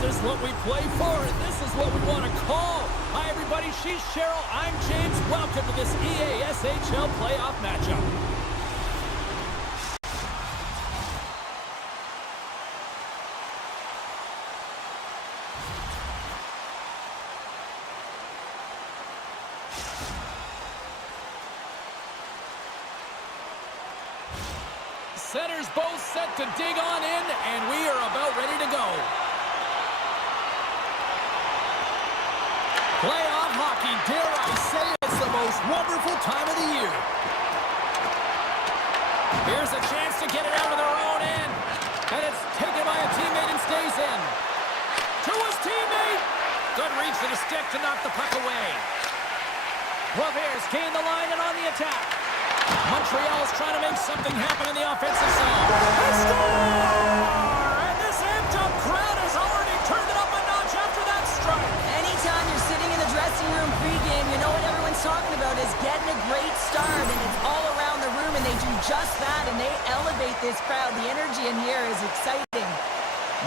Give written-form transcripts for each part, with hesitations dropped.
This is what we play for, and this is what we want to call. Hi, everybody. She's Cheryl. I'm James. Welcome to this EASHL playoff matchup. Centers both set to dig on in, and we are about ready to go. Playoff hockey, dare I say, it's the most wonderful time of the year. Here's a chance to get it out of their own end, and it's taken by a teammate and stays in. To his teammate! Good reach to the stick to knock the puck away. Provere's gained the line and on the attack. Montreal's trying to make something happen in the offensive zone. They score! And this amped-up crowd has already turned it up a notch after that strike. Anytime you're sitting in the dressing room pregame, you know what everyone's talking about is getting a great start, and it's all around the room, and they do just that, and they elevate this crowd. The energy in here is exciting.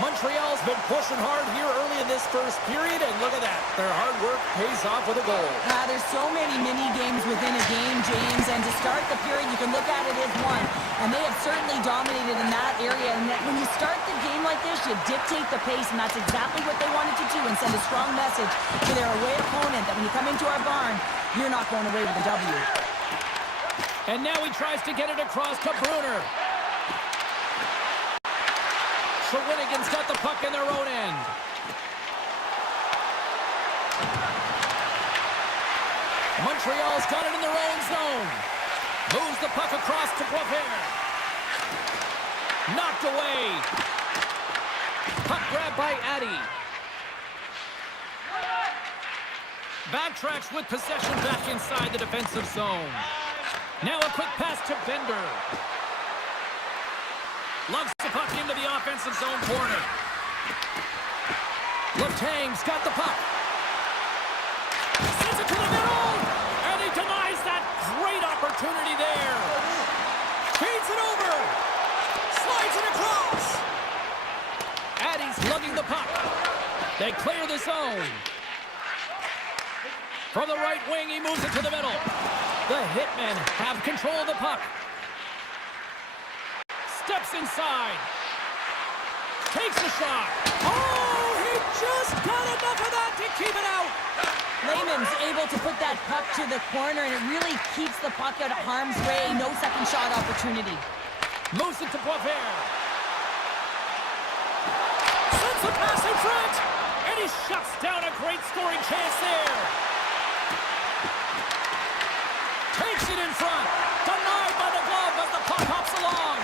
Montreal's been pushing hard here early in this first period, and look at that. Their hard work pays off with a goal. There's so many mini-games within a game, James, and to start the period, you can look at it as one, and they have certainly dominated in that area, and that when you start the game like this, you dictate the pace, and that's exactly what they wanted to do, and send a strong message to their away opponent that when you come into our barn, you're not going away with a W. And now he tries to get it across to Bruner. Shawinigan's got the puck in their own end. Montreal's got it in their own zone. Moves the puck across to Provere. Knocked away. Puck grab by Addy. Backtracks with possession back inside the defensive zone. Now a quick pass to Bender. Lugs the puck into the offensive zone corner. Letang's got the puck. Sends it to the middle, and he denies that great opportunity there. Feeds it over. Slides it across. Addy's lugging the puck. They clear the zone. From the right wing, he moves it to the middle. The Hitmen have control of the puck. Steps inside. Takes a shot. Oh, he just got enough of that to keep it out. Lehman's able to put that puck to the corner, and it really keeps the puck out of harm's way. No second shot opportunity. Moves it to Poivert. Sends the pass in front, and he shuts down a great scoring chance there. Takes it in front. Denied by the glove as the puck hops along.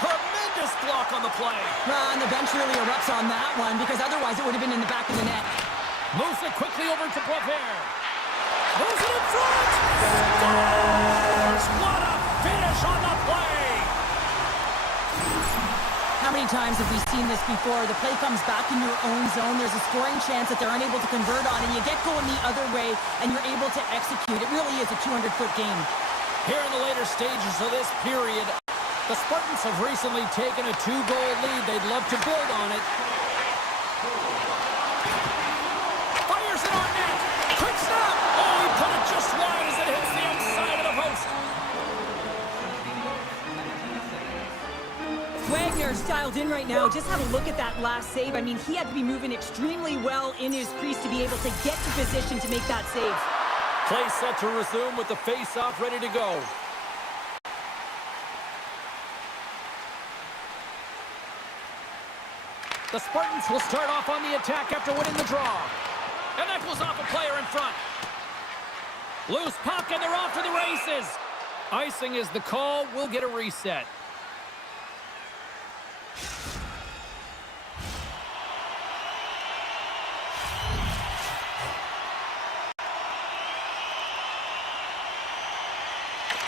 Tremendous block on the play. And the bench really erupts on that one, because otherwise it would have been in the back of the net. Moves it quickly over to Poivert. Moves it in front. Scores! What a finish on the play. How many times have we seen this before? The play comes back in your own zone. There's a scoring chance that they're unable to convert on, and you get going the other way, and you're able to execute. It really is a 200-foot game. Here in the later stages of this period, the Spartans have recently taken a 2-goal lead. They'd love to build on it. Fires it on net. Quick snap. Oh, he put it just wide as it hits the outside of the post. Wagner's dialed in right now. Just have a look at that last save. I mean, he had to be moving extremely well in his crease to be able to get to position to make that save. Play set to resume with the face-off ready to go. The Spartans will start off on the attack after winning the draw. And that goes off a player in front. Loose puck, and they're off to the races. Icing is the call. We'll get a reset.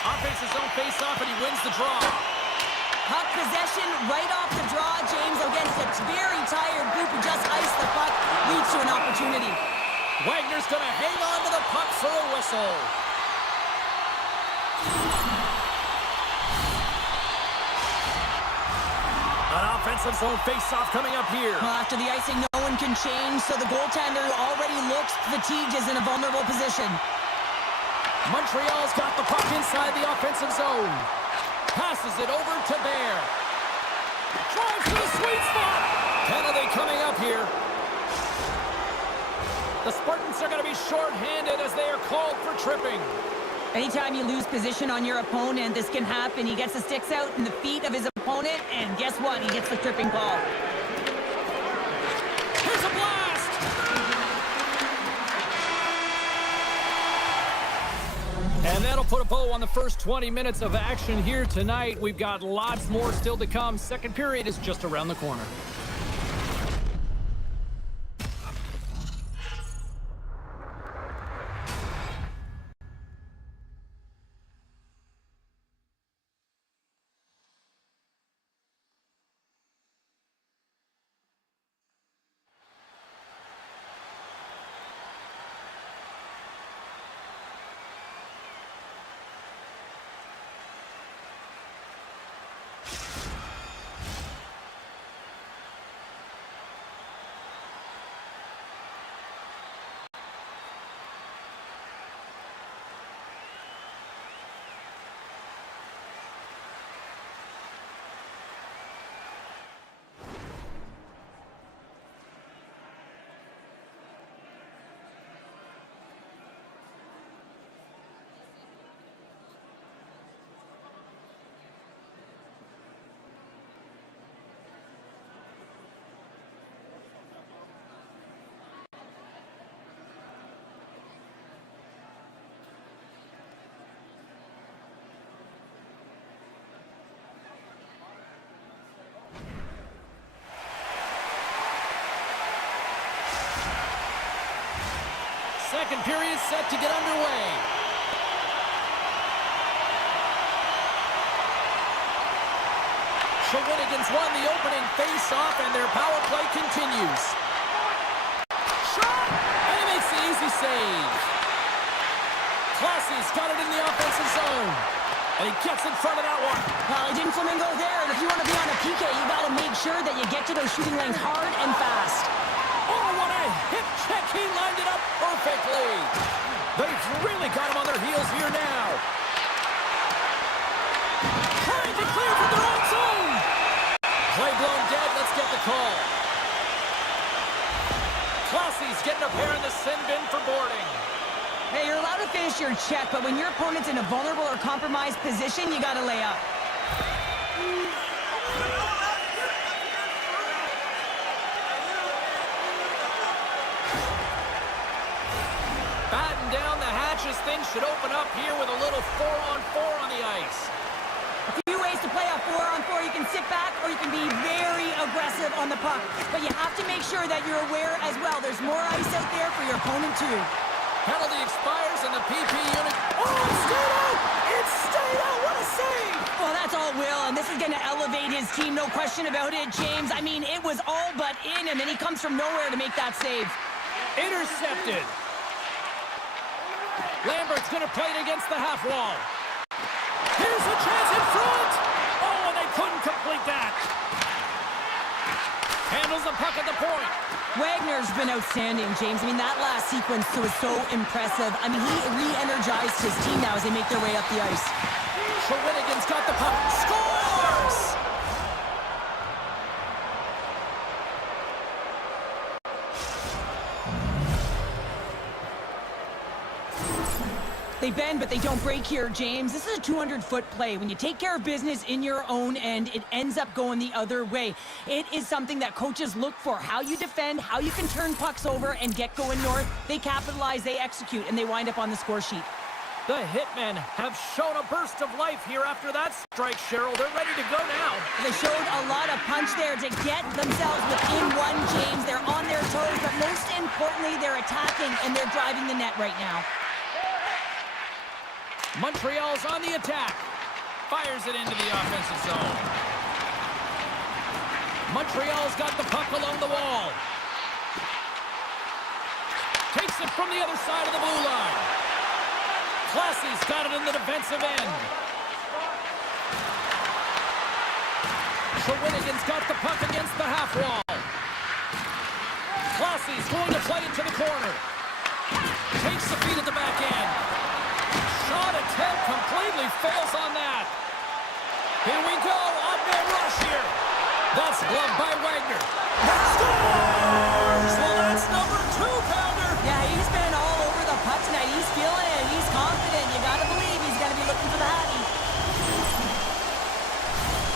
Offense his own face-off, and he wins the draw. Puck possession right off the draw, James, against a very tired group who just iced the puck, leads to an opportunity. Wagner's going to hang on to the puck for a whistle. An offensive offensive zone face-off coming up here. Well, after the icing, no one can change, so the goaltender who already looks fatigued is in a vulnerable position. Montreal's got the puck inside the offensive zone. Passes it over to Bear. Drives to the sweet spot. Penalty coming up here. The Spartans are going to be short-handed as they are called for tripping. Anytime you lose position on your opponent, this can happen. He gets the sticks out in the feet of his opponent, and guess what? He gets the tripping call. Here's a blast! And that'll put a bow on the first 20 minutes of action here tonight. We've got lots more still to come. Second period is just around the corner. Second period set to get underway. Shawinigan's won the opening face-off, and their power play continues. Shot! And he makes the easy save. Classy's got it in the offensive zone. And he gets in front of that one. Well, he didn't flamingo there, and if you want to be on a PK, you got to make sure that you get to those shooting lanes hard and fast. Oh, what a hip check. He lined it up perfectly. They've really got him on their heels here now. Trying to clear from their own zone. Play blown dead. Let's get the call. Classy's getting a pair in the sin bin for boarding. Hey, you're allowed to finish your check, but when your opponent's in a vulnerable or compromised position, you got to lay up. Batten down the hatches. Things should open up here with a little 4-on-4 on the ice. A few ways to play a 4-on-4. You can sit back or you can be very aggressive on the puck. But you have to make sure that you're aware as well. There's more ice out there for your opponent too. Penalty expires and the PP unit... Oh, it stayed out! It stayed out! What a save! Well, that's all Will, and this is going to elevate his team, no question about it, James. I mean, it was all but in, and then he comes from nowhere to make that save. Intercepted. Lambert's going to play it against the half wall. Here's a chance in front! Oh, and they couldn't complete that. Handles the puck at the point. Wagner's been outstanding, James. I mean, that last sequence was so impressive. I mean, he re-energized his team now as they make their way up the ice. Shawinigan's got the puck. Scores! They bend, but they don't break here, James. This is a 200-foot play. When you take care of business in your own end, it ends up going the other way. It is something that coaches look for. How you defend, how you can turn pucks over and get going north. They capitalize, they execute, and they wind up on the score sheet. The Hitmen have shown a burst of life here after that strike, Cheryl. They're ready to go now. They showed a lot of punch there to get themselves within one, James. They're on their toes, but most importantly, they're attacking and they're driving the net right now. Montreal's on the attack. Fires it into the offensive zone. Montreal's got the puck along the wall. Takes it from the other side of the blue line. Classy's got it in the defensive end. Shawinigan's got the puck against the half wall. Classy's going to play it to the corner. Takes the feed at the back end. Shot attempt completely fails on that. Here we go, on-man rush here. That's gloved by Wagner. Scores! Well, that's number 2-pounder. Yeah, he's been all over the puck tonight. He's feeling it. He's confident. You got to believe he's going to be looking for the Hattie.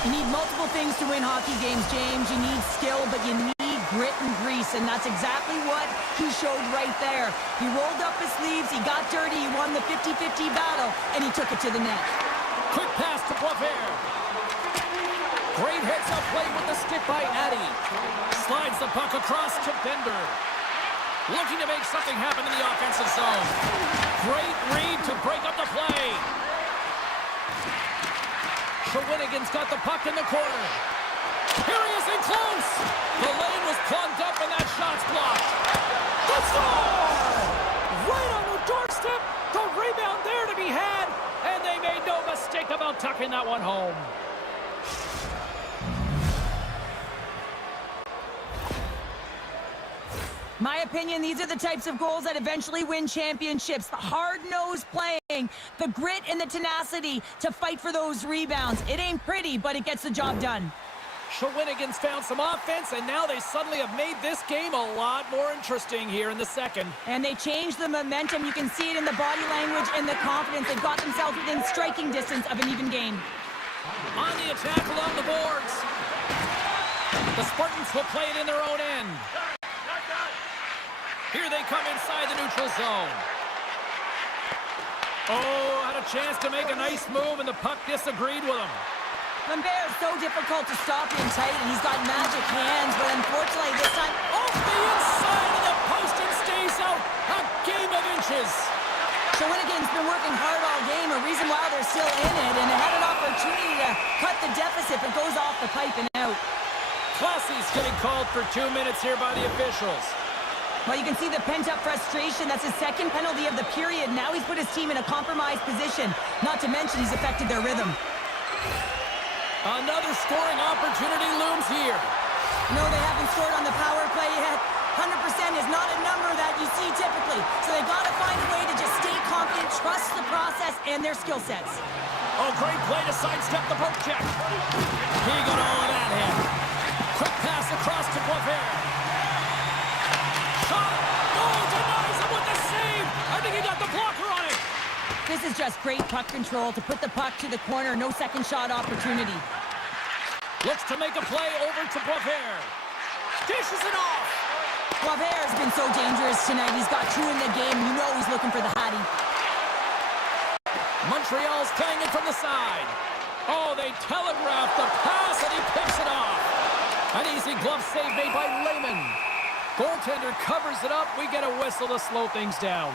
You need multiple things to win hockey games, James. You need skill, but you need grit and grease, and that's exactly what he showed right there. He rolled up his sleeves, he got dirty, he won the 50-50 battle, and he took it to the net. Quick pass to Boisvert. Great heads-up play with the stick by Addy. Slides the puck across to Bender. Looking to make something happen in the offensive zone. Great read to break up the play. Shawinigan's got the puck in the corner. Here he is in close. The lane was plugged up and that shot's blocked. The score! Right on the doorstep. The rebound there to be had. And they made no mistake about tucking that one home. My opinion, these are the types of goals that eventually win championships. The hard-nosed playing, the grit and the tenacity to fight for those rebounds. It ain't pretty, but it gets the job done. Shawinigan's found some offense, and now they suddenly have made this game a lot more interesting here in the second. And they changed the momentum. You can see it in the body language and the confidence. They've got themselves within striking distance of an even game. On the attack along the boards. The Spartans will play it in their own end. Here they come inside the neutral zone. Oh, had a chance to make a nice move, and the puck disagreed with him. Lambert is so difficult to stop in tight, and he's got magic hands, but unfortunately this time... Off the inside of the post and stays out. A game of inches. Shawinigan's been working hard all game, a reason why they're still in it, and they had an opportunity to cut the deficit, but goes off the pipe and out. Classy's getting called for 2 minutes here by the officials. Well, you can see the pent-up frustration. That's his second penalty of the period. Now he's put his team in a compromised position. Not to mention he's affected their rhythm. Another scoring opportunity looms here. No, they haven't scored on the power play yet. 100% is not a number that you see typically. So they got to find a way to just stay confident, trust the process and their skill sets. Oh, great play to sidestep the poke check. He got all of that in. Quick pass across to Boisvert. Denies him with the save. I think he got the blocker on it. This is just great puck control to put the puck to the corner. No second shot opportunity. Looks to make a play over to Boisvert. Dishes it off. Boisvert has been so dangerous tonight. He's got 2 in the game. You know he's looking for the Hattie. Montreal's playing it from the side. Oh, they telegraphed the pass and he picks it off. An easy glove save made by Lehman. Goaltender covers it up. We get a whistle to slow things down.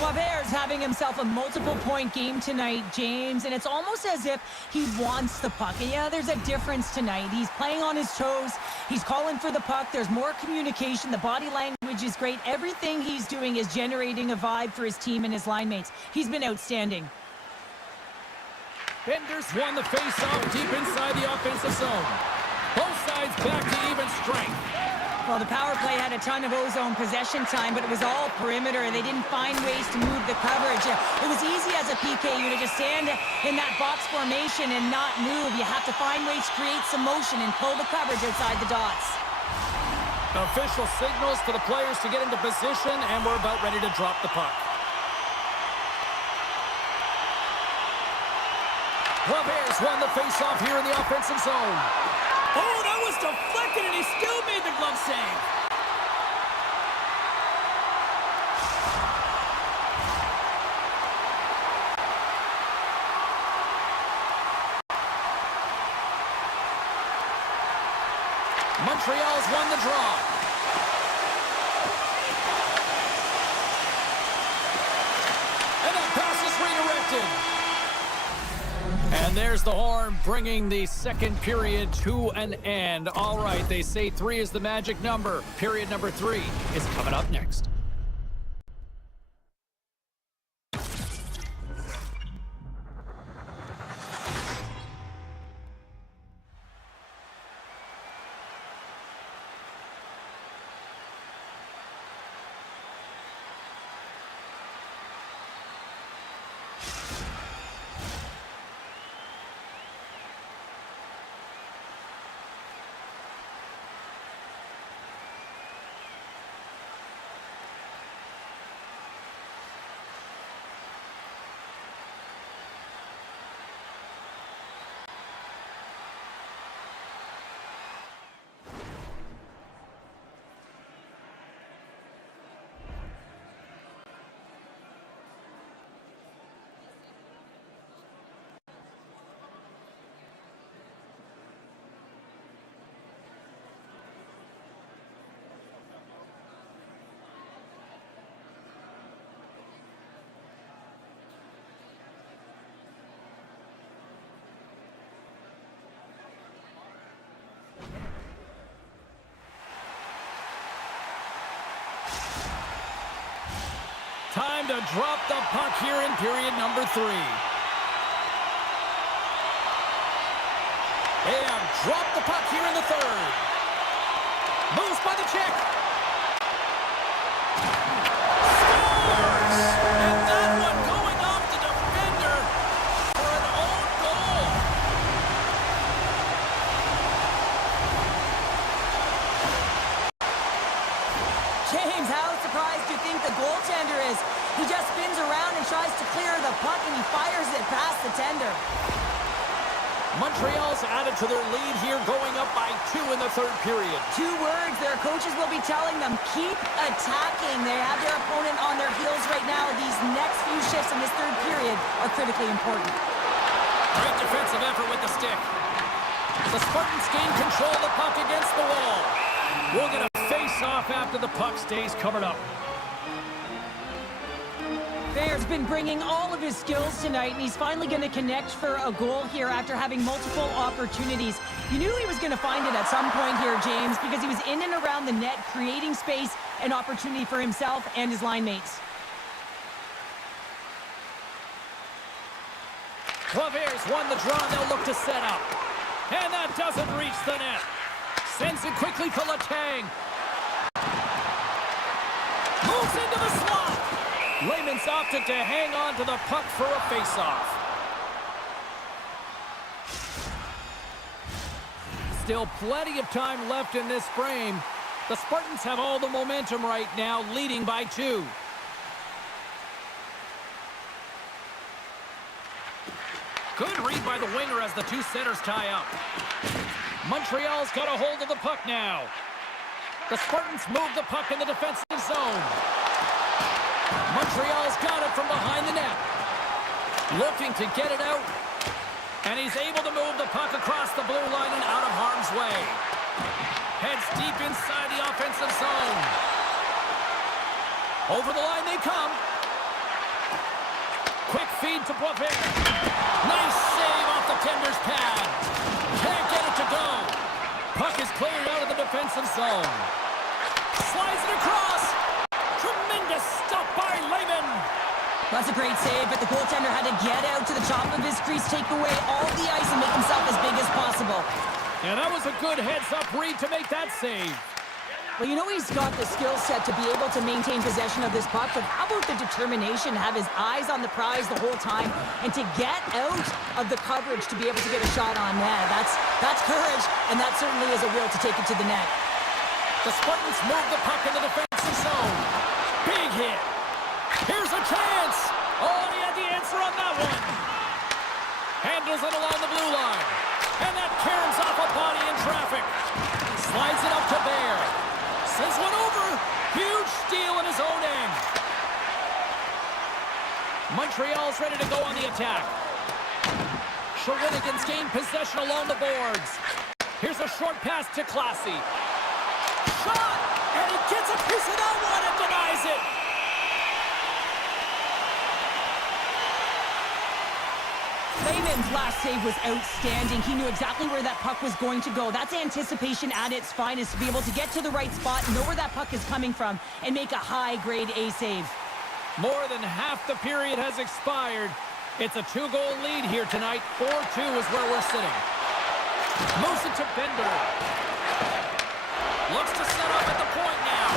Boisvert's having himself a multiple-point game tonight, James, and it's almost as if he wants the puck. And yeah, there's a difference tonight. He's playing on his toes. He's calling for the puck. There's more communication. The body language is great. Everything he's doing is generating a vibe for his team and his line mates. He's been outstanding. Bender's won the face-off deep inside the offensive zone. Both sides back to even strength. Well, the power play had a ton of ozone possession time, but it was all perimeter. They didn't find ways to move the coverage. It was easy as a PKU to just stand in that box formation and not move. You have to find ways to create some motion and pull the coverage outside the dots. Official signals for the players to get into position, and we're about ready to drop the puck. Boisvert's won the face-off here in the offensive zone. Oh, that was deflected, and he still made the glove save. Montreal's won the draw. And that pass is redirected. And there's the horn, bringing the second period to an end. All right, they say 3 is the magic number. Period number 3 is coming up next. Time to drop the puck here in period number 3. They have dropped the puck here in the 3rd. Moves by the Czech. Scores! And that one going off the defender for an own goal. James, how surprised do you think the goaltender is? He just spins around and tries to clear the puck, and he fires it past the tender. Montreal's added to their lead here, going up by 2 in the 3rd period. 2 words their coaches will be telling them: keep attacking. They have their opponent on their heels right now. These next few shifts in this 3rd period are critically important. Great defensive effort with the stick. The Spartans gain control of the puck against the wall. We'll get a face-off after the puck stays covered up. Bear's been bringing all of his skills tonight, and he's finally going to connect for a goal here after having multiple opportunities. You knew he was going to find it at some point here, James, because he was in and around the net, creating space and opportunity for himself and his line mates. Claver's won the draw, and they'll look to set up. And that doesn't reach the net. Sends it quickly for Letang. Moves into the slot. Lehman's opted to hang on to the puck for a face-off. Still plenty of time left in this frame. The Spartans have all the momentum right now, leading by 2. Good read by the winger as the 2 centers tie up. Montreal's got a hold of the puck now. The Spartans move the puck in the defensive zone. Montreal's got it from behind the net. Looking to get it out. And he's able to move the puck across the blue line and out of harm's way. Heads deep inside the offensive zone. Over the line they come. Quick feed to Boisvert. Nice save off the tender's pad. Can't get it to go. Puck is cleared out of the defensive zone. Slides it across. Tremendous stop by Lehman. That's a great save, but the goaltender had to get out to the top of his crease, take away all the ice, and make himself as big as possible. And that was a good heads-up read to make that save. Well, you know he's got the skill set to be able to maintain possession of this puck, but how about the determination to have his eyes on the prize the whole time and to get out of the coverage to be able to get a shot on net? That's courage, and that certainly is a will to take it to the net. The Spartans move the puck in the defensive zone. Big hit. Here's a chance. Oh, he had the answer on that one. Handles it along the blue line. And that caroms off a body in traffic. Slides it up to Bear. Sends one over. Huge steal in his own end. Montreal's ready to go on the attack. Shawinigan's gained possession along the boards. Here's a short pass to Classy. Shot! And he gets a piece of that one and denies it. Lehman's last save was outstanding. He knew exactly where that puck was going to go. That's anticipation at its finest, to be able to get to the right spot, know where that puck is coming from, and make a high-grade A save. More than half the period has expired. It's a 2-goal lead here tonight. 4-2 is where we're sitting. Moves it to Bender. Looks to set up at the point now.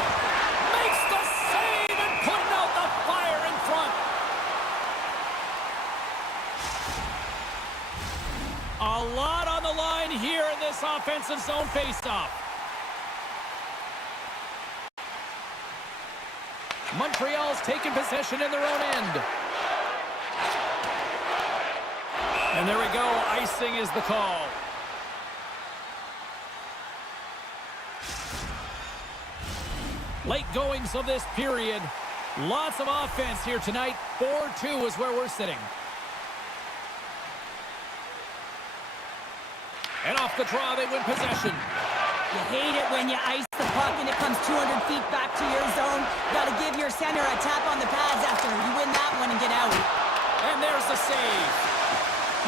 Makes the save and putting out the fire in front. A lot on the line here in this offensive zone faceoff. Montreal's taking possession in their own end. And there we go. Icing is the call. Late goings of this period. Lots of offense here tonight. 4-2 is where we're sitting. And off the draw, they win possession. You hate it when you ice the puck and it comes 200 feet back to your zone. Got to give your center a tap on the pads after you win that one and get out. And there's the save.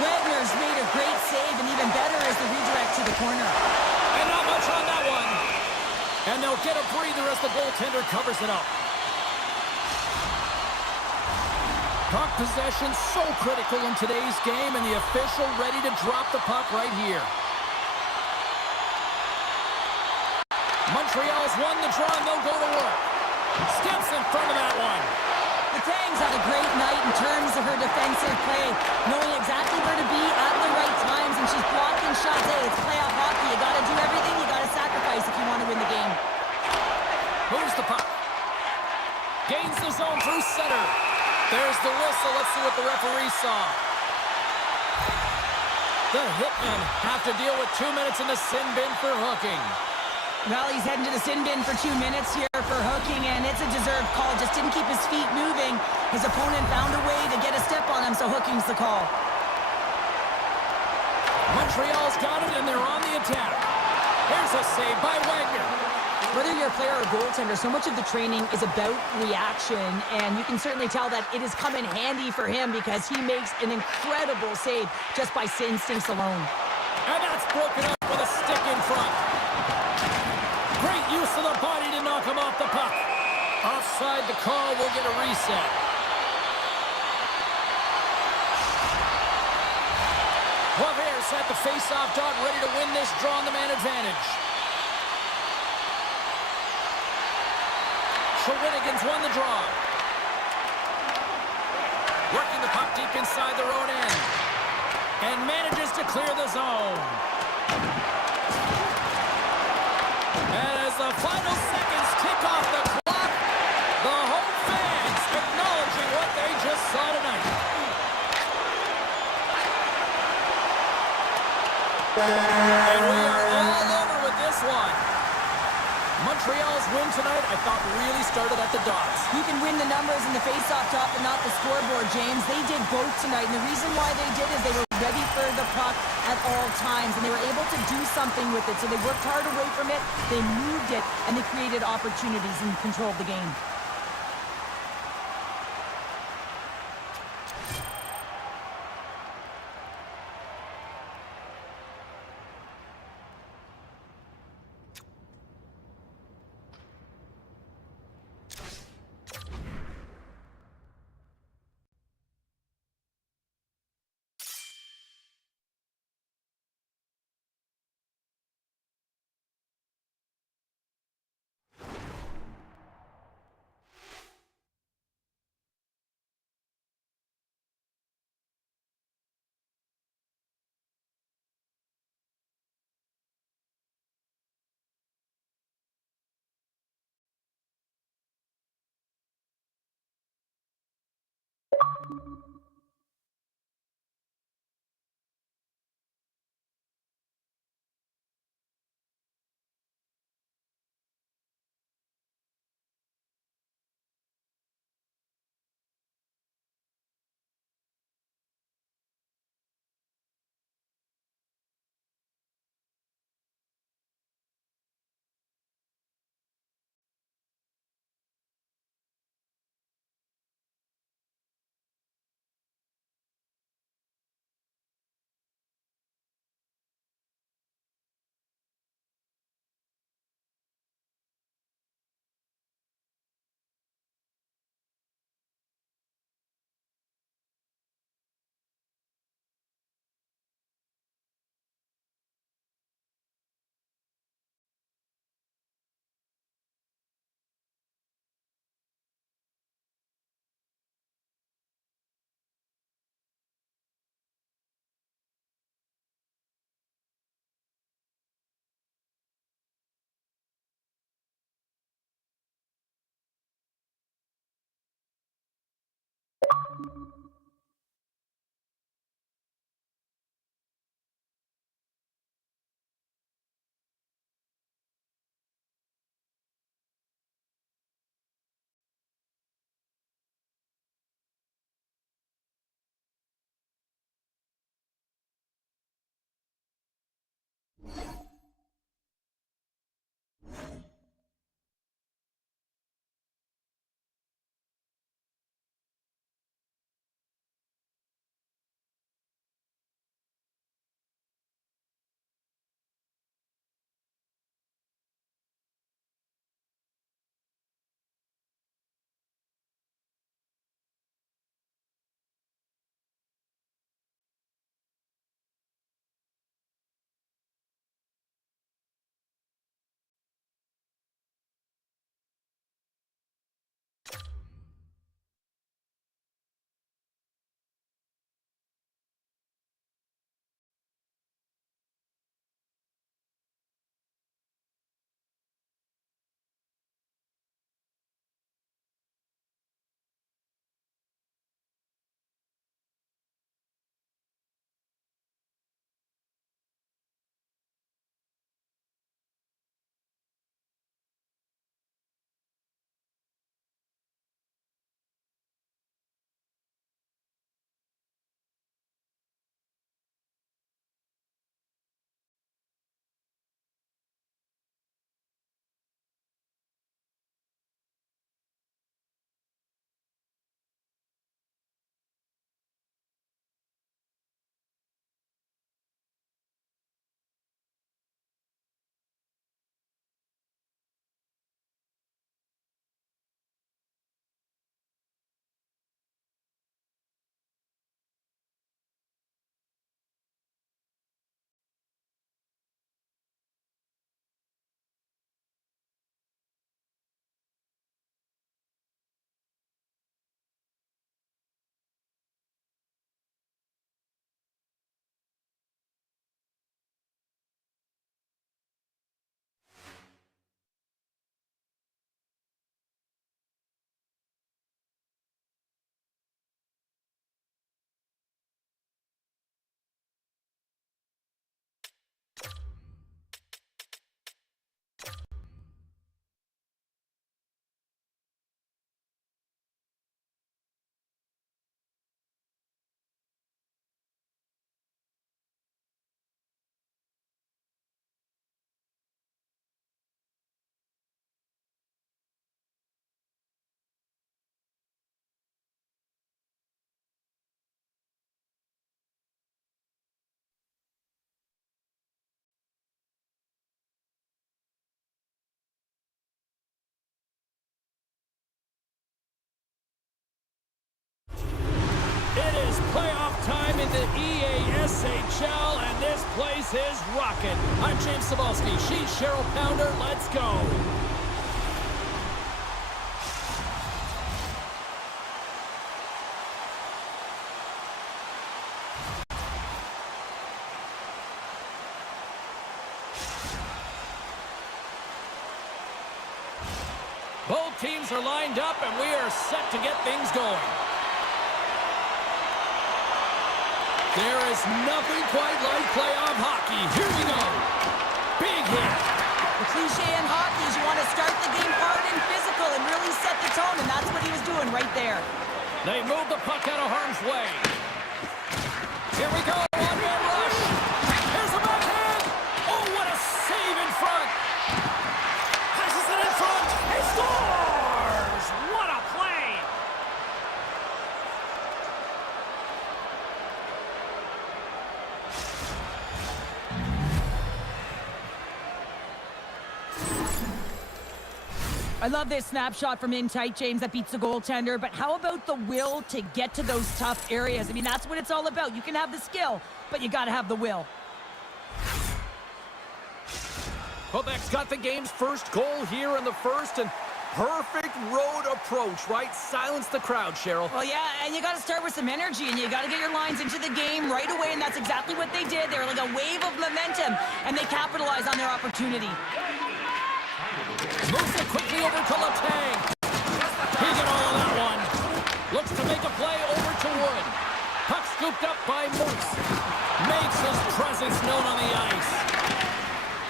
Wagner's made a great save, and even better is the redirect to the corner. And not much on that one. And they'll get a breather as the goaltender covers it up. Puck possession so critical in today's game, and the official ready to drop the puck right here. Montreal's won the draw, and they'll go to work. Steps in front of that one. The Tangs had a great night in terms of her defensive play, knowing exactly where to be at the right times, and she's blocking shots. Hey, it's playoff hockey. You got to do everything. You got to sacrifice if you want to win the game. Moves the puck. Gains the zone through center. There's the whistle. Let's see what the referee saw. The Hitmen have to deal with 2 minutes in the sin bin for hooking. Well, he's heading to the sin bin for 2 minutes here for hooking, and it's a deserved call. Just didn't keep his feet moving. His opponent found a way to get a step on him, so hooking's the call. Montreal's got it, and they're on the attack. Here's a save by Wagner. Whether you're a player or a goaltender, so much of the training is about reaction, and you can certainly tell that it has come in handy for him because he makes an incredible save just by instincts alone. And that's broken up with a stick in front. Great use of the body to knock him off the puck. Offside the call, will get a reset. Poivier's at the face-off dot, ready to win this draw on the man advantage. Shawinigan's won the draw. Working the puck deep inside their own end. And manages to clear the zone. And as the final seconds tick off the clock, the home fans acknowledging what they just saw tonight. And we are all over with this one. Montreal's win tonight, I thought, really started at the dots. You can win the numbers in the face-off top but not the scoreboard, James. They did both tonight, and the reason why they did is they were ready for the puck at all times, and they were able to do something with it. So they worked hard away from it, they moved it, and they created opportunities and controlled the game. the EASHL, and this place is rocking. I'm James Cebulski. She's Cheryl Pounder. Let's go. Both teams are lined up, and we are set to get things going. There is nothing quite like playoff hockey. Here we go. Big hit. The cliche in hockey is you want to start the game hard and physical and really set the tone, and that's what he was doing right there. They move the puck out of harm's way. Here we go. One-man rush. Here's the backhand. Oh, what a save in front. Passes it in front. He scores. What a play. I love this snapshot from in tight, James, that beats the goaltender, but how about the will to get to those tough areas? I mean, that's what it's all about. You can have the skill, but you got to have the will. Quebec's got the game's first goal here in the first, and perfect road approach, right? Silence the crowd, Cheryl. Well, yeah, and you got to start with some energy, and you got to get your lines into the game right away, and that's exactly what they did. They were like a wave of momentum, and they capitalized on their opportunity. Moves it quickly over to Letang. He got all of that one. Looks to make a play over to Wood. Puck scooped up by Moose. Makes his presence known on the ice.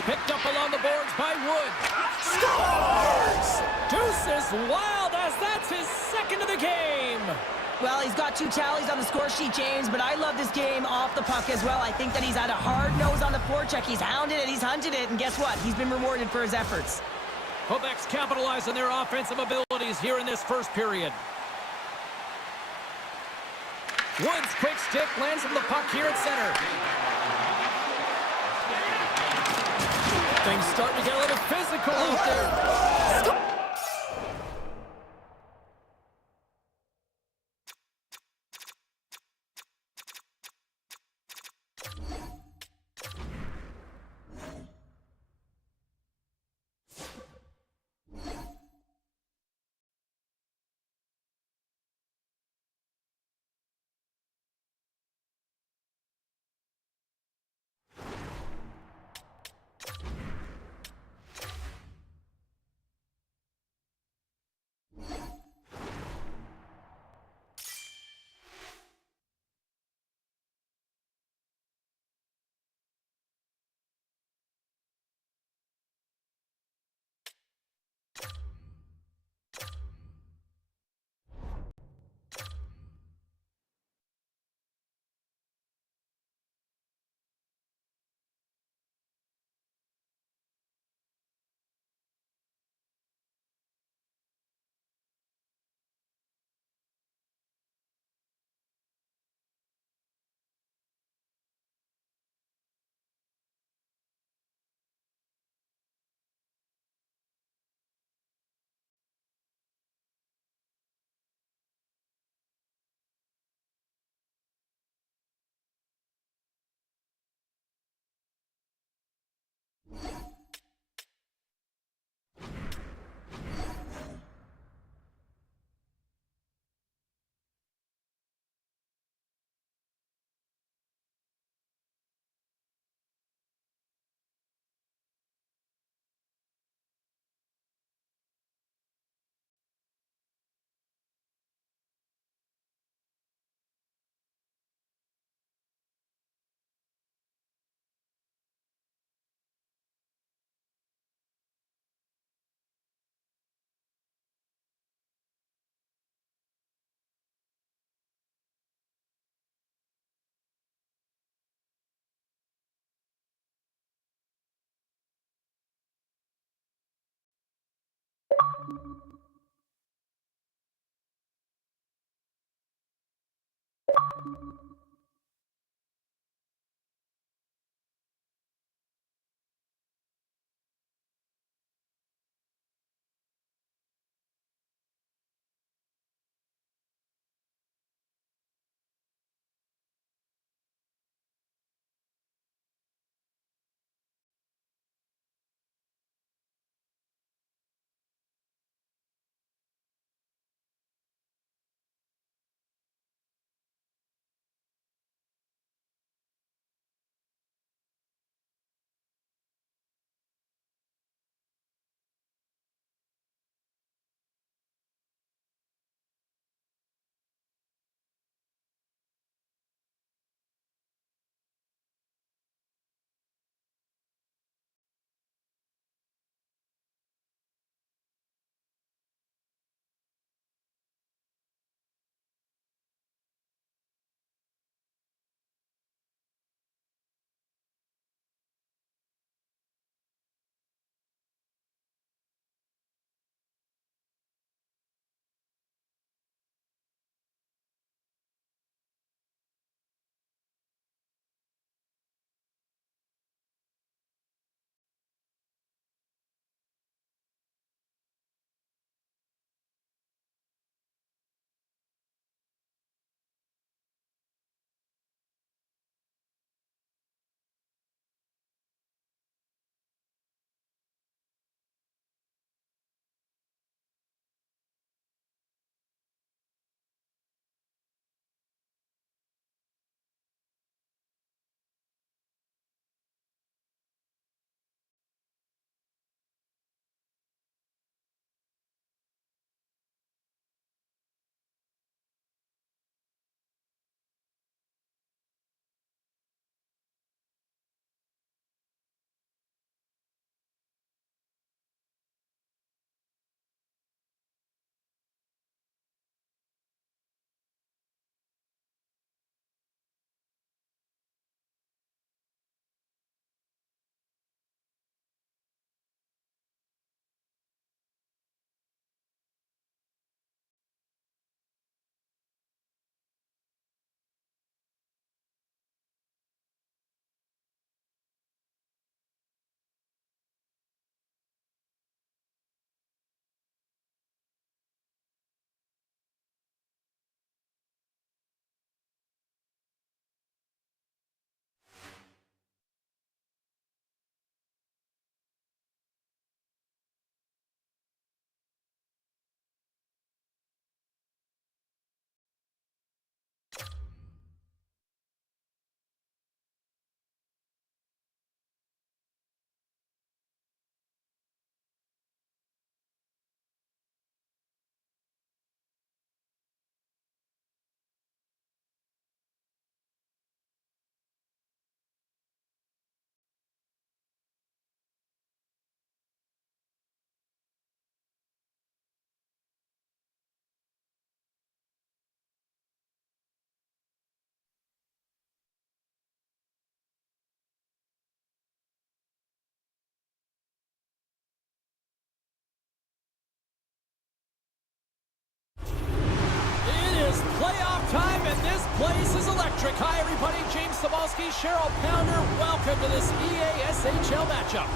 Picked up along the boards by Wood. Scores! Deuces Wild, as that's his second of the game. Well, he's got 2 tallies on the score sheet, James, but I love this game off the puck as well. I think that he's had a hard nose on the forecheck. He's hounded it, he's hunted it, and guess what? He's been rewarded for his efforts. Quebec's capitalized on their offensive abilities here in this first period. Wood's quick stick lands on the puck here at center. Things starting to get a little physical out there. place is electric. Hi, everybody. James Cebulski, Cheryl Pounder. Welcome to this EASHL matchup.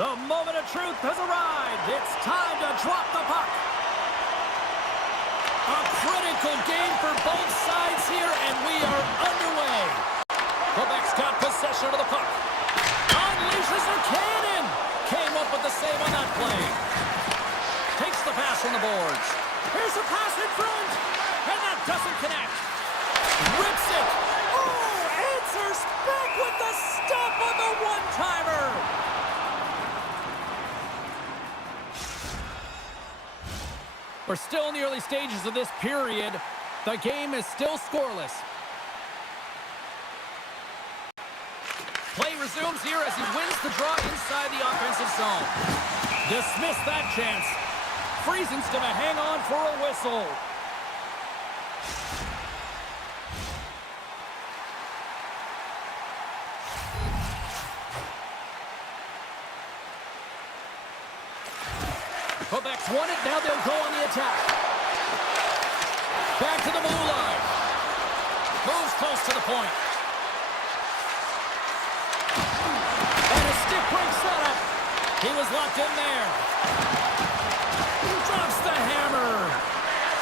The moment of truth has arrived. It's time to drop the puck. A critical game for both sides here, and we are underway. Quebec's got possession of the puck. Unleashes their cannon. Came up with the save on that play. Takes the pass from the boards. Here's a pass in front, and that doesn't connect. Rips it. Oh, answers back with the stop on the one-timer. We're still in the early stages of this period. The game is still scoreless. Play resumes here as he wins the draw inside the offensive zone. Dismiss that chance. Friesen's going to hang on for a whistle. Quebec's won it. Now they'll go on the attack. Back to the blue line. Moves close to the point. And a stick break setup. He was locked in there. Drops the hammer.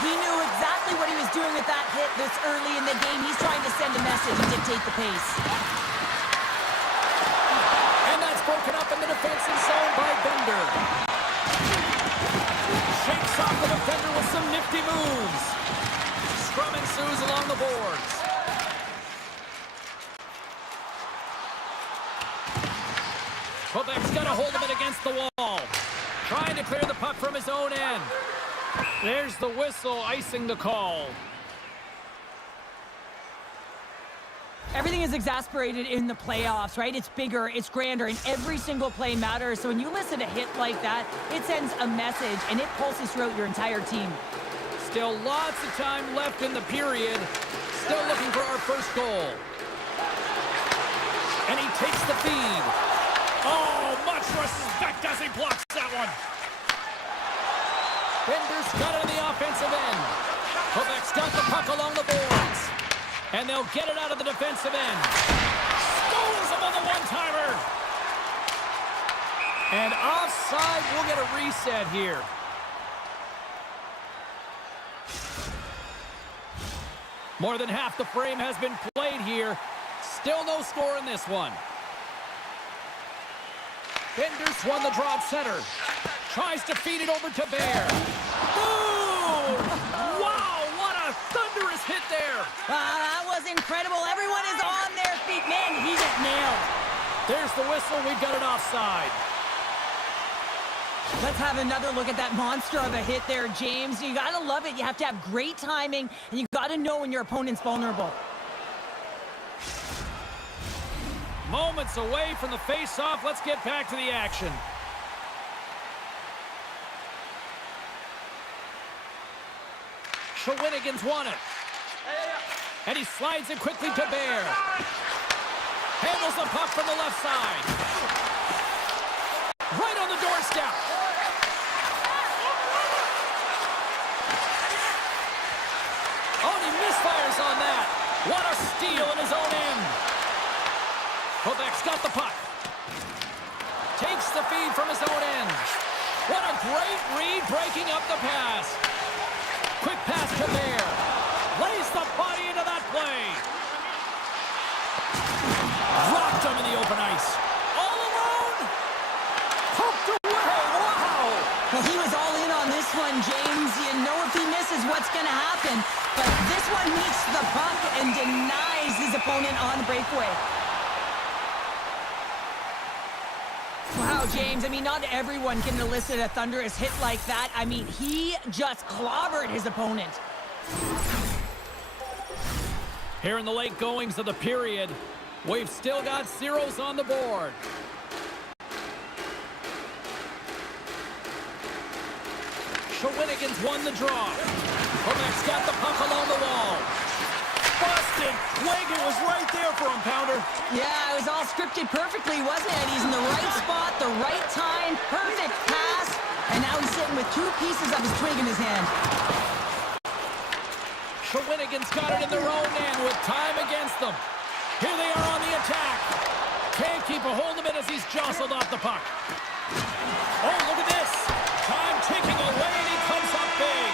He knew exactly what he was doing with that hit this early in the game. He's trying to send a message and dictate the pace. And that's broken up in the defensive zone by Bender. Shakes off the defender with some nifty moves. Scrum ensues along the boards. Quebec's got a hold of it against the wall. Trying to clear the puck from his own end. There's the whistle, icing the call. Everything is exasperated in the playoffs, right? It's bigger, it's grander, and every single play matters. So when you listen to a hit like that, it sends a message, and it pulses throughout your entire team. Still lots of time left in the period. Still looking for our first goal. And he takes the feed. Oh, much respect as he blocks that one. Bender's got it on the offensive end. Quebec's got the puck along the boards. And they'll get it out of the defensive end. Scores him on the one-timer. And offside, we'll get a reset here. More than half the frame has been played here. Still no score in this one. Bender's won the draw at center. Tries to feed it over to Bear. Boom! Wow, what a thunderous hit there. That was incredible. Everyone is on their feet. Man, he got nailed. There's the whistle. We've got it offside. Let's have another look at that monster of a hit there, James. You got to love it. You have to have great timing, and you got to know when your opponent's vulnerable. Moments away from the face-off. Let's get back to the action. Shawinigan's won it. And he slides it quickly to Bear. Handles the puck from the left side. Right on the doorstep. Oh, and he misfires on that. What a steal in his own end. Quebec's got the puck. Takes the feed from his own end. What a great read breaking up the pass. Quick pass to Bear. Lays the body into that play. Dropped him in the open ice. All alone. Poked away. Wow. Well, he was all in on this one, James. You know if he misses what's going to happen. But this one meets the puck and denies his opponent on the breakaway. Wow, James, I mean, not everyone can elicit a thunderous hit like that. I mean, he just clobbered his opponent. Here in the late goings of the period, we've still got zeros on the board. Shawinigan's won the draw. Quebec's got the puck along the wall. Busted. Wagon was right there for him, Pounder. Yeah, it was all scripted perfectly, wasn't it? He's in the right spot, the right time, perfect pass, and now he's sitting with two pieces of his twig in his hand. Shawinigan's got it in their own end with time against them. Here they are on the attack. Can't keep a hold of it as he's jostled off the puck. Oh, look at this. Time ticking away, and he comes up big.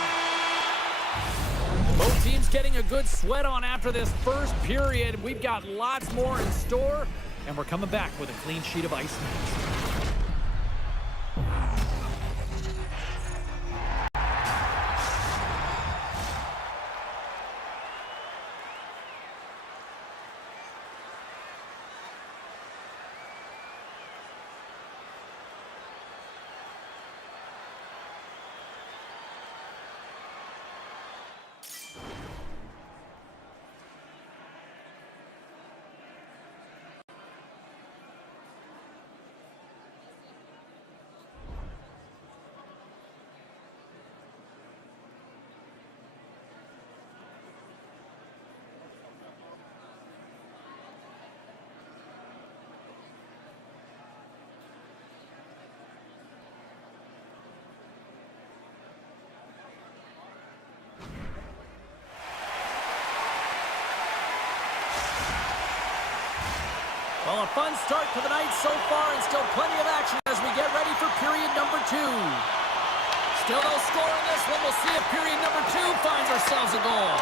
Both teams getting a good sweat on after this first period. We've got lots more in store, and we're coming back with a clean sheet of ice next. Well, a fun start to the night so far, and still plenty of action as we get ready for period number 2. Still no score in this one. We'll see if period number 2 finds ourselves a goal.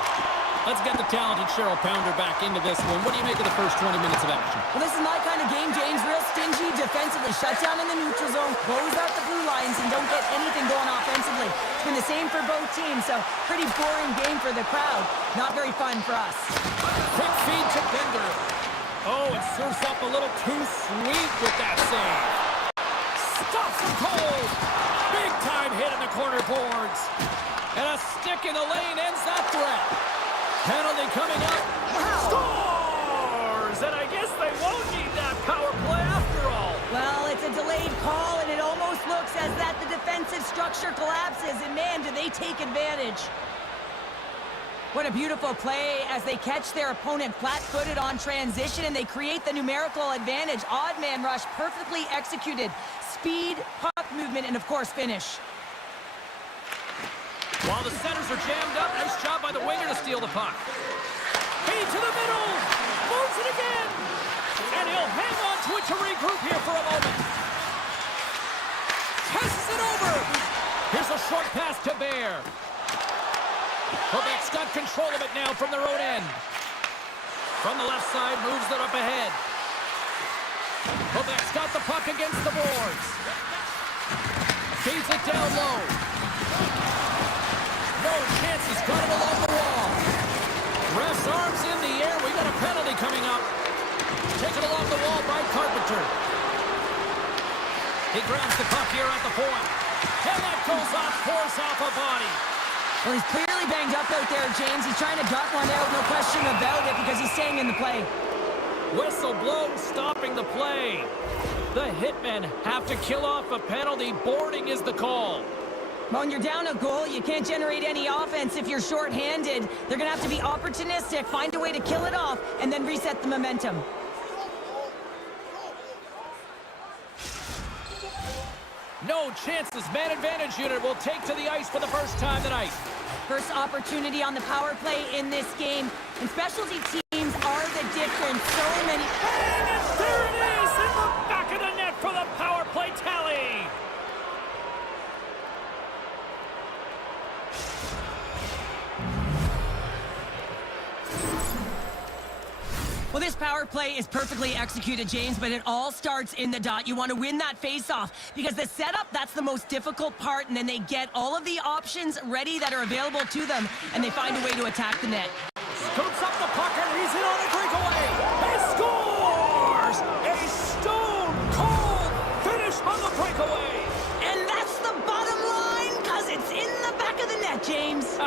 Let's get the talented Cheryl Pounder back into this one. What do you make of the first 20 minutes of action? Well, this is my kind of game, James. Real stingy defensively. Shut down in the neutral zone, close out the blue lines, and don't get anything going offensively. It's been the same for both teams, so pretty boring game for the crowd. Not very fun for us. Quick feed to Bender. Oh, it serves up a little too sweet with that save. Stops him cold. Big time hit in the corner boards. And a stick in the lane ends that threat. Penalty coming up. Scores! And I guess they won't need that power play after all. Well, it's a delayed call, and it almost looks as that the defensive structure collapses. And man, do they take advantage. What a beautiful play as they catch their opponent flat-footed on transition, and they create the numerical advantage. Odd man rush, perfectly executed. Speed, puck movement, and of course, finish. While the centers are jammed up, nice job by the winger to steal the puck. Feed to the middle. Moves it again. And he'll hang on to it to regroup here for a moment. Passes it over. Here's a short pass to Bear. Quebec's got control of it now from their own end. From the left side, moves it up ahead. Quebec's got the puck against the boards. Feeds it down low. No chances, got it along the wall. Ref's arms in the air. We got a penalty coming up. Taken along the wall by Carpenter. He grabs the puck here at the point. And that goes off, force off a body. Well, he's clearly banged up out there, James. He's trying to duck one out, no question about it, because he's staying in the play. Whistle blown, stopping the play. The hitmen have to kill off a penalty. Boarding is the call. When you're down a goal, you can't generate any offense if you're shorthanded. They're going to have to be opportunistic, find a way to kill it off, and then reset the momentum. No chances. Man advantage unit will take to the ice for the first time tonight. First opportunity on the power play in this game. And specialty teams are the difference. So many... And there it is in the back of the net for the power play tally. Well, this power play is perfectly executed, James, but it all starts in the dot. You want to win that face-off because the setup, that's the most difficult part, and then they get all of the options ready that are available to them, and they find a way to attack the net. Scoops up the puck, and he's in on a breakaway. He scores! A stone-cold finish on the breakaway. And that's the bottom line, because it's in the back of the net, James.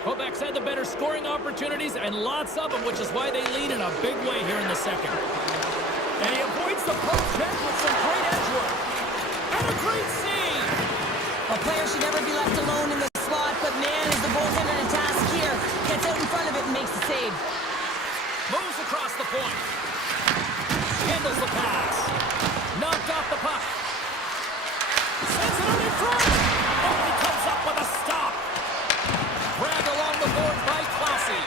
Quebec's had the better scoring opportunities, and lots of them, which is why they lead in a big way here in the second. And he avoids the post check with some great edge work. And a great save! A player should never be left alone in the slot, but man, is across the point. Handles the pass. Knocked off the puck. Sends it out in front. Oh, he comes up with a stop. Grabbed along the boards by Classy.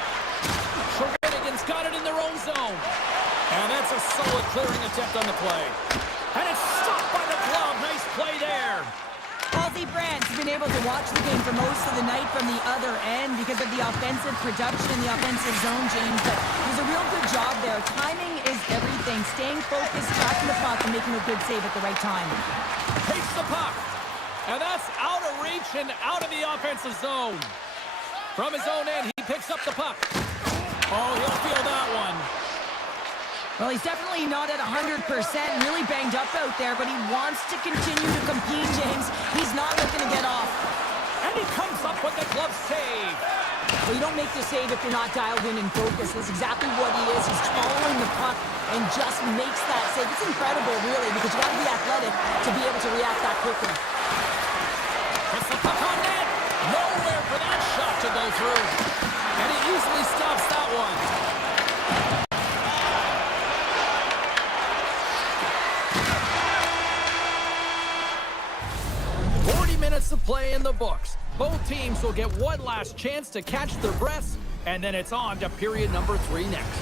Sheridan's got it in their own zone. And that's a solid clearing attempt on the play. And it's stopped by the glove. Nice play there. Halsey Brandt's been able to watch the game for most of the night from the other end because of the offensive production in the offensive zone, James. But there's a real good job there. Timing is everything. Staying focused, tracking the puck, and making a good save at the right time. Takes the puck. And that's out of reach and out of the offensive zone. From his own end, he picks up the puck. Oh, he'll feel that one. Well, he's definitely not at 100%, really banged up out there, but he wants to continue to compete, James. He's not looking to get off. And he comes up with the glove save. Well, you don't make the save if you're not dialed in and focused. That's exactly what he is. He's following the puck and just makes that save. It's incredible, really, because you got to be athletic to be able to react that quickly. Puts the puck on net. Nowhere for that shot to go through. And he easily stops that one. 40 minutes of play in the books. Both teams will get one last chance to catch their breaths, and then it's on to period number 3 next.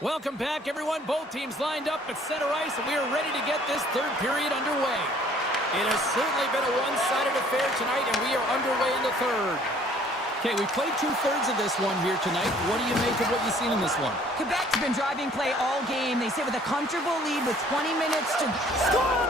Welcome back, everyone. Both teams lined up at center ice, and we are ready to get this third period underway. It has certainly been a one-sided affair tonight, and we are underway in the third. Okay, we played 2/3 of this one here tonight. What do you make of what you've seen in this one? Quebec's been driving play all game. They sit with a comfortable lead with 20 minutes to score.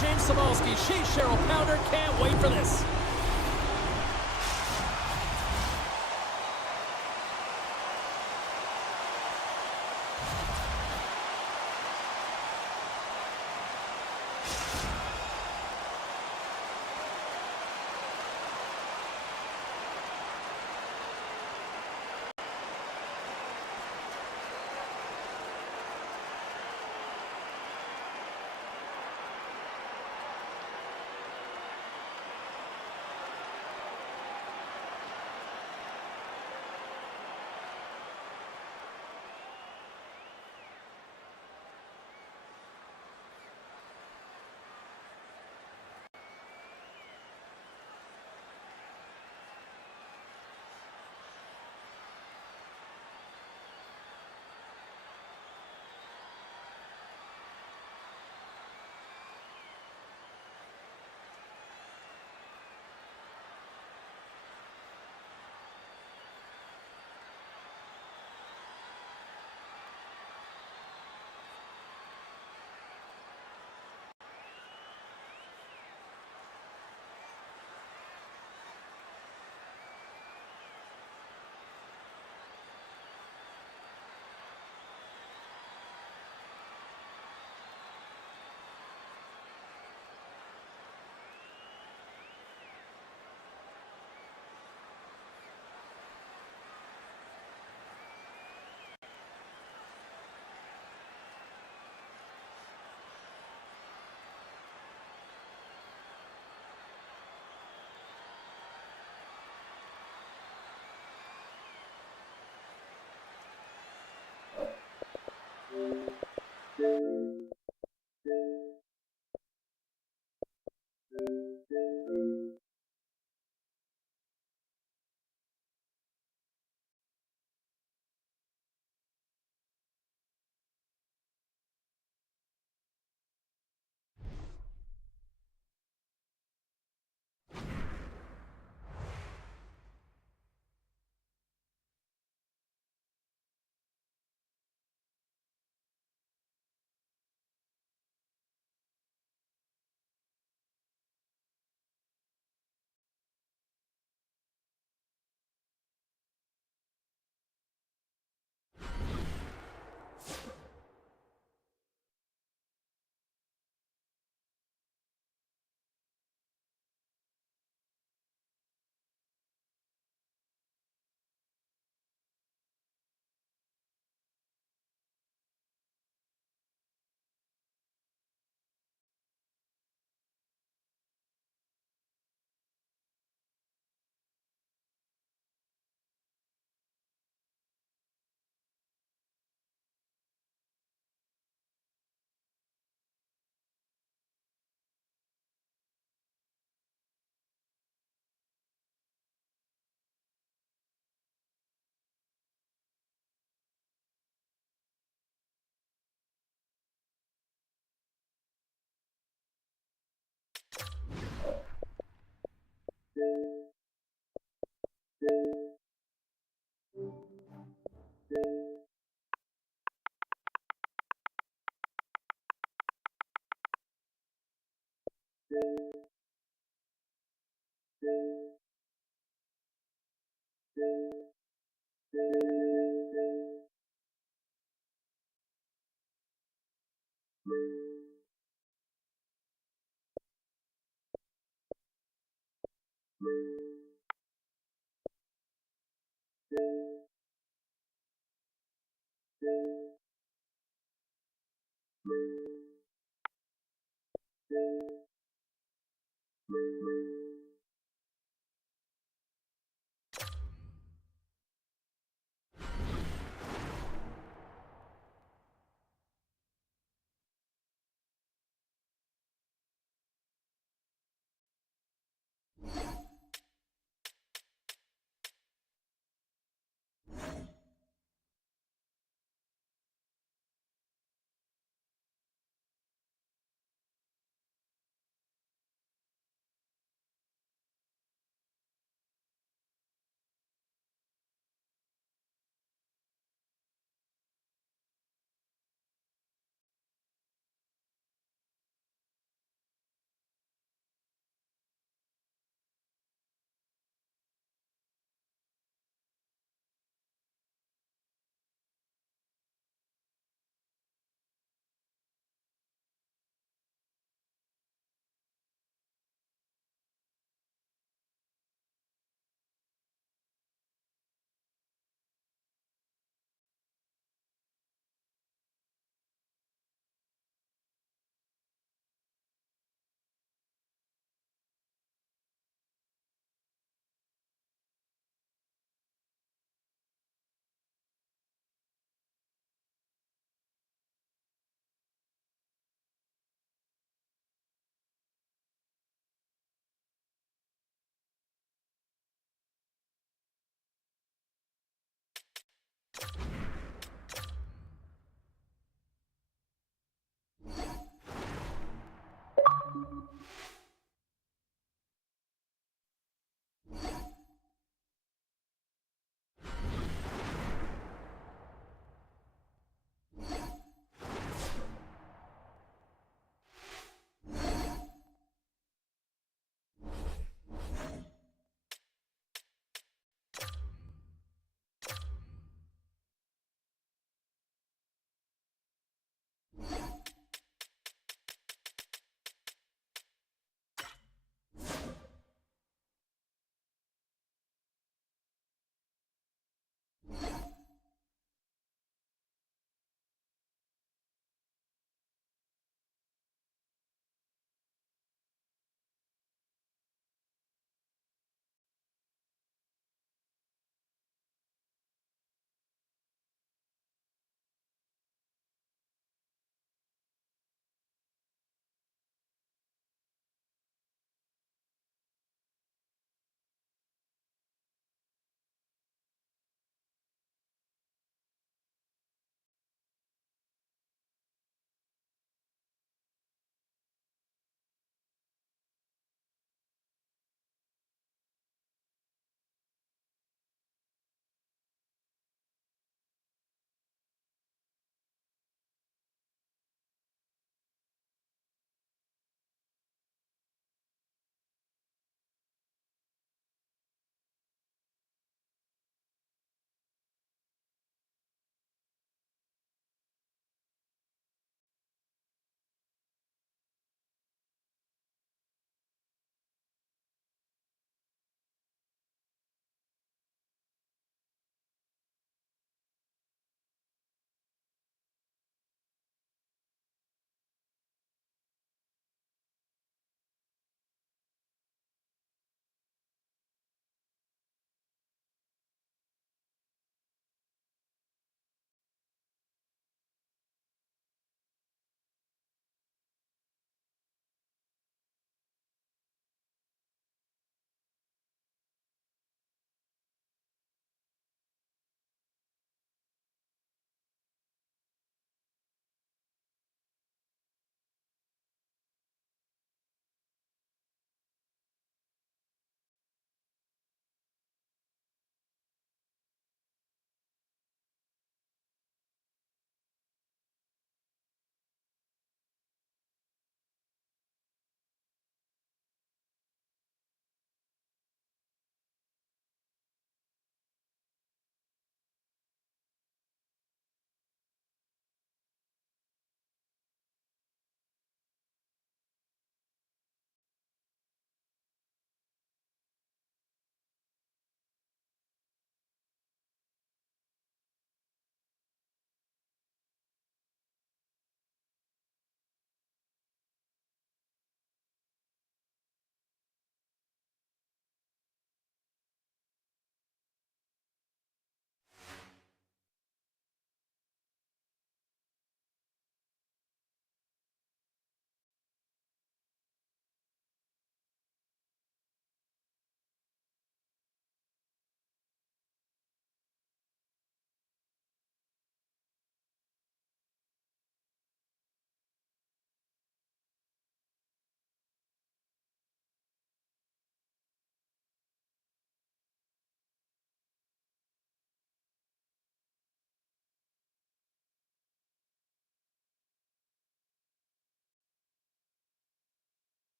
James Cybulski. She's Cheryl Pounder. Can't wait for this.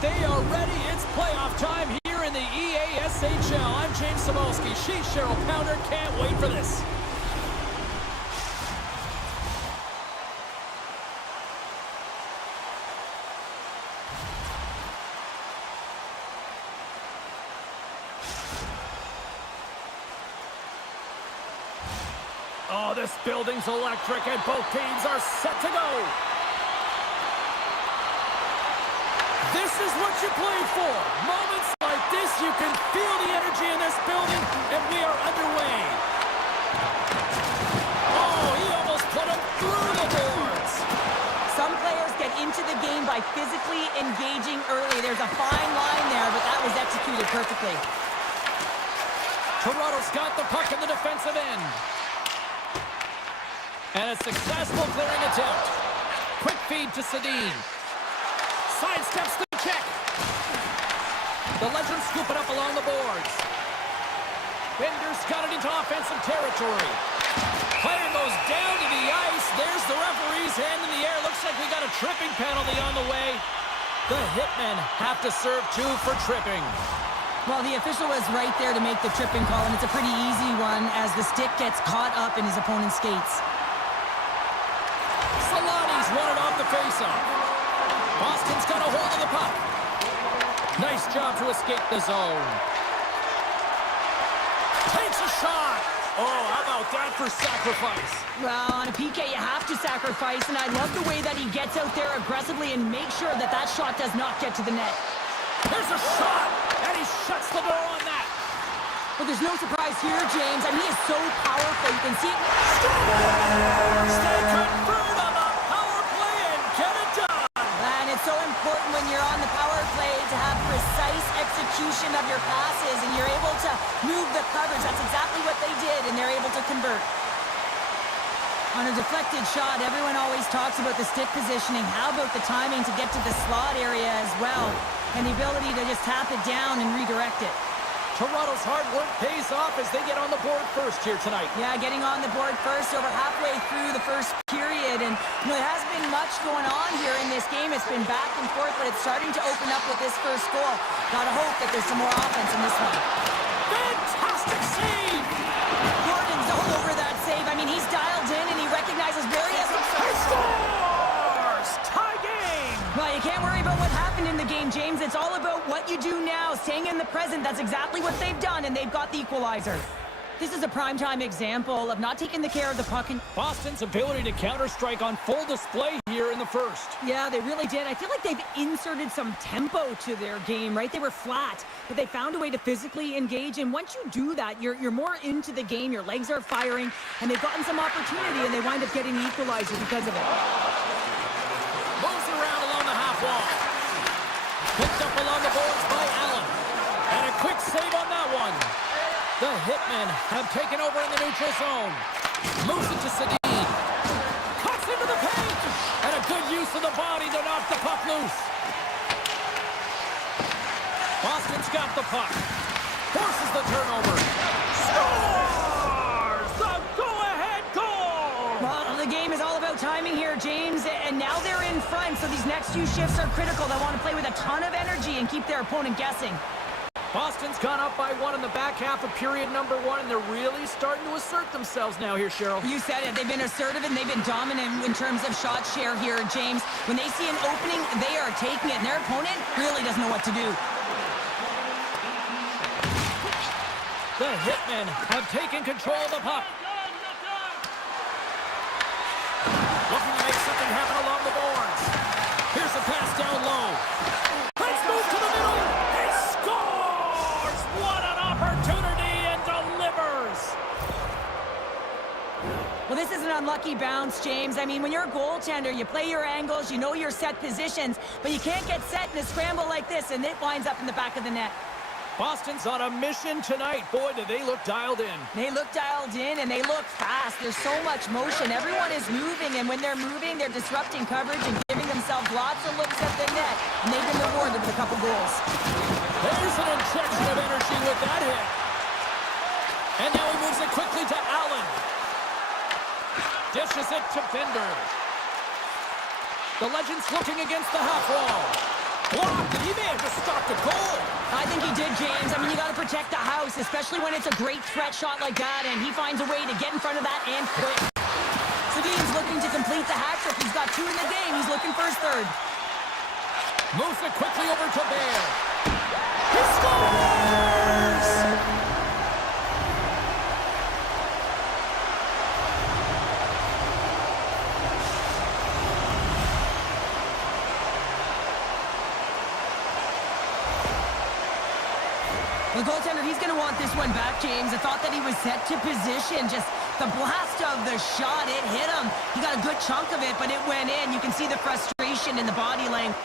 They are ready. It's playoff time here in the EASHL. I'm James Cybulski. She's Cheryl Pounder. Can't wait for this. Oh, this building's electric, and both teams are set to go. This is what you played for. Moments like this, you can feel the energy in this building, and we are underway. Oh, he almost put him through the boards. Some players get into the game by physically engaging early. There's a fine line there, but that was executed perfectly. Toronto's got the puck in the defensive end. And a successful clearing attempt. Quick feed to Sedin. Sidesteps the check. The Legends scoop it up along the boards. Bender's got it into offensive territory. Player goes down to the ice. There's the referee's hand in the air. Looks like we got a tripping penalty on the way. The Hitmen have to serve 2 for tripping. Well, the official was right there to make the tripping call, and it's a pretty easy one as the stick gets caught up in his opponent's skates. Solani's won it off the faceoff. Boston's got a hold of the puck. Nice job to escape the zone. Takes a shot. Oh, how about that for sacrifice? Well, on a PK, you have to sacrifice, and I love the way that he gets out there aggressively and makes sure that that shot does not get to the net. Here's a shot, and he shuts the door on that. But there's no surprise here, James. I mean, he is so powerful. You can see it. They convert on the power play and get it done. And it's so important when you're on the power play to have precise execution of your passes, and you're able to move the coverage. That's exactly what they did, and they're able to convert. On a deflected shot, everyone always talks about the stick positioning. How about the timing to get to the slot area as well, and the ability to just tap it down and redirect it. Toronto's hard work pays off as they get on the board first here tonight. Yeah, getting on the board first over halfway through the first period. And there hasn't been much going on here in this game. It's been back and forth, but it's starting to open up with this first goal. Gotta hope that there's some more offense in this one. Fantastic save! Gordon's all over that save. I mean, he's dialed in and he recognizes where he has himself. He scores! Tie game! Well, you can't worry about what happened in the game, James. It's all about what you do now, staying in the present. That's exactly what they've done, and they've got the equalizer. This is a primetime example of not taking the care of the puck. And Boston's ability to counter-strike on full display here in the first. yeah, they really did. I feel like they've inserted some tempo to their game, right? They were flat, but they found a way to physically engage, and once you do that, you're more into the game. Your legs are firing, and they've gotten some opportunity, and they wind up getting the equalizer because of it. Moves around along the half wall. Picked up along the boards by Allen. And a quick save on that one. The Hitmen have taken over in the neutral zone. Moves it to Sedin. Cuts into the paint. And a good use of the body to knock the puck loose. Boston's got the puck. Forces the turnover. Scores! The go-ahead goal! Well, the game is all about timing here, James, and now they're in front, so these next few shifts are critical. They want to play with a ton of energy and keep their opponent guessing. Boston's gone up by 1 in the back half of period number 1, and they're really starting to assert themselves now here, Cheryl. You said it. They've been assertive, and they've been dominant in terms of shot share here, James. When they see an opening, they are taking it, and their opponent really doesn't know what to do. The Hitmen have taken control of the puck. Looking to make something happen along the boards. Here's a pass down low. Let's move to the middle. He scores! What an opportunity, and delivers! Well, this is an unlucky bounce, James. I mean, when you're a goaltender, you play your angles, you know your set positions, but you can't get set in a scramble like this, and it winds up in the back of the net. Boston's on a mission tonight. Boy, do they look dialed in. They look dialed in, and they look fast. There's so much motion. Everyone is moving, and when they're moving, they're disrupting coverage and giving themselves lots of looks at the net, and they've been rewarded with a couple goals. There's an injection of energy with that hit. And now he moves it quickly to Allen. Dishes it to Bender. The Legends looking against the half wall. blocked, and he may have just stopped a goal. I think he did, James. I mean, you got to protect the house, especially when it's a great threat shot like that, and he finds a way to get in front of that and quick. Sedin's looking to complete the hat trick. He's got 2 in the game. He's looking for his 3rd. Moves it quickly over to Bear. He scores! The goaltender, he's going to want this one back, James. I thought that he was set to position. Just the blast of the shot, it hit him. He got a good chunk of it, but it went in. You can see the frustration in the body language.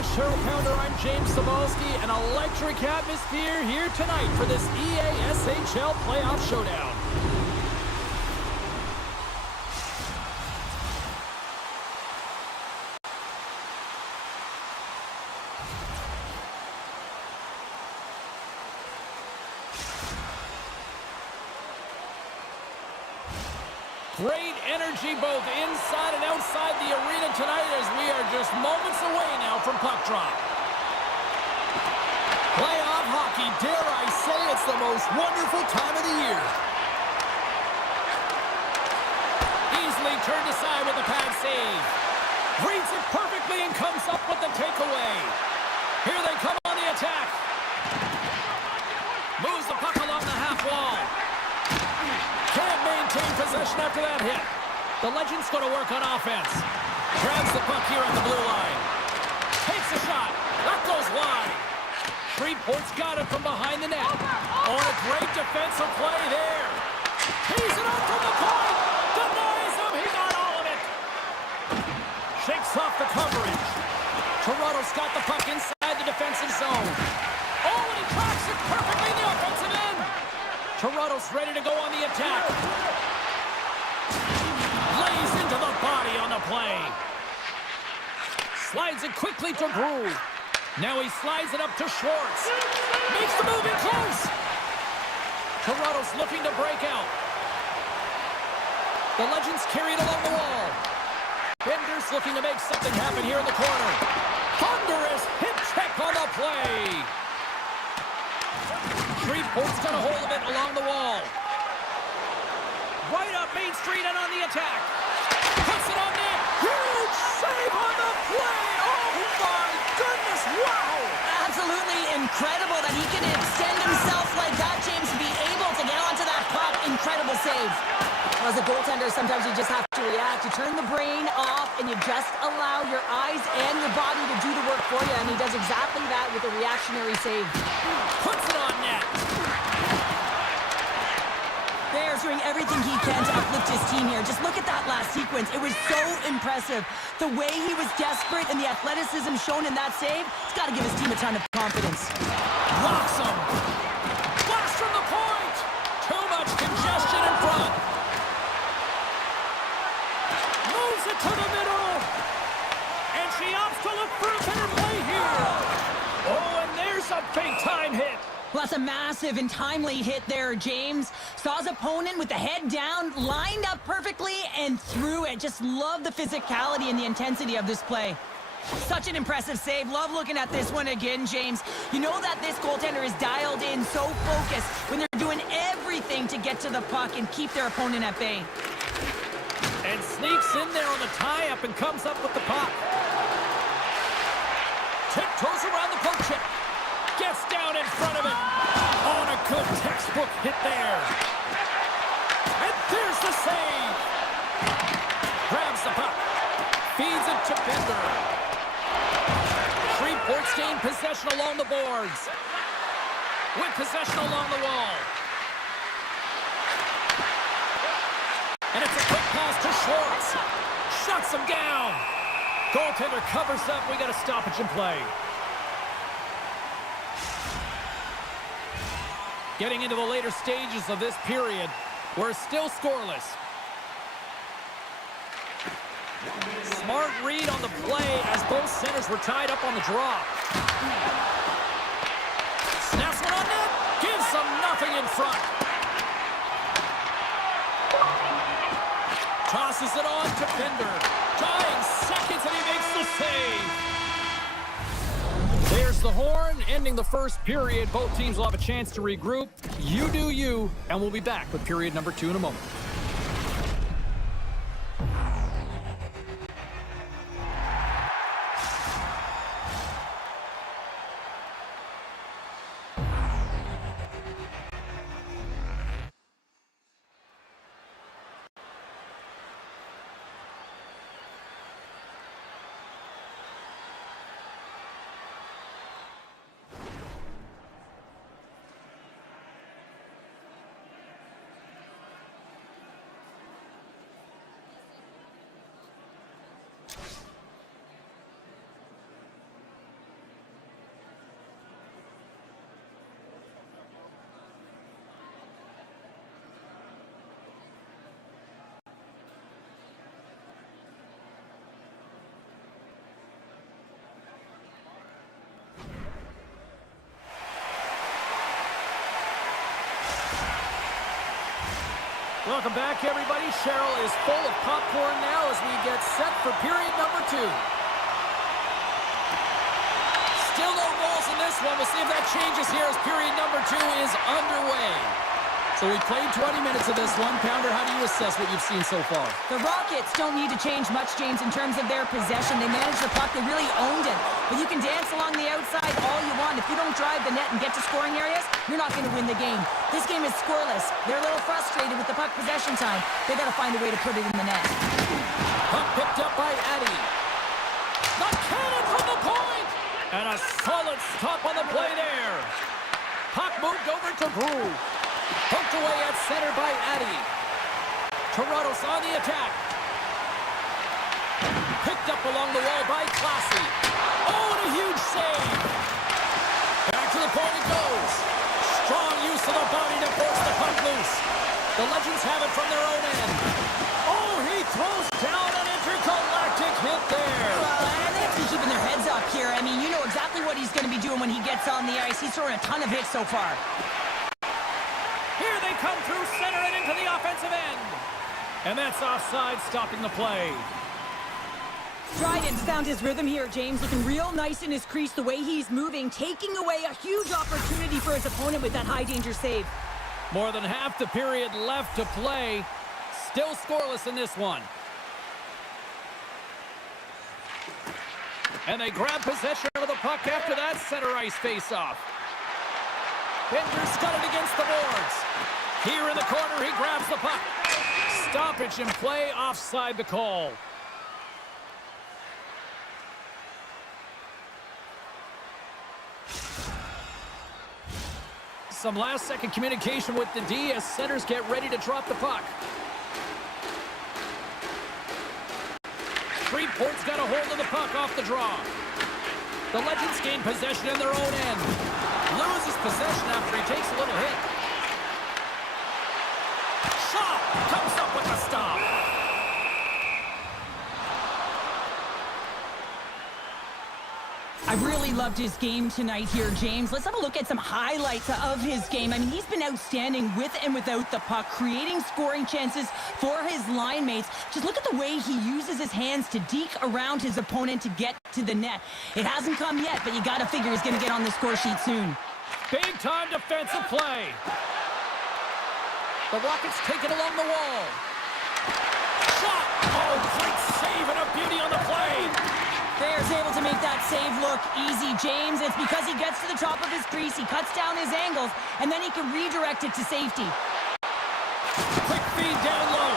with Cheryl Pounder, I'm James Cebulski. An electric atmosphere here tonight for this EASHL Playoff Showdown. Great energy both inside and outside the arena tonight as we are just moments away now from puck drop. Playoff hockey, dare I say it's the most wonderful time of the year. Easily turned aside with a pad save. Reads it perfectly and comes up with the takeaway. Here they come on the attack. Moves the puck along the half wall. Can't maintain possession after that hit. The Legend's going to work on offense. Grabs the puck here at the blue line. Takes a shot. That goes wide. Shreveport's got it from behind the net. Oh, and a great defensive play there. Tees it up from the point. Denies him. He got all of it. Shakes off the coverage. Toronto's got the puck inside the defensive zone. Oh, and he tracks it perfectly in the offensive end. Toronto's ready to go on the attack. Lays into the body on the play. Slides it quickly to Brew. Now he slides it up to Schwartz. Makes the move in close. Toronto's looking to break out. The Legends carry it along the wall. Bender's looking to make something happen here in the corner. Thunderous hip check on the play. Shreveport's got a hold of it along the wall. Right up Main Street and on the attack. Puts it on net. Huge save on the play. Oh my goodness, wow. Absolutely incredible that he can extend himself like that, James, to be able to get onto that puck. Incredible save. As a goaltender, sometimes you just have to react. You turn the brain off and you just allow your eyes and your body to do the work for you, and he does exactly that with a reactionary save. Puts it on net. Bears doing everything he can to uplift his team here. Just look at that last sequence. It was so impressive. The way he was desperate and the athleticism shown in that save, it's got to give his team a ton of confidence. Locks him. Blast from the point. Too much congestion in front. Moves it to the middle. And she opts to look for a better play here. Oh, and there's a big-time hit. Well, that's a massive and timely hit there, James. Saw his opponent with the head down, lined up perfectly, and threw it. Just love the physicality and the intensity of this play. Such an impressive save. Love looking at this one again, James. You know that this goaltender is dialed in, so focused when they're doing everything to get to the puck and keep their opponent at bay. And sneaks in there on the tie-up and comes up with the puck. Tiptoes around the poke check. Gets down in front of it. On a good textbook hit there. And there's the save. Grabs the puck. Feeds it to Bender. Shreveport's gained possession along the boards. With possession along the wall. And it's a quick pass to Schwartz. Shuts him down. Goaltender covers up. We got a stoppage in play. Getting into the later stages of this period, we're still scoreless. Smart read on the play as both centers were tied up on the draw. Snaps one on net, gives them nothing in front. Tosses it on to Bender. Dying seconds and he makes the save. There's the horn, ending the first period. Both teams will have a chance to regroup. You do you, and we'll be back with period number 2 in a moment. Welcome back, everybody. Cheryl is full of popcorn now as we get set for period number 2. Still no goals in this one. We'll see if that changes here as period number 2 is underway. So we played 20 minutes of this one. Pounder, how do you assess what you've seen so far? The Rockets don't need to change much, James, in terms of their possession. They managed the puck. They really owned it. But you can dance along the outside all you want. If you don't drive the net and get to scoring areas, you're not going to win the game. This game is scoreless. They're a little frustrated with the puck possession time. They got to find a way to put it in the net. Puck picked up by Addy. The cannon from the point! And a solid stop on the play there. Puck moved over to Brew. Poked away at center by Addy. Toronto's on the attack. Picked up along the wall by Classy. Oh, and a huge save. Back to the point it goes. Strong use of the body to force the puck loose. The Legends have it from their own end. Oh, he throws down an intergalactic hit there. And they have to be keeping their heads up here. I mean, you know exactly what he's going to be doing when he gets on the ice. He's throwing a ton of hits so far. Here they come through center and into the offensive end. And that's offside, stopping the play. Dryden's found his rhythm here, James. Looking real nice in his crease, the way he's moving, taking away a huge opportunity for his opponent with that high-danger save. More than half the period left to play. Still scoreless in this one. And they grab possession of the puck after that center ice face-off. Bender's got it against the boards. Here in the corner, he grabs the puck. Stoppage in play, offside the call. Some last-second communication with the D as centers get ready to drop the puck. Freeport's got a hold of the puck off the draw. The Legends gain possession in their own end. Loses possession after he takes a little hit. Shaw comes up with the stop. I really loved his game tonight here, James. Let's have a look at some highlights of his game. I mean, he's been outstanding with and without the puck, creating scoring chances for his line mates. Just look at the way he uses his hands to deke around his opponent to get to the net. It hasn't come yet, but you got to figure he's going to get on the score sheet soon. Big-time defensive play. The Rockets take it along the wall. Shot! Oh, great save and a beauty on the play. Bears able to make that save look easy, James. It's because he gets to the top of his crease, he cuts down his angles, and then he can redirect it to safety. Quick feed down low.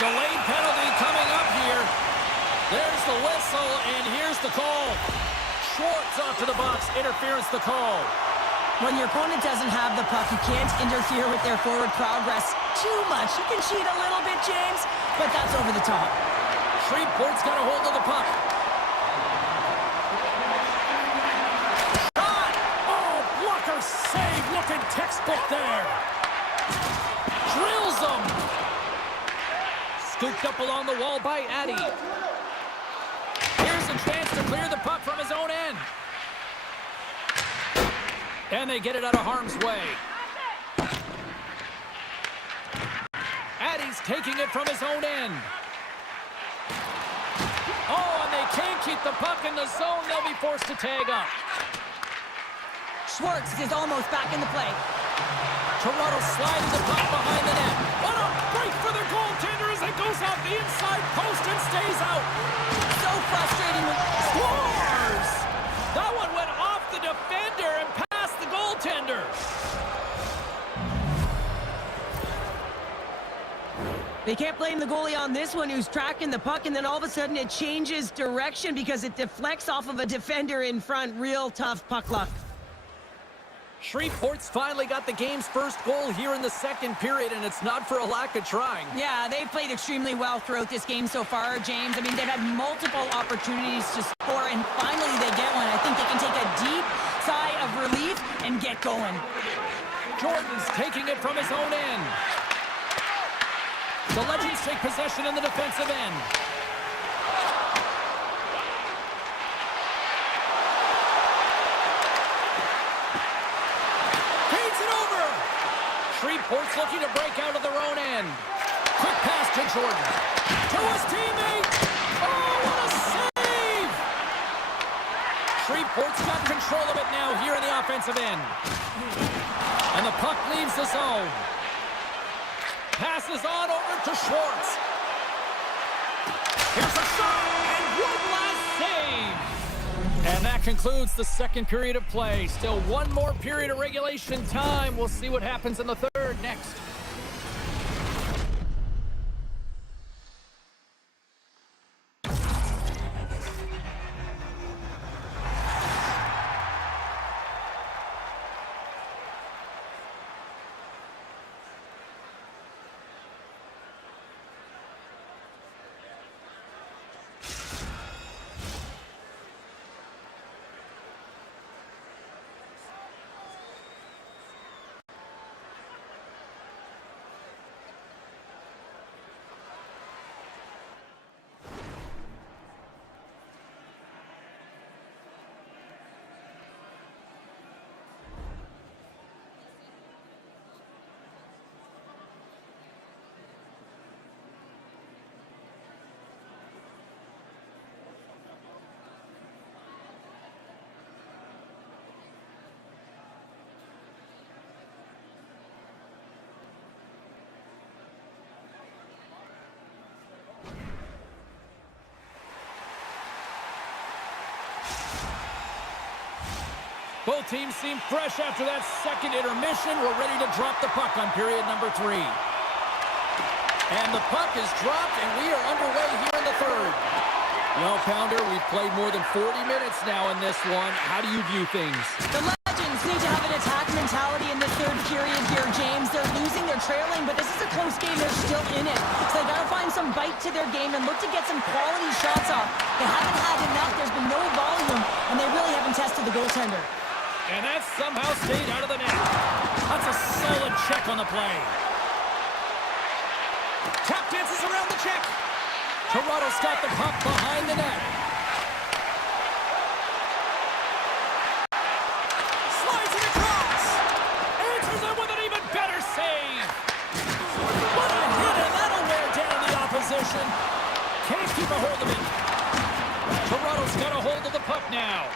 Delayed penalty coming up here. There's the whistle, and here's the call. Schwartz off to the box. Interference the call. When your opponent doesn't have the puck, you can't interfere with their forward progress too much. You can cheat a little bit, James, but that's over the top. Shreveport's got a hold of the puck. Shot! Oh, blocker save. Looking textbook there. Drills him. Scooped up along the wall by Addy. Here's a chance to clear the puck from his own end. And they get it out of harm's way. Addy's taking it from his own end. Oh, and they can't keep the puck in the zone. They'll be forced to tag up. Schwartz is almost back in the play. Toronto sliding the puck behind the net. What a break for the goaltender as it goes off the inside post and stays out. So frustrating. Scores! That one went off the defender and past the goaltender. They can't blame the goalie on this one who's tracking the puck, and then all of a sudden it changes direction because it deflects off of a defender in front. Real tough puck luck. Shreveport's finally got the game's first goal here in the second period, and it's not for a lack of trying. Yeah, they've played extremely well throughout this game so far, James. I mean, they've had multiple opportunities to score, and finally they get one. I think they can take a deep sigh of relief and get going. Jordan's taking it from his own end. The Legends take possession in the defensive end. Feeds it over. Shreveport's looking to break out of their own end. Quick pass to Jordan. To his teammate. Oh, what a save! Shreveport's got control of it now here in the offensive end. And the puck leaves the zone. Passes on over to Schwartz. Here's a shot, and one last save. And that concludes the second period of play. Still one more period of regulation time. We'll see what happens in the third next. Both teams seem fresh after that second intermission. We're ready to drop the puck on period number 3. And the puck is dropped, and we are underway here in the third. Well, Pounder, we've played more than 40 minutes now in this one. How do you view things? The Legends need to have an attack mentality in this third period here, James. They're losing, they're trailing, but this is a close game. They're still in it. So they got to find some bite to their game and look to get some quality shots off. They haven't had enough. There's been no volume, and they really haven't tested the goaltender. And that somehow stayed out of the net. That's a solid check on the play. Tap dances around the check. Toronto's got the puck behind the net. Slides it across. Answers it with an even better save. What a hit, and that'll wear down the opposition. Can't keep a hold of it. Toronto's got a hold of the puck now.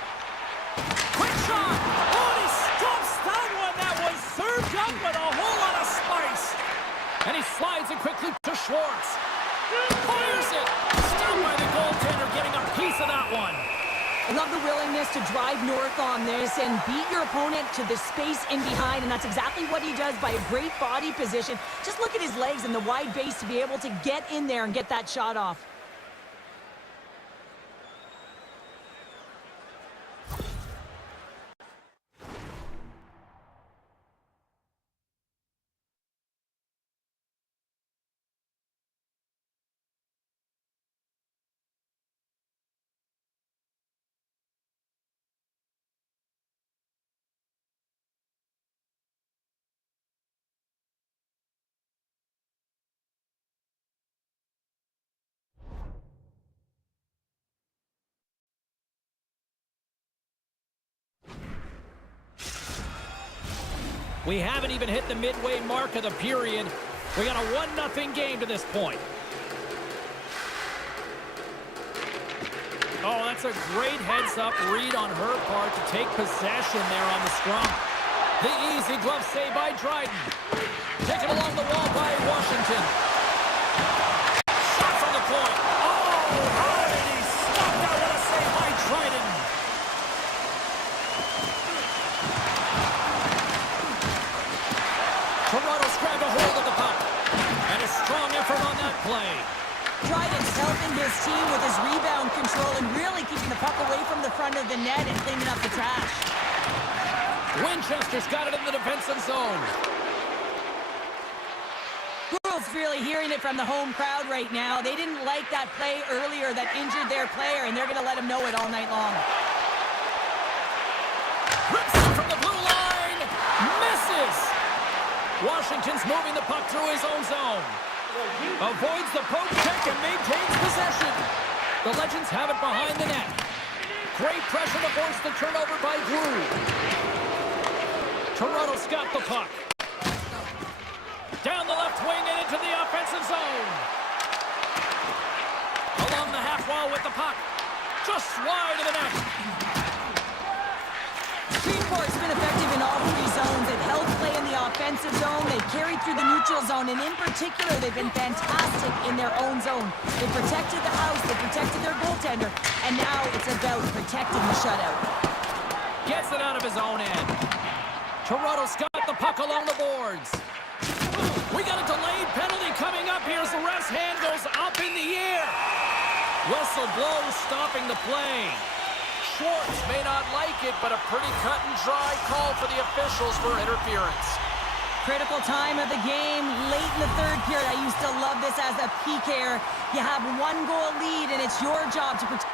Quick shot! Oh, he stops that one! That was served up with a whole lot of spice! And he slides it quickly to Schwartz. Fires it! Stopped by the goaltender, getting a piece of that one. I love the willingness to drive north on this and beat your opponent to the space in behind, and that's exactly what he does by a great body position. Just look at his legs and the wide base to be able to get in there and get that shot off. We haven't even hit the midway mark of the period. We got a 1-0 game to this point. Oh, that's a great heads-up read on her part to take possession there on the scrum. The easy glove save by Dryden. Taken along the wall by Washington. Shot from the point. Oh, how did he stop that? What a save by Dryden. Toronto's grabbed a hold of the puck. And a strong effort on that play. Dryden's helping his team with his rebound control and really keeping the puck away from the front of the net and cleaning up the trash. Winchester's got it in the defensive zone. World's really hearing it from the home crowd right now. They didn't like that play earlier that injured their player, and they're going to let him know it all night long. Rips it from the blue line. Misses. Washington's moving the puck through his own zone. Avoids the poke check and maintains possession. The Legends have it behind the net. Great pressure to force the turnover by Drew. Toronto's got the puck. Down the left wing and into the offensive zone. Along the half wall with the puck. Just wide of the net. Greenport's been effective in all three zones. They've held play in the offensive zone. They've carried through the neutral zone. And in particular, they've been fantastic in their own zone. They protected the house. They protected their goaltender. And now it's about protecting the shutout. Gets it out of his own end. Toronto's got the puck along the boards. We got a delayed penalty coming up here as the ref's hand goes up in the air. Whistle blows, stopping the play. Schwartz may not like it, but a pretty cut and dry call for the officials for interference. Critical time of the game, late in the third period. I used to love this as a PKer. You have 1-goal lead, and it's your job to protect.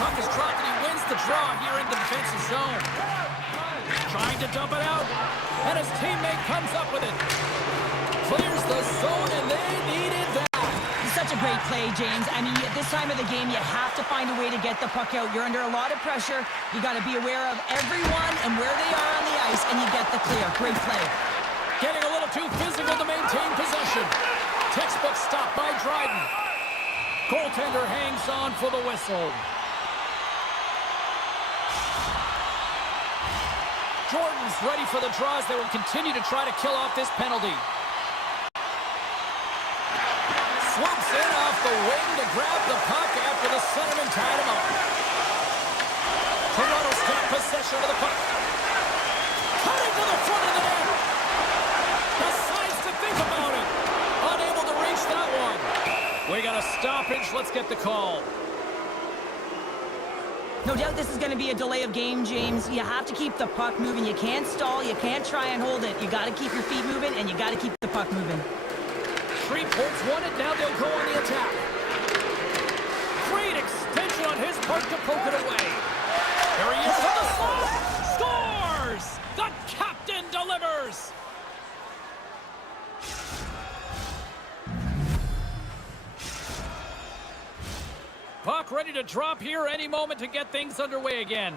Puck is dropped and he wins the draw here in the defensive zone. Trying to dump it out, and his teammate comes up with it. Clears the zone, and they needed that. It's such a great play, James. I mean, at this time of the game, you have to find a way to get the puck out. You're under a lot of pressure. You got to be aware of everyone and where they are on the ice, and you get the clear. Great play. Getting a little too physical to maintain possession. Textbook stop by Dryden. Goaltender hangs on for the whistle. Jordan's ready for the draws. They will continue to try to kill off this penalty. Swoops in off the wing to grab the puck after the centerman tied him up. Toronto's got possession of the puck. Cutting to the front of the net. Decides to think about it. Unable to reach that one. We got a stoppage. Let's get the call. No doubt this is going to be a delay of game, James. You have to keep the puck moving. You can't stall. You can't try and hold it. You got to keep your feet moving, and you got to keep the puck moving. Shreveport's won it. Now they'll go on the attack. Great extension on his part to poke it away. There he is for the slot. Scores! The captain delivers! Puck ready to drop here any moment to get things underway again.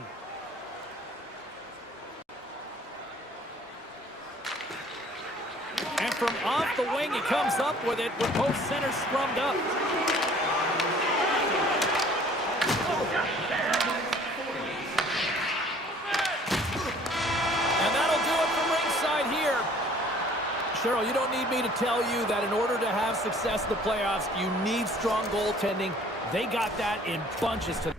And from off the wing, he comes up with it with both centers scrummed up. And that'll do it from ringside here. Cheryl, you don't need me to tell you that in order to have success in the playoffs, you need strong goaltending. They got that in bunches tonight.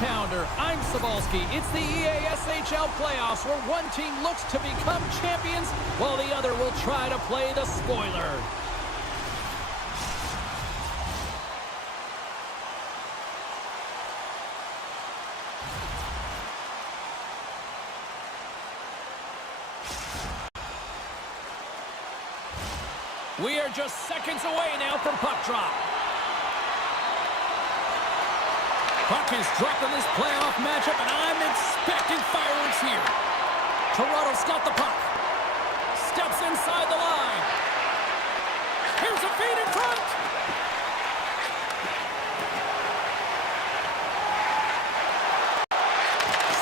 pounder. I'm Cebulski. It's the EASHL playoffs where one team looks to become champions while the other will try to play the spoiler. We are just seconds away now from puck drop. Puck is dropped in this playoff matchup, and I'm expecting fireworks here. Toronto's got the puck. Steps inside the line. Here's a feed in front.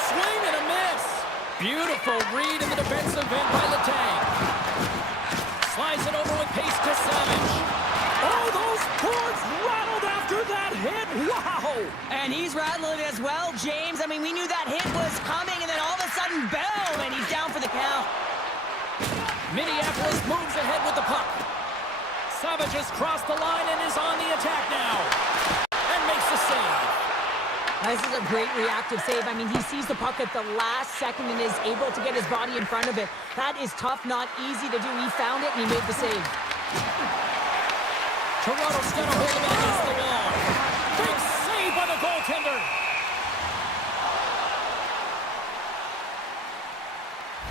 Swing and a miss. Beautiful read in the defensive end by Letang. Slides it over with pace to Savage. Oh, those boards rattled after that hit. Wow! And he's rattling as well, James. I mean, we knew that hit was coming, and then all of a sudden, boom, and he's down for the count. Minneapolis moves ahead with the puck. Savage has crossed the line and is on the attack now. And makes the save. This is a great reactive save. I mean, he sees the puck at the last second and is able to get his body in front of it. That is tough, not easy to do. He found it, and he made the save. Toronto's got a hold of it against the wall. Big save by the goaltender.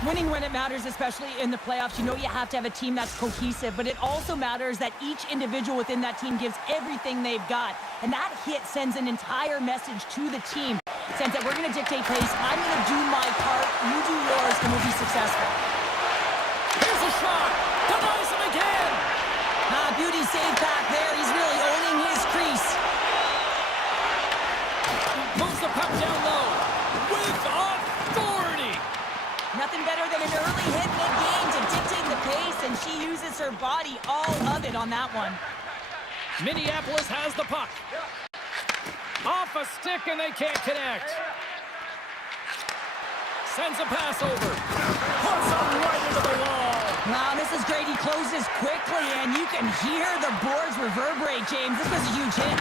Winning when it matters, especially in the playoffs, you know you have to have a team that's cohesive, but it also matters that each individual within that team gives everything they've got. And that hit sends an entire message to the team. Sense that we're going to dictate pace. I'm going to do my part, you do yours, and we'll be successful. Here's a shot. Denies him again. Beauty save back there. He's really owning his crease. Moves the puck down low with authority. Nothing better than an early hit mid-game to dictate the pace, and she uses her body, all of it on that one. Minneapolis has the puck. Off a stick, and they can't connect. Sends a pass over. Puts him right into the wall. Wow, this is great. He closes quickly, and you can hear the boards reverberate, James. This was a huge hit.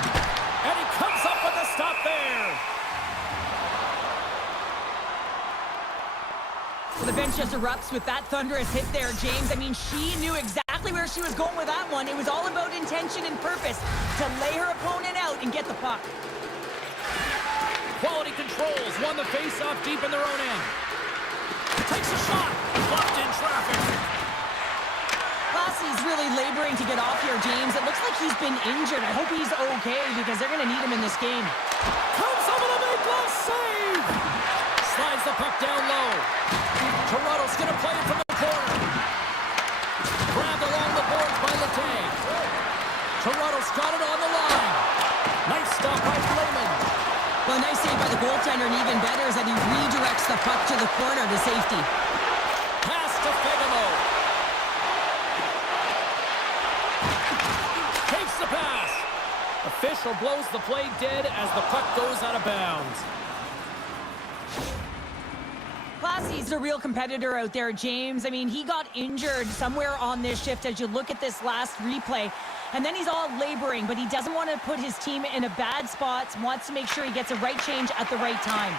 And he comes up with a stop there. Well, the bench just erupts with that thunderous hit there, James. I mean, she knew exactly where she was going with that one. It was all about intention and purpose to lay her opponent out and get the puck. Quality controls won the face-off deep in their own end. Takes a shot. Blocked in traffic. Lassy's really laboring to get off here, James. It looks like he's been injured. I hope he's okay because they're going to need him in this game. Comes up with a big last save. Slides the puck down low. Toronto's going to play it from the corner. Grabbed along the boards by Letang. Toronto's got it on the line. Nice stop by Flayman. Well, nice save by the goaltender, and even better is that he redirects the puck to the corner to safety. Pass to Fegamo. Takes the pass. Official blows the play dead as the puck goes out of bounds. Lassy's a real competitor out there, James. I mean, he got injured somewhere on this shift as you look at this last replay. And then he's all laboring, but he doesn't want to put his team in a bad spot, wants to make sure he gets a right change at the right time.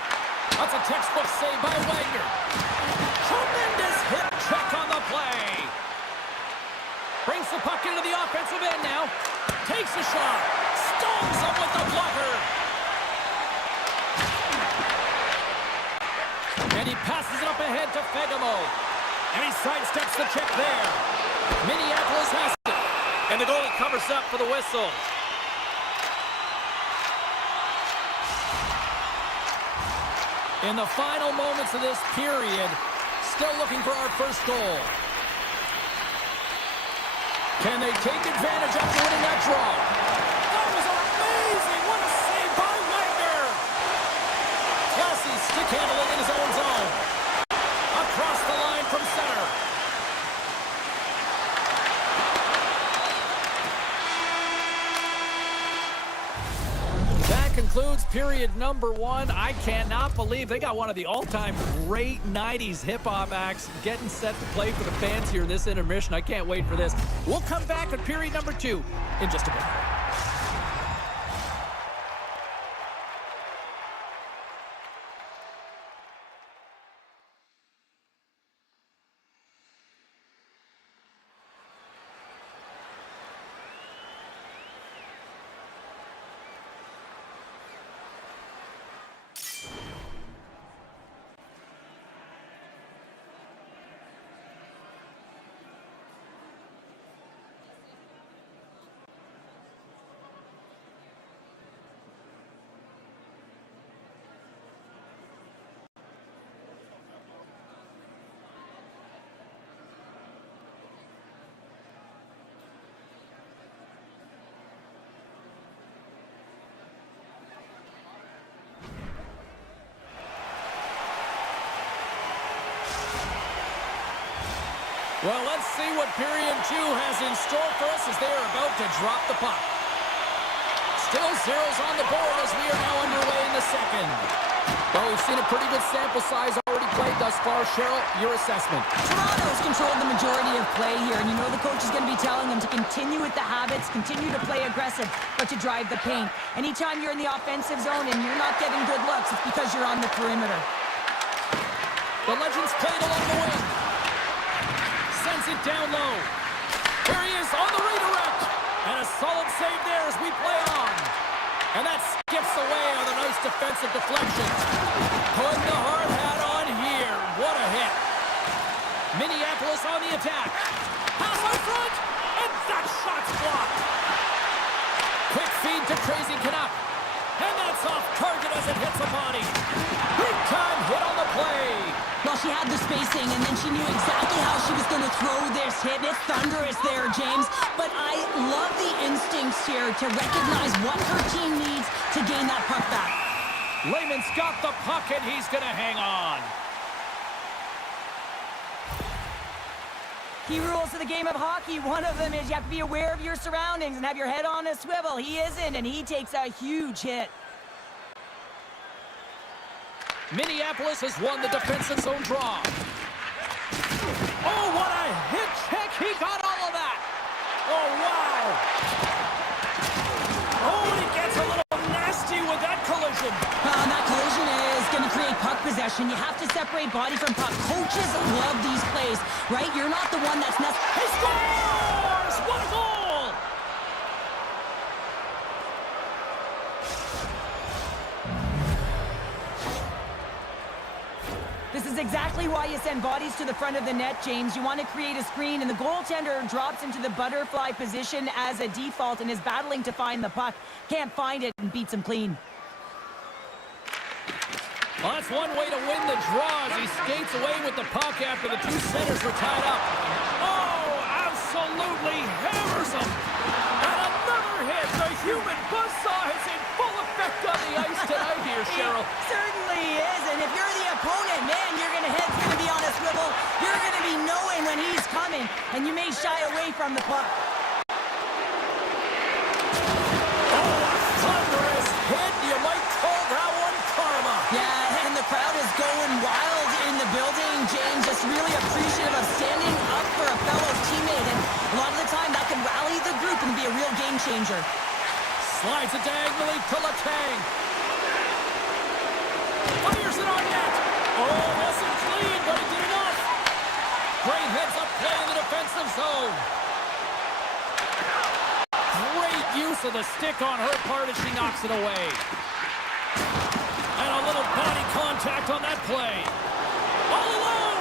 That's a textbook save by Wagner. Tremendous hip check on the play. Brings the puck into the offensive end now. Takes a shot. Stones him with the blocker. And he passes it up ahead to Fegamo. And he sidesteps the check there. Minneapolis has it. And the goalie covers up for the whistle. In the final moments of this period, still looking for our first goal. Can they take advantage after winning that draw? That was amazing! What a save by Wagner! Kelsey stick handling in his own zone. Across the line from center. That concludes period number one. I cannot believe they got one of the all-time great 90s hip-hop acts getting set to play for the fans here in this intermission. I can't wait for this. We'll come back at period number two in just a bit. Well, let's see what period 2 has in store for us as they are about to drop the puck. Still zeros on the board as we are now underway in the second. Well, we've seen a pretty good sample size already played thus far. Cheryl, your assessment. Toronto's controlled the majority of play here, and you know the coach is going to be telling them to continue with the habits, continue to play aggressive, but to drive the paint. Anytime you're in the offensive zone and you're not getting good looks, it's because you're on the perimeter. The Legends played along the wing. Sends it down low. Here he is on the redirect. And a solid save there as we play on. And that skips away on a nice defensive deflection. Putting the hard hat on here. What a hit. Minneapolis on the attack. Pass on front. And that shot's blocked. Quick feed to Crazy Canuck. And that's off target as it hits a body. Big time hit on the play. Well, she had the spacing, and then she knew exactly how she was going to throw this hit. It's thunderous there, James. But I love the instincts here to recognize what her team needs to gain that puck back. Lehman's got the puck, and he's going to hang on. Key rules to the game of hockey. One of them is you have to be aware of your surroundings and have your head on a swivel. He isn't, and he takes a huge hit. Minneapolis has won the defensive zone draw. Oh, what a hit check. He got all of that. Oh, wow. Oh, and he gets a little nasty with that collision. That collision is going to create puck possession. You have to separate body from puck. Coaches love these plays, right? You're not the one that's He scores! What a goal! This is exactly why you send bodies to the front of the net, James. You want to create a screen, and the goaltender drops into the butterfly position as a default and is battling to find the puck. Can't find it and beats him clean. Well, that's one way to win the draw as he skates away with the puck after the two centers were tied up. Oh, absolutely hammers him. And another hit. The human buzzsaw is in full effect on the ice tonight here, Cheryl. It certainly is, and if you're the opponent, man, your head's going to be on a swivel. You're going to be knowing when he's coming, and you may shy away from the puck. Oh, a thunderous hit. You might call that one karma. Yeah, and the crowd is going wild in the building, James. Just really appreciative of standing up for a fellow teammate, and a lot of the time that can rally the group and be a real game changer. Slides it diagonally to Letang. Fires it on net. Oh, wasn't clean, but he did enough. Great heads-up play in the defensive zone. Great use of the stick on her part as she knocks it away. And a little body contact on that play. All alone.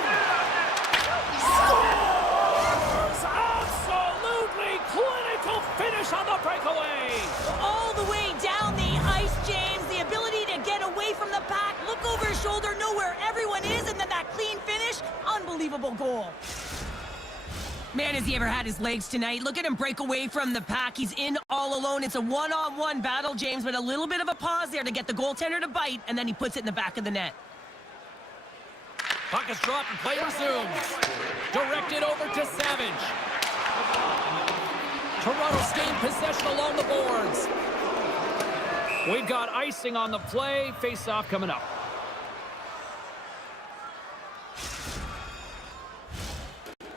Scores! Absolutely clinical finish on the breakaway. All the way down the ice, James. The ability to get away from the pack, look over his shoulder, know where everyone is, and then that clean finish. Unbelievable goal. Man, has he ever had his legs tonight. Look at him break away from the pack. He's in all alone. It's a one-on-one battle, James, but a little bit of a pause there to get the goaltender to bite, and then he puts it in the back of the net. Puck is dropped and play resumes. Directed over to Savage. Toronto's gained possession along the boards. We've got icing on the play. Face-off coming up.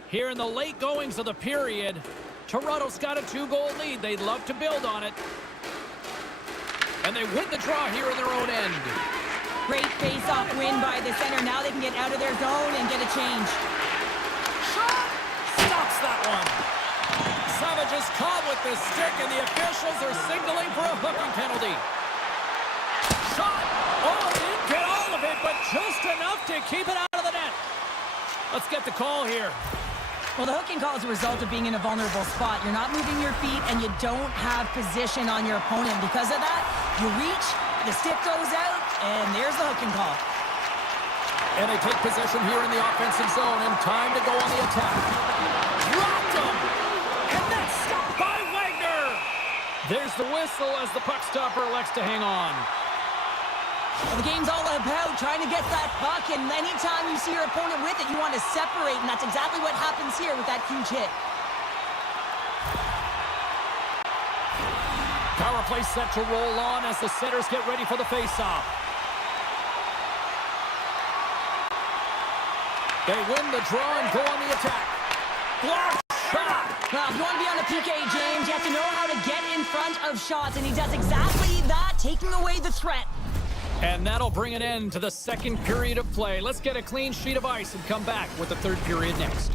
Here in the late goings of the period, Toronto's got a 2-goal lead. They'd love to build on it. And they win the draw here in their own end. Great face-off win by the center. Now they can get out of their zone and get a change. Shot! Stops that one. Savage is caught with the stick, and the officials are signaling for a hooking penalty. Shot! Oh, he didn't get all of it, but just enough to keep it out of the net. Let's get the call here. Well, the hooking call is a result of being in a vulnerable spot. You're not moving your feet, and you don't have position on your opponent. Because of that, you reach, the stick goes out, and there's the hooking call. And they take possession here in the offensive zone, and time to go on the attack. Dropped him! And that's stopped by Wagner! There's the whistle as the puck stopper elects to hang on. Well, the game's all about trying to get that puck, and anytime you see your opponent with it, you want to separate, and that's exactly what happens here with that huge hit. Power play set to roll on as the centers get ready for the faceoff. They win the draw and go on the attack. Block shot! Well, if you want to be on the PK, James, you have to know how to get in front of shots, and he does exactly that, taking away the threat. And that'll bring an end to the second period of play. Let's get a clean sheet of ice and come back with the third period next.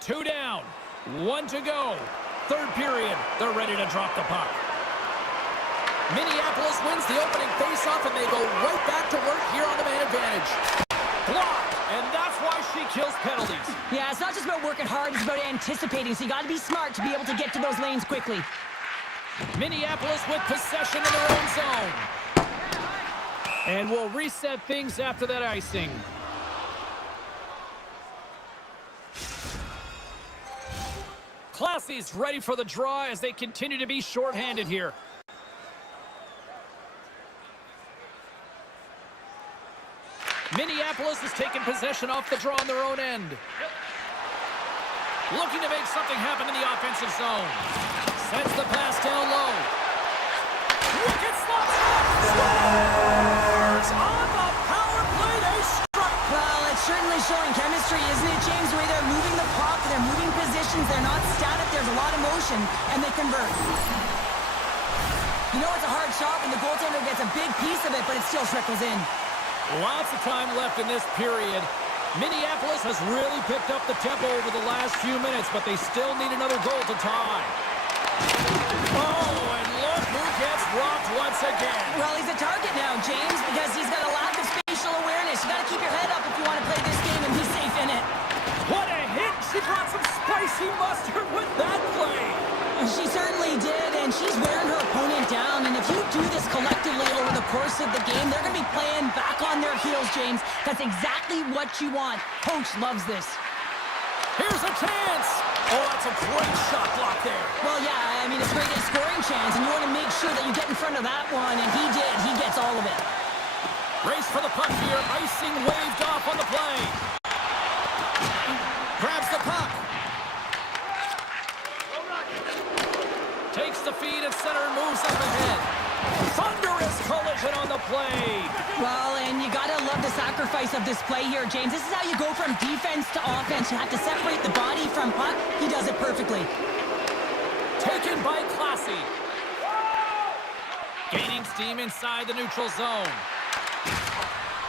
Two down, one to go. Third period, they're ready to drop the puck. Minneapolis wins the opening faceoff, and they go right back to work here on the man advantage. Blocked, and that's why she kills penalties. Yeah, it's not just about working hard, it's about anticipating, so you got to be smart to be able to get to those lanes quickly. Minneapolis with possession in their own zone. And we'll reset things after that icing. Classy's ready for the draw as they continue to be shorthanded here. Minneapolis has taken possession off the draw on their own end. Looking to make something happen in the offensive zone. Sends the pass down low. Wicked slot scores! On the power play, they strike! Well, it's certainly showing chemistry, isn't it, James? The way they're moving the puck, they're moving positions, they're not static, there's a lot of motion, and they convert. You know it's a hard shot when the goaltender gets a big piece of it, but it still trickles in. Lots of time left in this period. Minneapolis has really picked up the tempo over the last few minutes, but they still need another goal to tie. Oh, and look who gets rocked once again. Well, he's a target now, James, because he's got a lack of spatial awareness. You got to keep your head up if you want to play this game and be safe in it. What a hit! She brought some spicy mustard with that play. She certainly did, and she's wearing her opponent down. And if you do this collectively over the course of the game, they're going to be playing back on their heels, James. That's exactly what you want. Coach loves this. Here's a chance. Oh, that's a great shot block there. Well, yeah, I mean, it's a great scoring chance, and you want to make sure that you get in front of that one, and he did. He gets all of it. Race for the puck here. Icing waved off on the play. Grabs the puck. Takes the feed at center and moves up ahead. Thunderous collision on the play. Well, and you gotta love the sacrifice of this play here, James. This is how you go from defense to offense. You have to separate the body from puck. He does it perfectly. Taken by Classy. Gaining steam inside the neutral zone.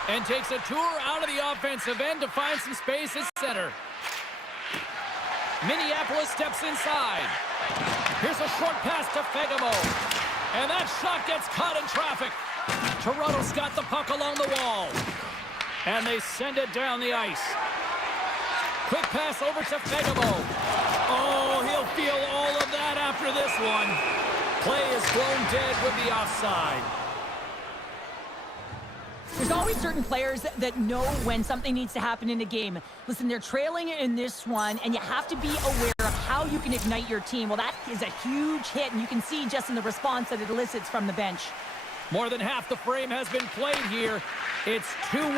And takes a tour out of the offensive end to find some space at center. Minneapolis steps inside. Here's a short pass to Fegamo. And that shot gets caught in traffic. Toronto's got the puck along the wall. And they send it down the ice. Quick pass over to Fegamo. Oh, he'll feel all of that after this one. Play is blown dead with the offside. There's always certain players that know when something needs to happen in a game. Listen, they're trailing in this one, and you have to be aware of how you can ignite your team. Well, that is a huge hit, and you can see just in the response that it elicits from the bench. More than half the frame has been played here. It's 2-1.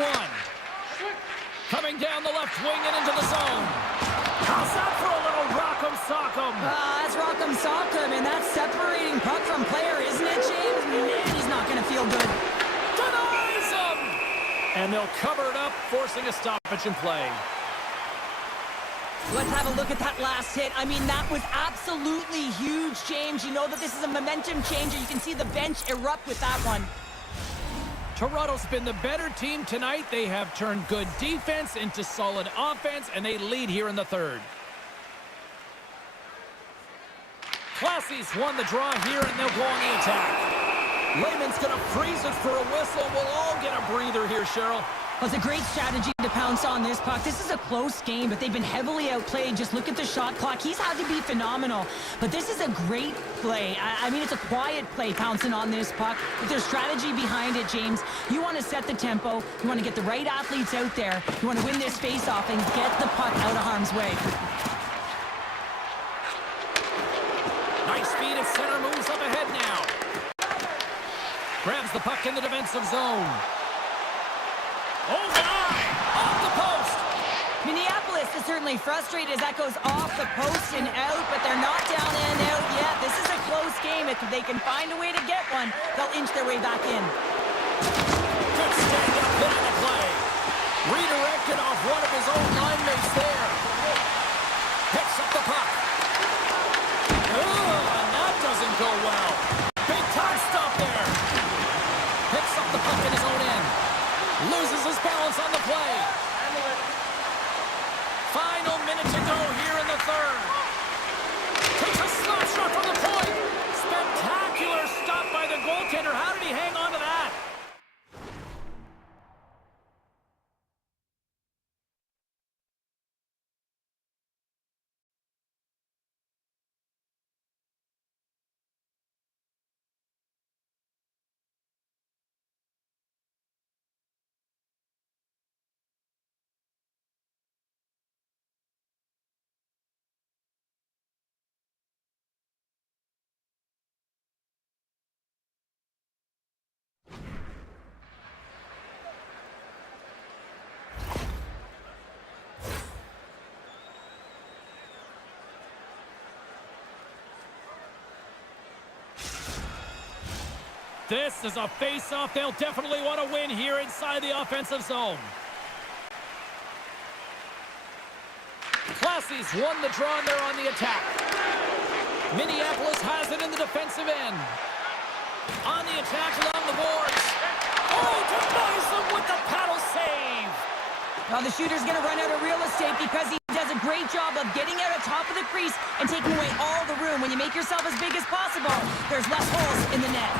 Coming down the left wing and into the zone. How's that for a little rock'em sock'em? That's rock'em sock'em, and that's separating puck from player, isn't it, James? Man, he's not going to feel good. Denies him! And they'll cover it up, forcing a stoppage in play. Let's have a look at that last hit. I mean, that was absolutely huge, James. You know that this is a momentum changer. You can see the bench erupt with that one. Toronto's been the better team tonight. They have turned good defense into solid offense, and they lead here in the third. Classy's won the draw here, and they'll go on the attack. Layman's going to freeze it for a whistle. We'll all get a breather here, Cheryl. Well, it's a great strategy to pounce on this puck. This is a close game, but they've been heavily outplayed. Just look at the shot clock. He's had to be phenomenal. But this is a great play. I mean, it's a quiet play pouncing on this puck. But there's strategy behind it, James. You want to set the tempo. You want to get the right athletes out there. You want to win this face-off and get the puck out of harm's way. Nice speed at center, moves up ahead now. Grabs the puck in the defensive zone. Oh, my! Off the post! Minneapolis is certainly frustrated as that goes off the post and out, but they're not down and out yet. This is a close game. If they can find a way to get one, they'll inch their way back in. Good stand-up hit on the play. Redirected off one of his own line mates there. Picks up the puck. Oh, and that doesn't go well. Big time stop there. Picks up the puck in his own end. Loses his balance on the play. Final minute to go here in the third. Takes a slap shot from the point. Spectacular stop by the goaltender. How did he hang on to that? This is a face-off they'll definitely want to win here inside the offensive zone. Classy's won the draw and they're on the attack. Minneapolis has it in the defensive end. On the attack along the boards. Oh, denies them with the paddle save. Well, the shooter's going to run out of real estate because he does a great job of getting out of top of the crease and taking away all the room. When you make yourself as big as possible, there's less holes in the net.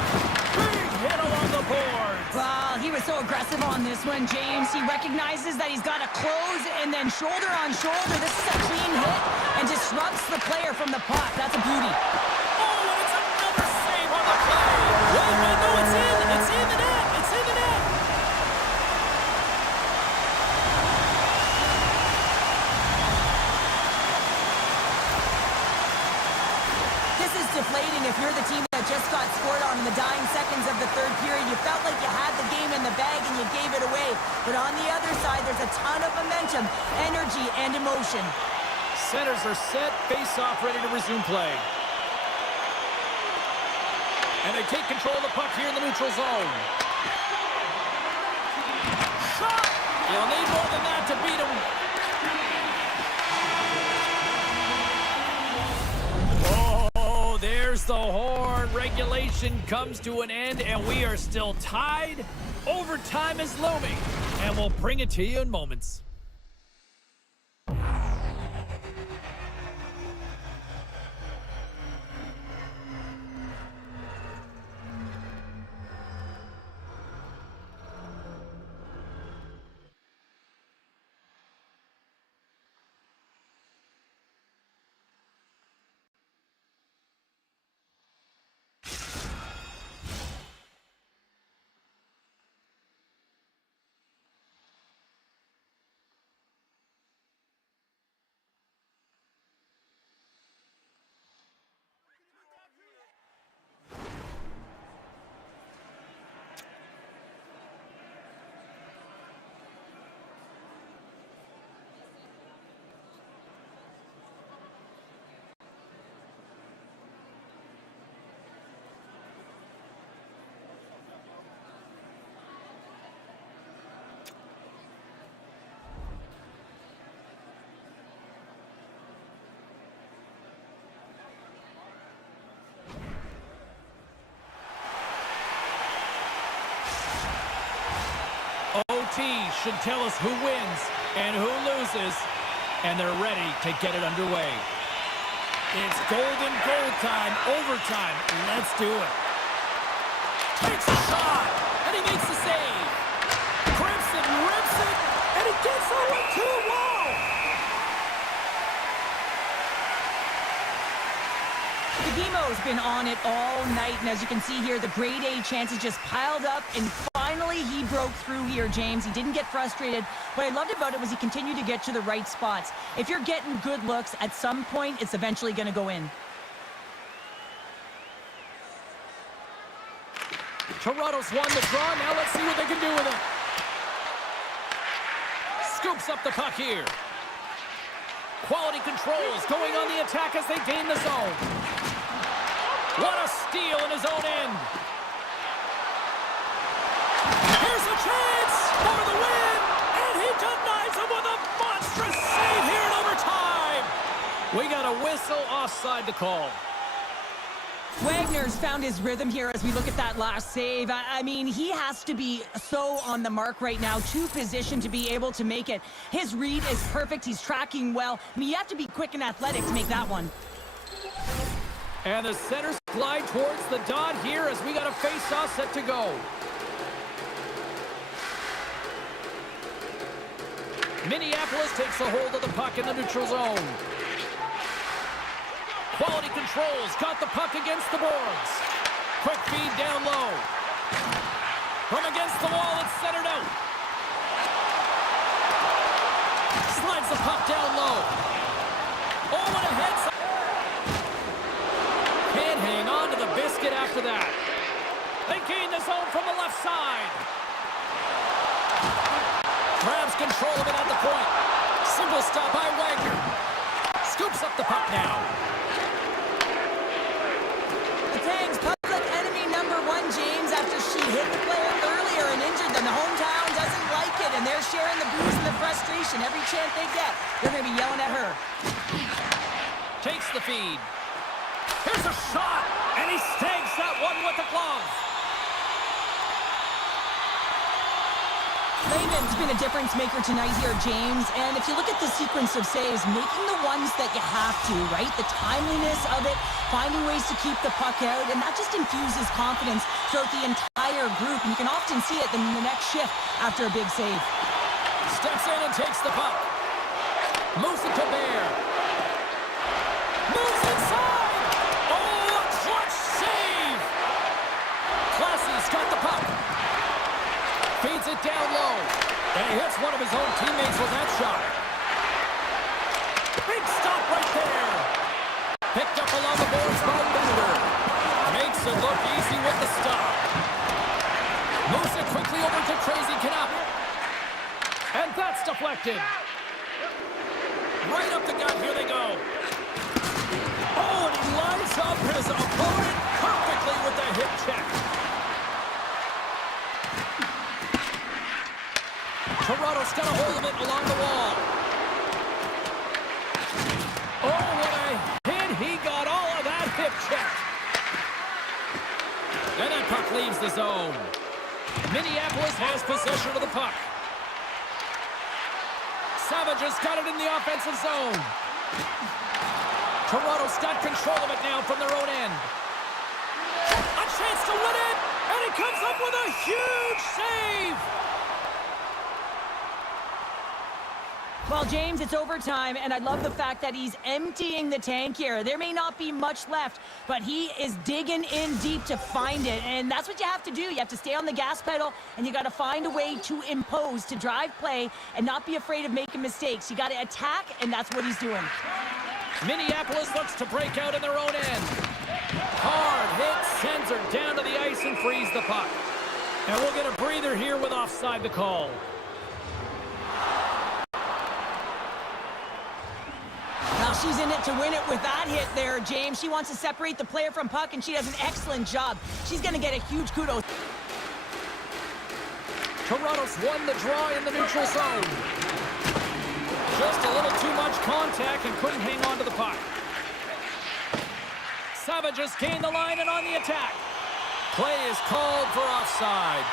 Big hit along the boards. Well, he was so aggressive on this one, James. He recognizes that he's got to close and then shoulder on shoulder. This is a clean hit and disrupts the player from the puck. That's a beauty. Oh, and it's another save on the play. Wait, no, it's in. It's in the net. It's in the net. This is deflating if you're the team that just got scored on in the dying seconds of the third period. You felt like you had the game in the bag and you gave it away. But on the other side, there's a ton of momentum, energy, and emotion. Centers are set, face-off, ready to resume play. And they take control of the puck here in the neutral zone. Shot! You'll need more than that to beat him. Oh, there's the horn. Regulation comes to an end, and we are still tied. Overtime is looming, and we'll bring it to you in moments. tee should tell us who wins and who loses, and they're ready to get it underway. It's golden goal time, overtime. Let's do it. Takes a shot, and he makes the save. Grips it, rips it, and he gets over to the wall. Gimo's been on it all night, and as you can see here, the grade A chances just piled up, and finally he broke through here, James. He didn't get frustrated. What I loved about it was he continued to get to the right spots. If you're getting good looks, at some point, it's eventually going to go in. Toronto's won the draw. Now let's see what they can do with it. Scoops up the puck here. Quality controls going on the attack as they gain the zone. What a steal in his own end. Here's a chance for the win, and he denies him with a monstrous save here in overtime. We got a whistle offside to call. Wagner's found his rhythm here as we look at that last save. I mean, he has to be so on the mark right now, too positioned to be able to make it. His read is perfect. He's tracking well. I mean, you have to be quick and athletic to make that one. And the centers glide towards the dot here as we got a face-off set to go. Minneapolis takes a hold of the puck in the neutral zone. Quality controls, got the puck against the boards. Quick feed down low. From against the wall, it's centered out. Slides the puck down low. Oh, what a head. Can't hang on to the biscuit after that. They gain the zone from the left side. Grabs control of it at the point. Simple stop by Wagner. Scoops up the puck now. Public enemy number one, James, after she hit the player earlier and injured them. The hometown doesn't like it, and they're sharing the booze and the frustration. Every chance they get, they're going to be yelling at her. Takes the feed. Here's a shot, and he snags that one with the glove. Layman's been a difference maker tonight here, James. And if you look at the sequence of saves, making the ones that you have to, right? The timeliness of it, finding ways to keep the puck out, and that just infuses confidence throughout the entire group. And you can often see it in the next shift after a big save. Steps in and takes the puck. Moves it to Bear. Moves inside. Oh, a clutch save. Classy's got the puck. Feeds it down low. And he hits one of his own teammates with that shot. Big stop right there. Picked up along the boards by Bender. Makes it look easy with the stop. Moves it quickly over to Crazy Canuck. And that's deflected. Right up the gut, here they go. Oh, and he lines up his opponent perfectly with the hip check. Toronto's got a hold of it along the wall. Oh, what a hit. He got all of that hip check. And that puck leaves the zone. Minneapolis has possession of the puck. Savage has got it in the offensive zone. Toronto's got control of it now from their own end. A chance to win it, and he comes up with a huge save. Well, James, it's overtime, and I love the fact that he's emptying the tank here. There may not be much left, but he is digging in deep to find it, and that's what you have to do. You have to stay on the gas pedal, and you got to find a way to impose, to drive play, and not be afraid of making mistakes. You got to attack, and that's what he's doing. Minneapolis looks to break out in their own end. Hard hit, sends her down to the ice and frees the puck. And we'll get a breather here with offside the call. Now she's in it to win it with that hit there, James. She wants to separate the player from puck, and she does an excellent job. She's going to get a huge kudos. Toronto's won the draw in the neutral zone. Just a little too much contact and couldn't hang on to the puck. Savage has gained the line and on the attack. Play is called for offside.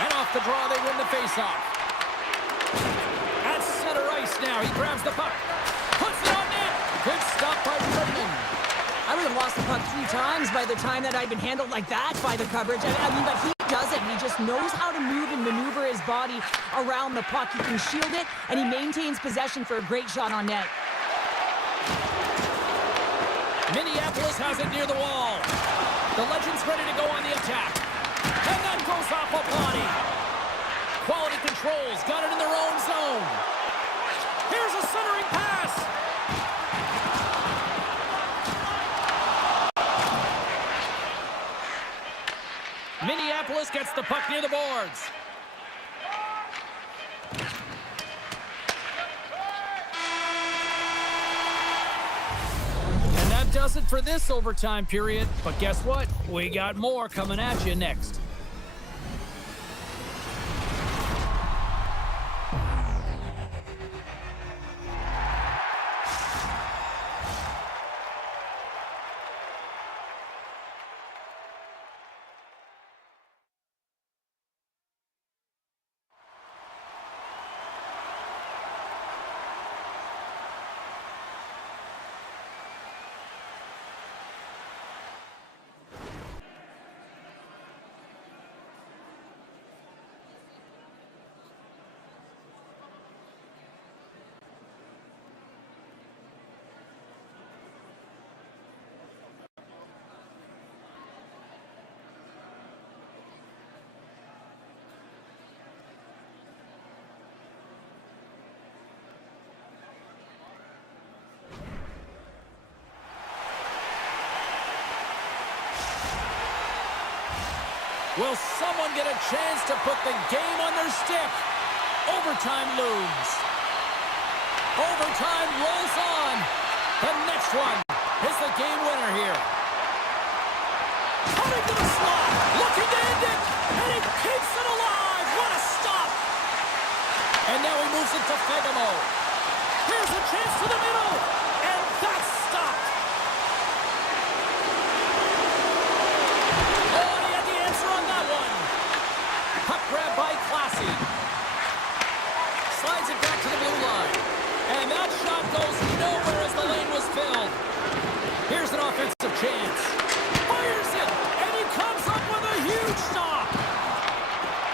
And off the draw, they win the faceoff. At center ice now. He grabs the puck. Puts it on net. Good stop by Redmond. I would have lost the puck 3 times by the time that I'd been handled like that by the coverage. I mean, but he doesn't. He just knows how to move and maneuver his body around the puck. He can shield it, and he maintains possession for a great shot on net. Minneapolis has it near the wall. The Legends ready to go on the attack. And that goes off a body. Quality controls. Got it in their own zone. Here's a centering pass. Minneapolis gets the puck near the boards. And that does it for this overtime period. But guess what? We got more coming at you next. Will someone get a chance to put the game on their stick? Overtime looms. Overtime rolls on. The next one is the game winner here. Coming to the slot. Looking to end it. And he keeps it alive. What a stop. And now he moves it to Fegamo. Here's a chance to the middle. And that's stopped. Grabbed by Classy. Slides it back to the blue line. And that shot goes nowhere as the lane was filled. Here's an offensive chance. Fires it, and he comes up with a huge stop.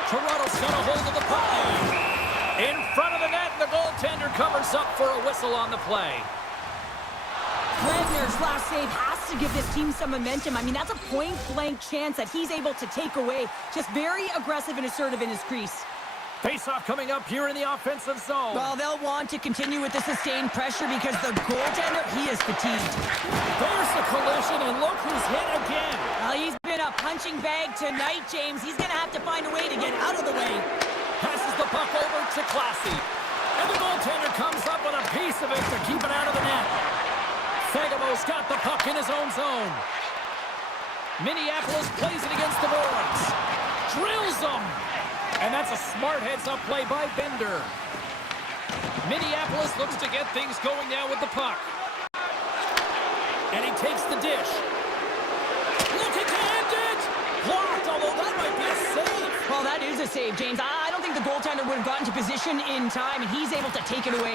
Toronto's got a hold of the puck. In front of the net, the goaltender covers up for a whistle on the play. Ledner's last save has to give this team some momentum. I mean, that's a point-blank chance that he's able to take away. Just very aggressive and assertive in his crease. Face-off coming up here in the offensive zone. Well, they'll want to continue with the sustained pressure because the goaltender, he is fatigued. There's the collision, and look who's hit again. Well, he's been a punching bag tonight, James. He's going to have to find a way to get out of the way. Passes the puck over to Classy. And the goaltender comes up with a piece of it to keep it out of the net. Fegamo's got the puck in his own zone. Minneapolis plays it against the boards. Drills them. And that's a smart heads-up play by Bender. Minneapolis looks to get things going now with the puck. And he takes the dish. Looking to end it. Blocked, although that might be a save. Well, that is a save, James. I don't think the goaltender would have gotten to position in time, and he's able to take it away.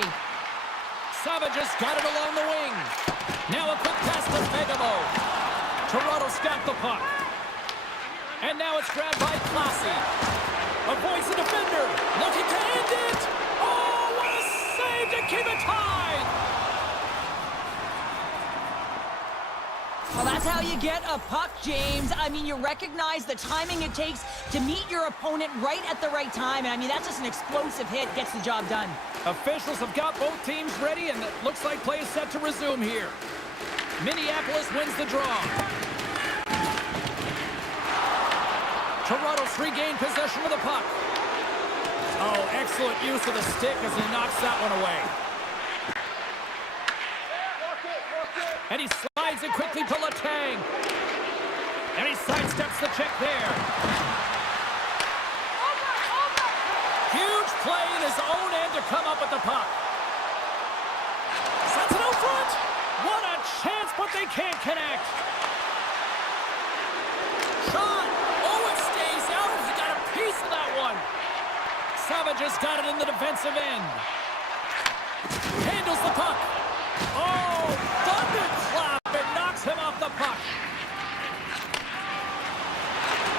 Savage has got it along the wing. Now a quick pass to Fegamo. Toronto's got the puck. And now it's grabbed by Classy. Avoids the defender. Looking to end it. Oh, what a save to keep it tied. Well, that's how you get a puck, James. I mean, you recognize the timing it takes to meet your opponent right at the right time. And I mean, that's just an explosive hit. Gets the job done. Officials have got both teams ready, and it looks like play is set to resume here. Minneapolis wins the draw. Toronto's regained possession of the puck. Oh, excellent use of the stick as he knocks that one away. And he slides it quickly to Letang. And he sidesteps the check there. Huge play in his own end to come up with the puck. Sets it out front. What a chance, but they can't connect. Shot. Oh, it stays out. He got a piece of that one. just got it in the defensive end. Handles the puck. Oh, thunderclap! It knocks him off the puck.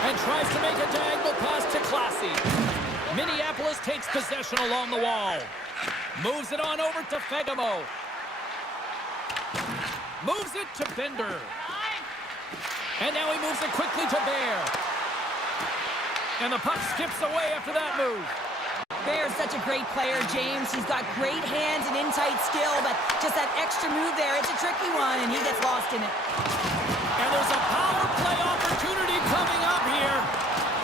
And tries to make a diagonal pass to Classy. Minneapolis takes possession along the wall. Moves it on over to Fegamo. Moves it to Bender. And now he moves it quickly to Bear. And the puck skips away after that move. Bear's such a great player, James. He's got great hands and in-tight skill, but just that extra move there, it's a tricky one, and he gets lost in it. And there's a power play opportunity coming up here.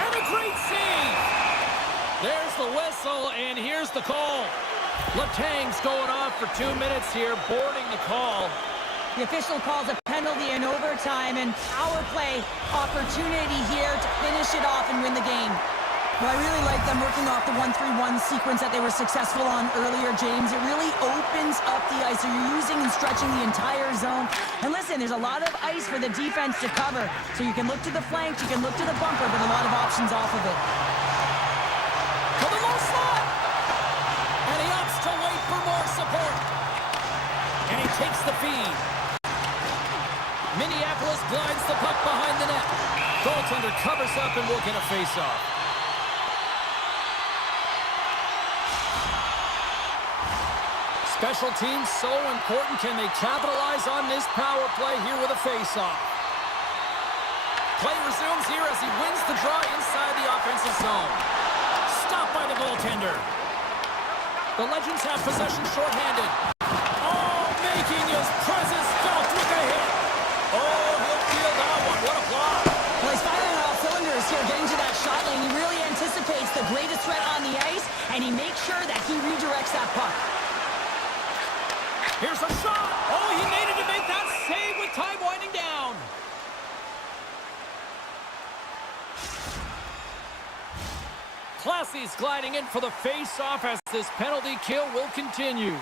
And a great save. There's the whistle, and here's the call. Letang's going off for 2 minutes here, boarding the call. The official calls a penalty in overtime, and power play opportunity here to finish it off and win the game. Well, I really like them working off the 1-3-1 sequence that they were successful on earlier, James. It really opens up the ice, so you're using and stretching the entire zone. And listen, there's a lot of ice for the defense to cover, so you can look to the flank, you can look to the bumper, but a lot of options off of it. To the low slot! And he opts to wait for more support. And he takes the feed. Minneapolis glides the puck behind the net. Goaltender covers up and will get a face-off. Special teams so important. Can they capitalize on this power play here with a face-off? Play resumes here as he wins the draw inside the offensive zone. Stopped by the goaltender. The Legends have possession shorthanded. Oh, making his presence felt with a hit. Oh, he'll feel that one. What a block. Well, he's firing on all cylinders here, getting to that shot lane. He really anticipates the greatest threat on the ice, and he makes sure that he redirects that puck. Here's a shot. Oh, he needed to make that save with time winding down. Classy's gliding in for the face-off as this penalty kill will continue.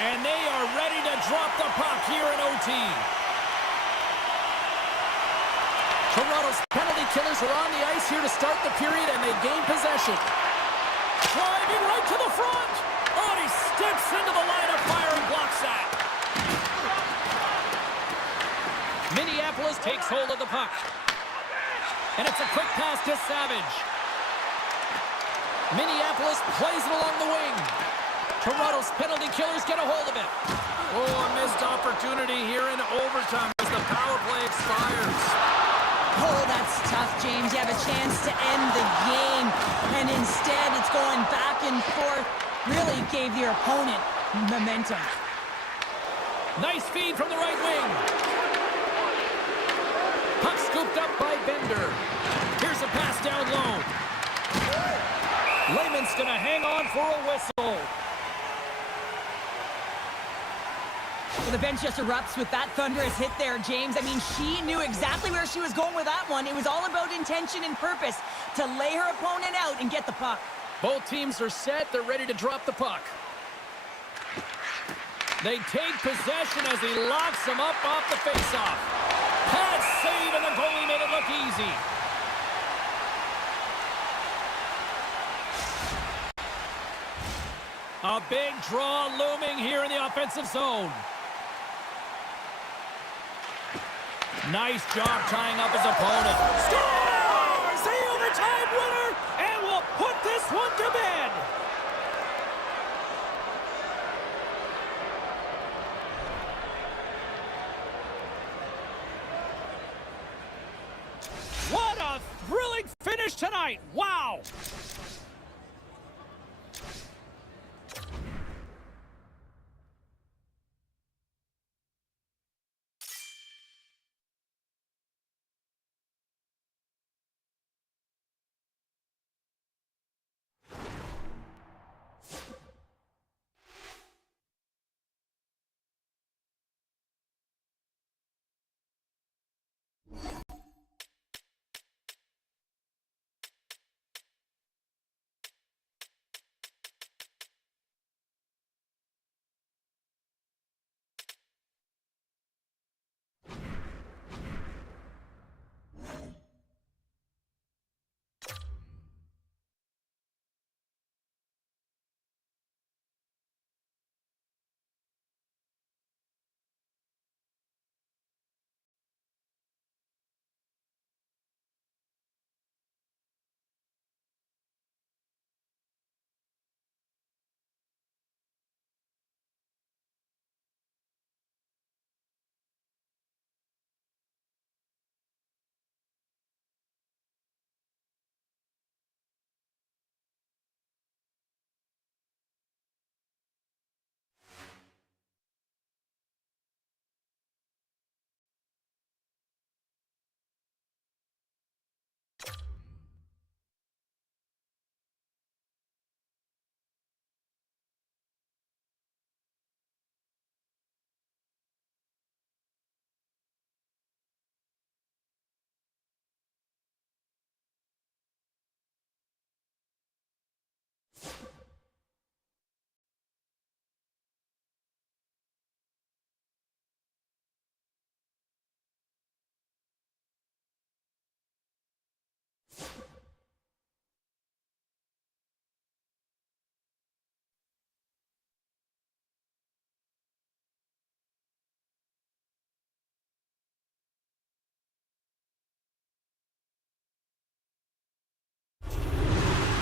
And they are ready to drop the puck here in OT. Toronto's penalty killers are on the ice here to start the period, and they gain possession. Driving right to the front. Oh, and he steps into the line of fire and blocks that. Minneapolis takes hold of the puck. And it's a quick pass to Savage. Minneapolis plays it along the wing. Toronto's penalty killers get a hold of it. Oh, a missed opportunity here in overtime as the power play expires. Oh, that's tough, James. You have a chance to end the game, and instead it's going back and forth. Really gave your opponent momentum. Nice feed from the right wing. Puck scooped up by Bender. Here's a pass down low. Lehman's going to hang on for a whistle. Well, the bench just erupts with that thunderous hit there, James. I mean, she knew exactly where she was going with that one. It was all about intention and purpose to lay her opponent out and get the puck. Both teams are set. They're ready to drop the puck. They take possession as he locks him up off the faceoff. Pass save, and the goalie made it look easy. Big draw looming here in the offensive zone. Nice job tying up his opponent. Scores! The overtime winner, and will put this one to bed. What a thrilling finish tonight. Wow!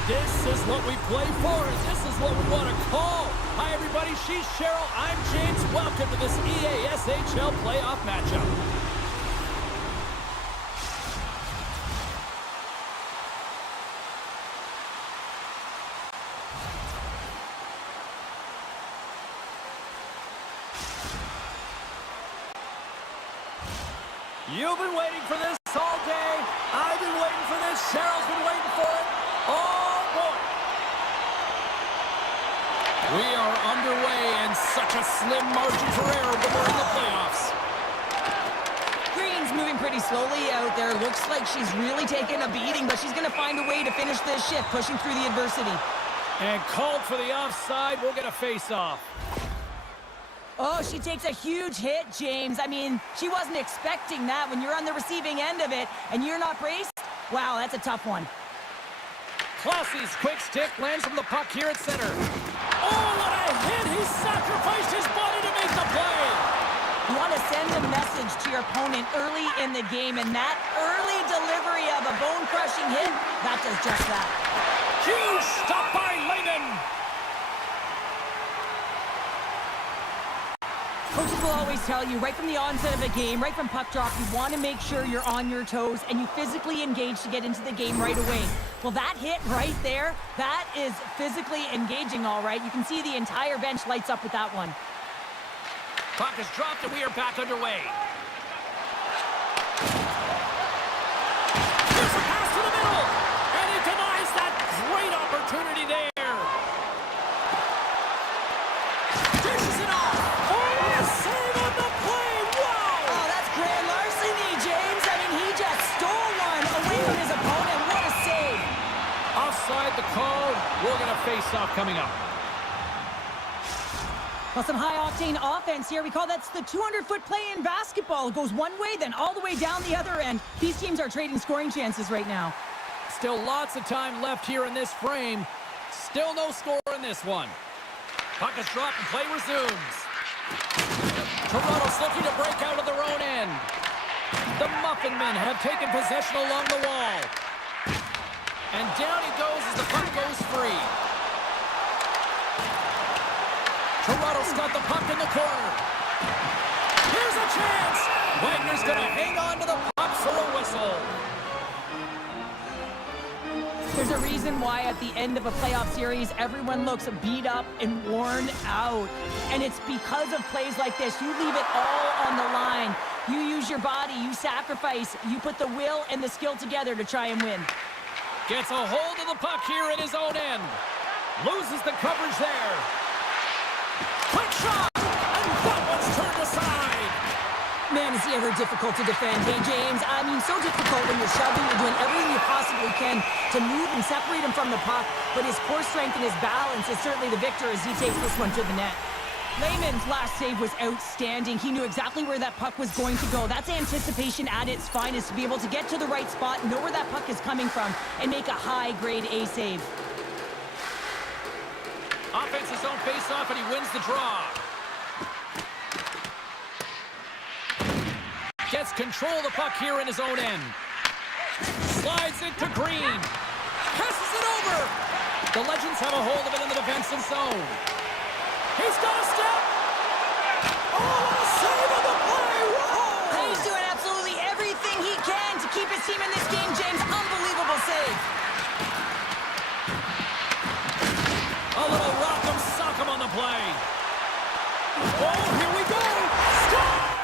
This is what we play for, and this is what we want to call. Hi, everybody. She's Cheryl. I'm James. Welcome to this EASHL playoff matchup. You've been waiting for this all day. I've been waiting for this. Cheryl's been waiting for it. Oh, boy. We are underway, and such a slim margin for error, but we're in the playoffs. Green's moving pretty slowly out there. Looks like she's really taking a beating, but she's going to find a way to finish this shift, pushing through the adversity. And called for the offside. We'll get a face-off. Oh, she takes a huge hit, James. I mean, she wasn't expecting that. When you're on the receiving end of it and you're not braced, wow, that's a tough one. Classy's quick stick lands from the puck here at center. Oh, what a hit! He sacrificed his body to make the play! You want to send a message to your opponent early in the game, and that early delivery of a bone-crushing hit, that does just that. Huge stop by Lehman! Coaches will always tell you, right from the onset of the game, right from puck drop, you want to make sure you're on your toes and you physically engage to get into the game right away. Well, that hit right there, that is physically engaging, all right. You can see the entire bench lights up with that one. Puck is dropped and we are back underway. Here's a pass to the middle, and he denies that great opportunity there. Dishes it off. Oh, a save on the play. Wow! Oh, that's grand larceny, James. I mean, he just stole one away from his opponent. What a save. Offside the call. We'll get a face-off coming up. Well, some high-octane offense here. We call that's the 200-foot play in basketball. It goes one way, then all the way down the other end. These teams are trading scoring chances right now. Still lots of time left here in this frame. Still no score in this one. Puck is dropped and play resumes. Toronto's looking to break out of their own end. The Muffin Men have taken possession along the wall. And down he goes as the puck goes free. Toronto's got the puck in the corner. Here's a chance. Wagner's going to hang on to the puck for a whistle. There's a reason why at the end of a playoff series, everyone looks beat up and worn out. And it's because of plays like this. You leave it all on the line. You use your body, you sacrifice, you put the will and the skill together to try and win. Gets a hold of the puck here at his own end. Loses the coverage there. Quick shot! And that one's turned aside. Man, is he ever difficult to defend. Hey, James, I mean, so difficult when you're shoving, you're doing everything you possibly can to move and separate him from the puck, but his core strength and his balance is certainly the victor as he takes this one to the net. Lehman's last save was outstanding. He knew exactly where that puck was going to go. That's anticipation at its finest, to be able to get to the right spot, know where that puck is coming from, and make a high-grade A save. Offense his own face-off, and he wins the draw. Gets control of the puck here in his own end. Slides it to Green. Passes it over. The Legends have a hold of it in the defensive zone. He's got a step. Oh, a save of the play. Whoa! He's doing absolutely everything he can to keep his team in this game, James. Unbelievable save. A little rock'em sock'em on the play. Oh, here we go. Score!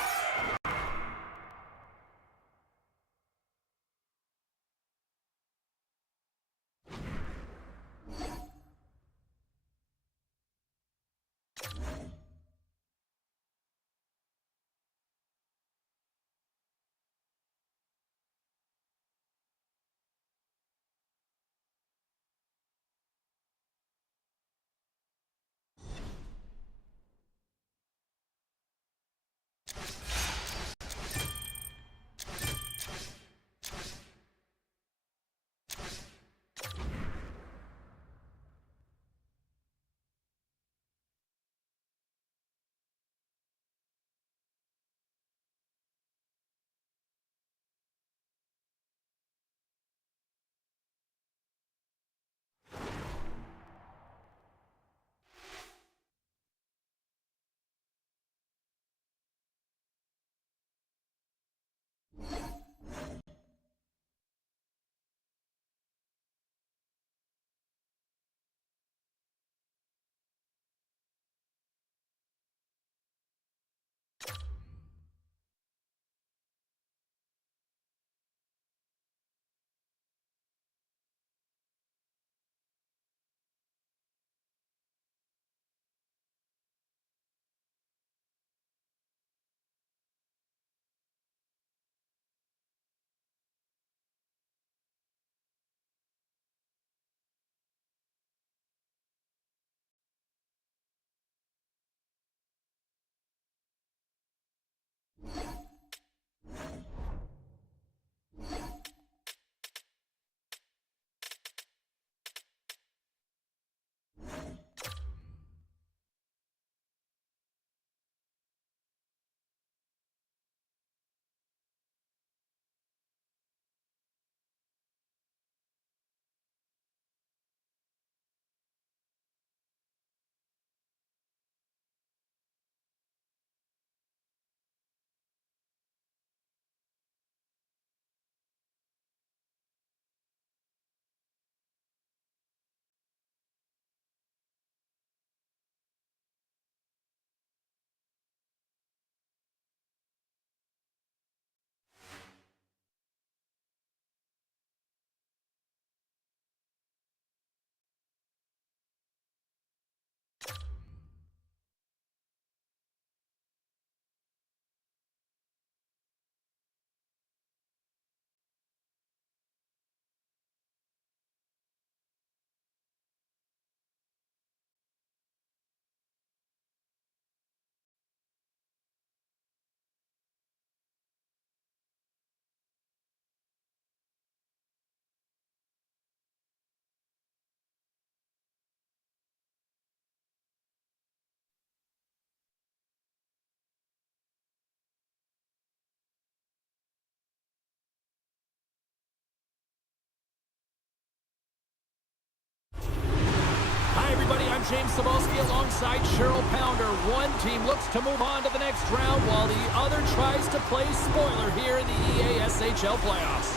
James Cebulski alongside Cheryl Pounder. One team looks to move on to the next round while the other tries to play spoiler here in the EASHL playoffs.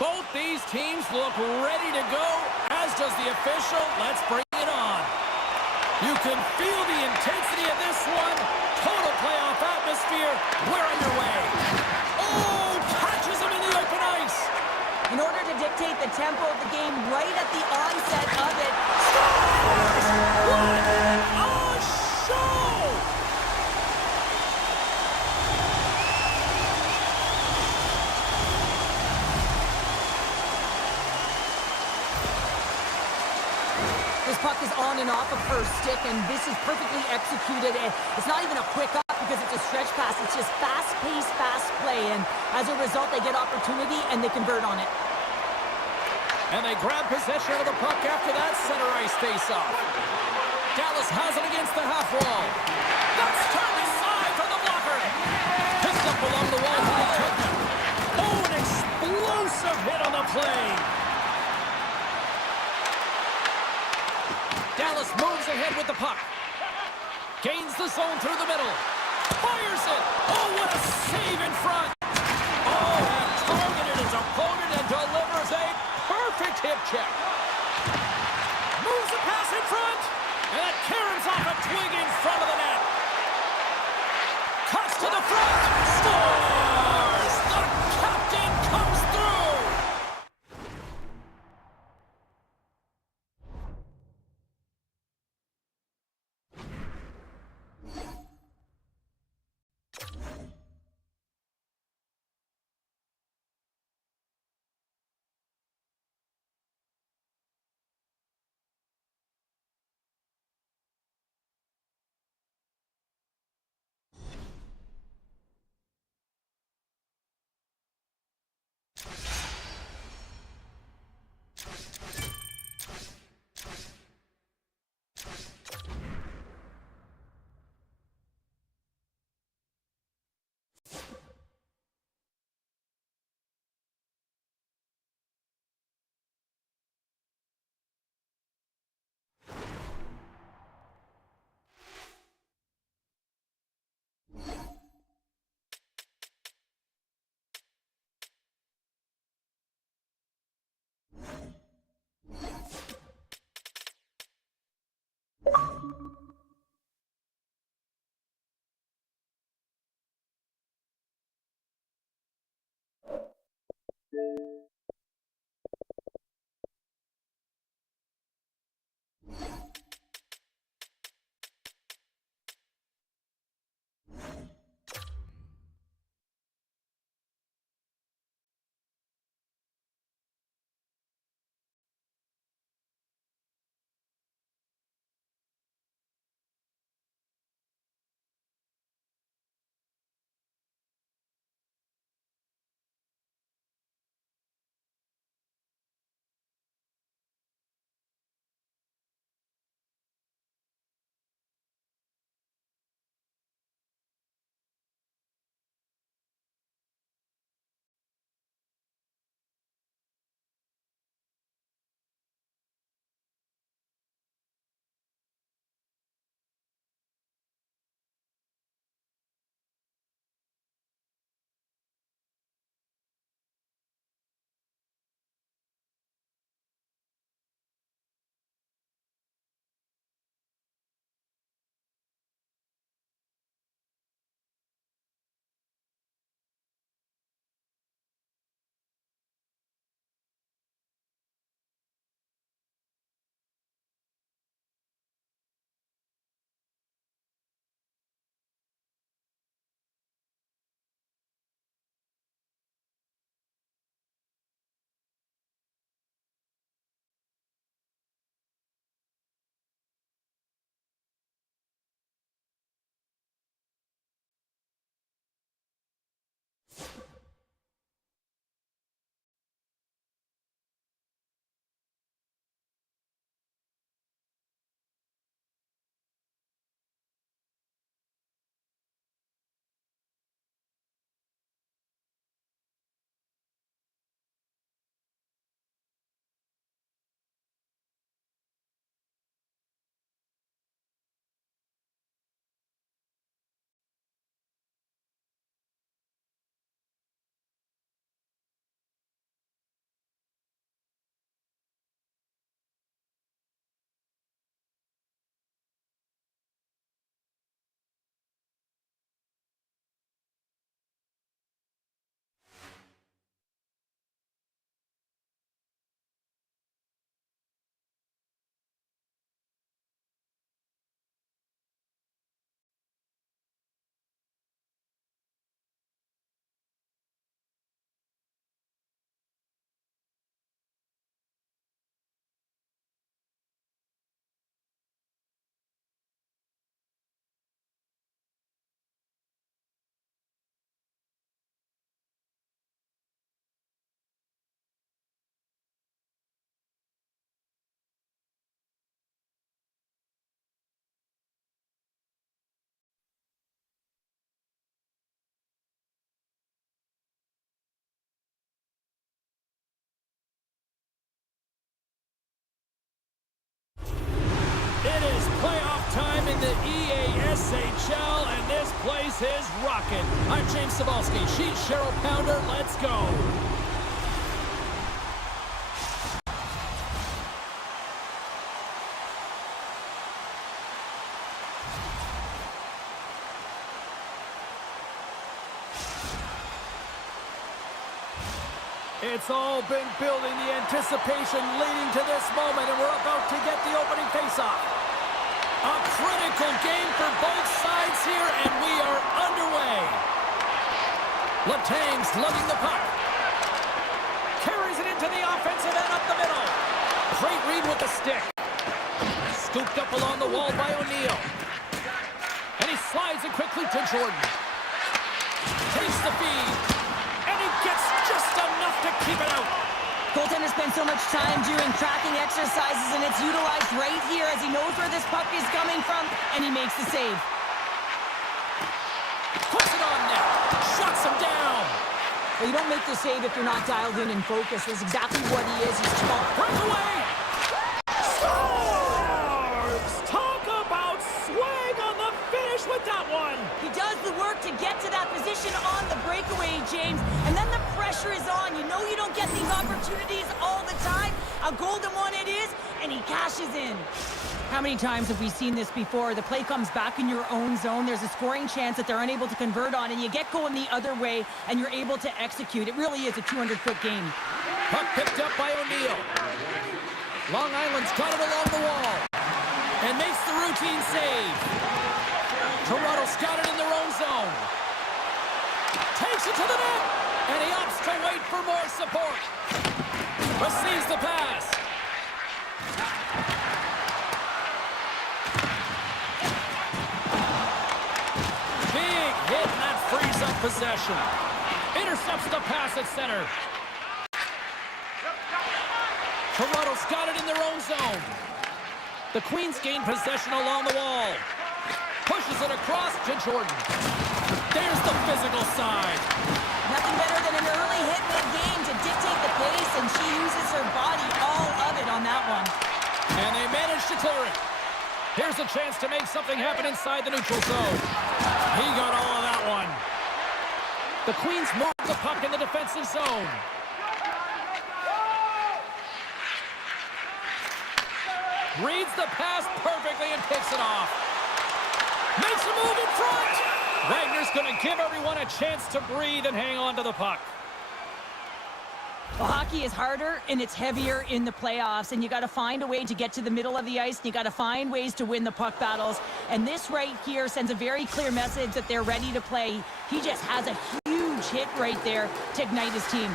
Both these teams look ready to go, as does the official. Let's bring it on. You can feel the intensity of this one. Total playoff atmosphere. We're underway. Oh, catches him in the open ice. In order to dictate the tempo of the game right at the onset of it, scores! What a show! This puck is on and off of her stick, and this is perfectly executed. It's not even a quick up because it's a stretch pass. It's just fast-paced, fast play, and as a result, they get opportunity, and they convert on it. And they grab possession of the puck after that center ice face-off. Dallas has it against the half wall. That's turned aside from the blocker. Picked up along the wall by Tuckman. Oh, an explosive hit on the play. Dallas moves ahead with the puck. Gains the zone through the middle. Fires it. Oh, what a save in front. Oh, he targeted his opponent and delivers a perfect hip check. Moves the pass in front. And it caroms off a twig in front of the net. Cuts to the front. Scores! The captain comes EASHL, and this place is rocking. I'm James Cybulski. She's Cheryl Pounder. Let's go. It's all been building, the anticipation leading to this moment, and we're about to get the opening faceoff. A critical game for both sides here, and we are underway. Letang's lugging the puck. Carries it into the offensive end up the middle. Great read with the stick. Scooped up along the wall by O'Neill. And he slides it quickly to Jordan. Takes the feed. And he gets just enough to keep it out. Goaltender spends so much time doing tracking exercises, and it's utilized right here as he knows where this puck is coming from, and he makes the save. Puts it on net. Shuts him down. Well, you don't make the save if you're not dialed in and focused. That's exactly what he is. He's smart. Breakaway. Scores! Talk about swag on the finish with that one. He does the work to get to that position on the breakaway, James, and then the pressure is on. You know you don't get these opportunities all the time. A golden one it is, and he cashes in. How many times have we seen this before? The play comes back in your own zone. There's a scoring chance that they're unable to convert on, and you get going the other way, and you're able to execute. It really is a 200-foot game. Puck picked up by O'Neill. Long Island's got it along the wall and makes the routine save. Toronto's got it in their own zone. Takes it to the net, and he opts to wait for more support. Receives the pass. Big hit, and that frees up possession. Intercepts the pass at center. Toronto's got it in their own zone. The Queens gain possession along the wall. Pushes it across to Jordan. There's the physical side. Nothing better than an early hit mid-game to dictate the pace, and she uses her body, all of it on that one. And they manage to clear it. Here's a chance to make something happen inside the neutral zone. He got all of that one. The Queens move the puck in the defensive zone. Reads the pass perfectly and picks it off. Makes a move in front. Wagner's going to give everyone a chance to breathe and hang on to the puck. Well, hockey is harder and it's heavier in the playoffs, and you got to find a way to get to the middle of the ice, and you got to find ways to win the puck battles. And this right here sends a very clear message that they're ready to play. He just has a huge hit right there to ignite his team.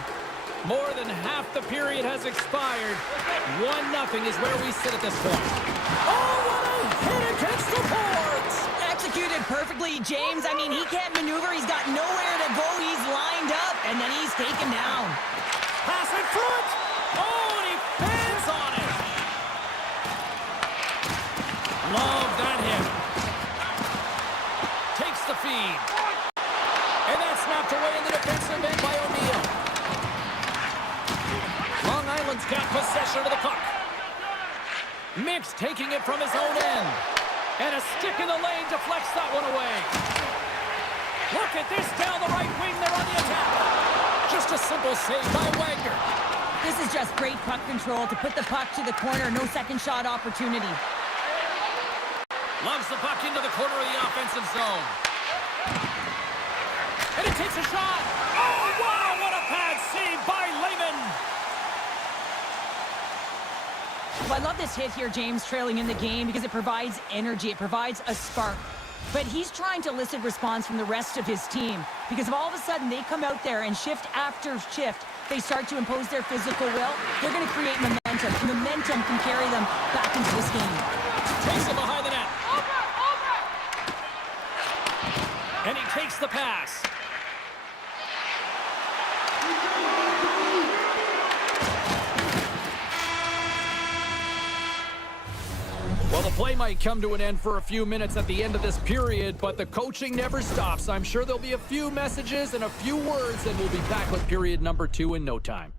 More than half the period has expired. 1-0 is where we sit at this point. Oh, what a hit against the boards! Executed perfectly, James. I mean, he can't maneuver. He's got nowhere to go. He's lined up, and then he's taken down. Pass in front! Oh, and he fans on it! Love that hit. Takes the feed. And that's knocked away in the defensive end by O'Neill. Long Island's got possession of the puck. Mix taking it from his own end. And a stick in the lane deflects that one away. Look at this down the right wing. They're on the attack. Just a simple save by Wagner. This is just great puck control to put the puck to the corner. No second shot opportunity. Loves the puck into the corner of the offensive zone. And he takes a shot. Oh, wow, what a pad save by Lehman. Well, I love this hit here, James, trailing in the game, because it provides energy. It provides a spark. But he's trying to elicit response from the rest of his team, because if all of a sudden they come out there and shift after shift, they start to impose their physical will, they're going to create momentum. Momentum can carry them back into this game. Takes it behind the net. And he takes the pass. Well, the play might come to an end for a few minutes at the end of this period, but the coaching never stops. I'm sure there'll be a few messages and a few words, and we'll be back with period number 2 in no time.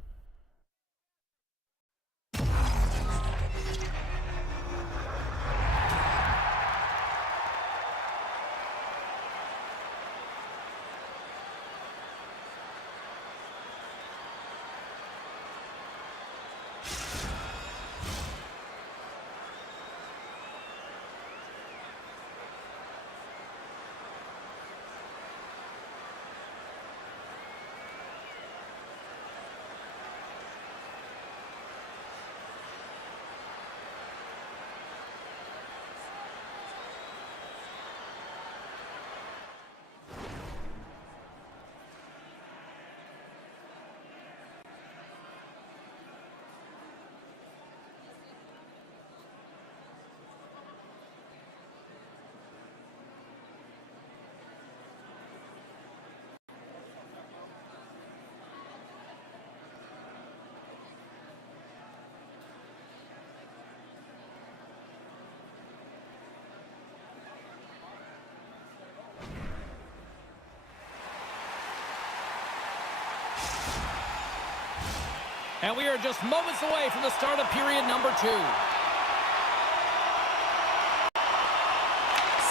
And we are just moments away from the start of period number 2.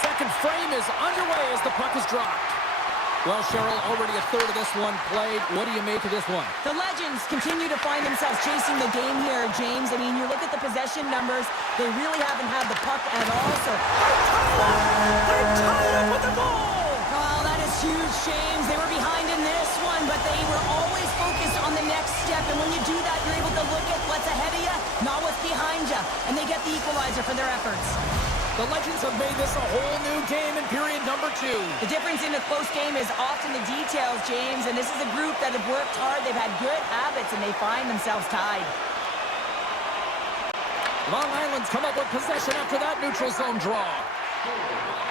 Second frame is underway as the puck is dropped. Well, Cheryl, already a third of this one played. What do you make of this one? The Legends continue to find themselves chasing the game here, James. I mean, you look at the possession numbers, they really haven't had the puck at all, so... They're tied up with the goal! Oh, that is huge, James. They were behind in this one, but they were always focused on the next step, and when you do that, you're able to look at what's ahead of you, not what's behind you, and they get the equalizer for their efforts. The Legends have made this a whole new game in period number 2. The difference in a close game is often the details, James, and this is a group that have worked hard, they've had good habits, and they find themselves tied. Long Island's come up with possession after that neutral zone draw.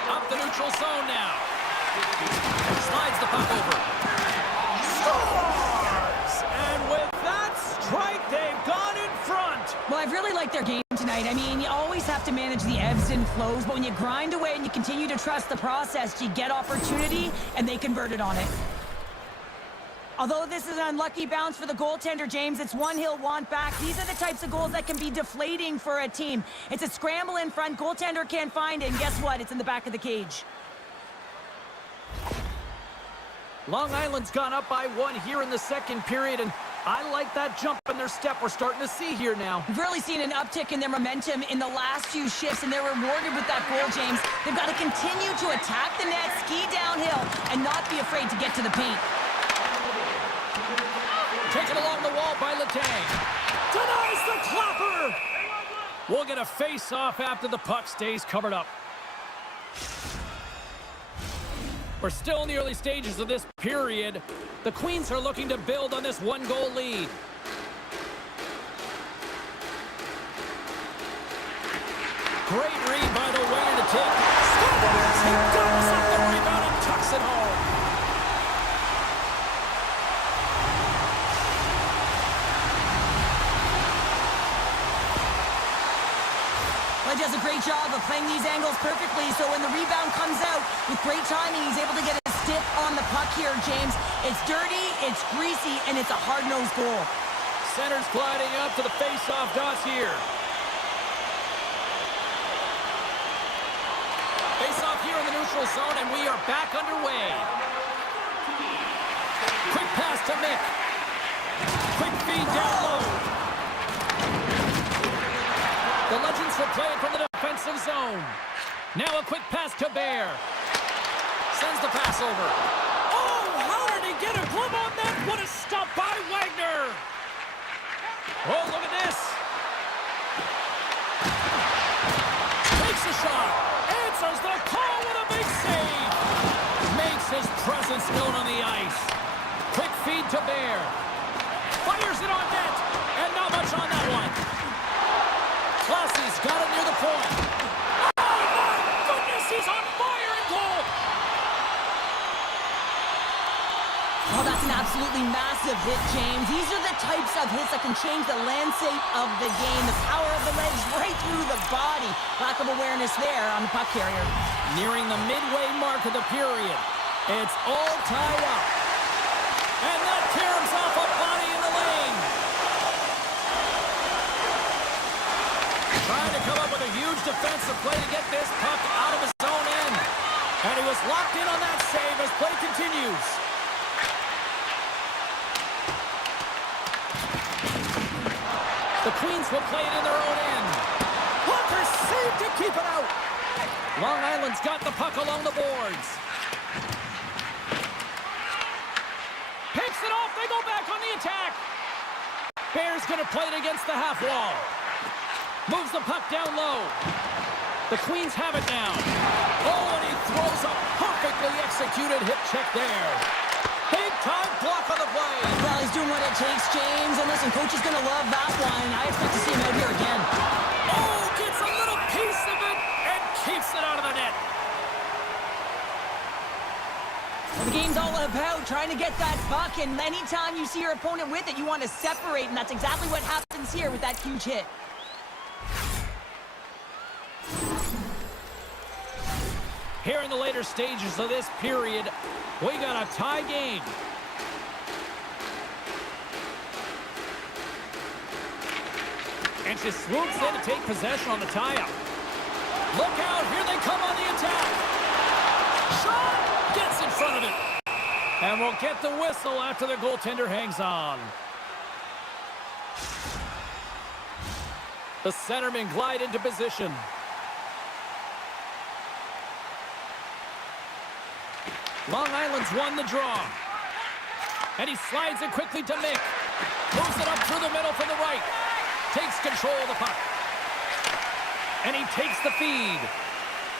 Up the neutral zone now. Slides the puck over. Scores! And with that strike, they've gone in front. Well, I've really liked their game tonight. I mean, you always have to manage the ebbs and flows, but when you grind away and you continue to trust the process, you get opportunity, and they converted on it. Although this is an unlucky bounce for the goaltender, James, it's one he'll want back. These are the types of goals that can be deflating for a team. It's a scramble in front, goaltender can't find it, and guess what? It's in the back of the cage. Long Island's gone up by 1 here in the second period, and I like that jump in their step we're starting to see here now. We've really seen an uptick in their momentum in the last few shifts, and they're rewarded with that goal, James. They've got to continue to attack the net, ski downhill, and not be afraid to get to the paint. Taken along the wall by Letang. Denies the clapper! We'll get a face-off after the puck stays covered up. We're still in the early stages of this period. The Queens are looking to build on this 1-goal lead. Great read by the winger to take. Scores! He dumps up the rebound and tucks it home. He does a great job of playing these angles perfectly, so when the rebound comes out, with great timing, he's able to get a stick on the puck here, James. It's dirty, it's greasy, and it's a hard-nosed goal. Center's gliding up to the face-off dots here. Face-off here in the neutral zone, and we are back underway. Quick pass to Mick. Quick feed down low. The Legends will play it from the defensive zone. Now a quick pass to Bear. Sends the pass over. Oh, how did he get a glove on that? What a stop by Wagner. Oh, look at this. Takes a shot. Answers the call with a big save. Makes his presence known on the ice. Quick feed to Bear. Fires it on net. And not much on that one. Clause's got it near the point. Oh, my goodness, he's on fire in goal. Oh, that's an absolutely massive hit, James. These are the types of hits that can change the landscape of the game. The power of the legs right through the body. Lack of awareness there on the puck carrier. Nearing the midway mark of the period. It's all tied up. And that caroms off a body in the lane. Trying to come up with a huge defensive play to get this puck out of his own end. And he was locked in on that save as play continues. The Queens will play it in their own end. Walker saved to keep it out. Long Island's got the puck along the boards. Picks it off. They go back on the attack. Bear's going to play it against the half wall. Moves the puck down low. The Queens have it now. Oh, and he throws a perfectly executed hip check there. Big time block on the play. Well, he's doing what it takes, James. And listen, coach is going to love that one. I expect to see him out here again. Oh, gets a little piece of it and keeps it out of the net. Well, the game's all about trying to get that puck, and anytime you see your opponent with it, you want to separate, and that's exactly what happens here with that huge hit. Here in the later stages of this period, we got a tie game. And she swoops in to take possession on the tie-up. Look out, here they come on the attack. Shot! Gets in front of it. And we'll get the whistle after the goaltender hangs on. The centermen glide into position. Long Island's won the draw. And he slides it quickly to Mick. Moves it up through the middle from the right. Takes control of the puck. And he takes the feed.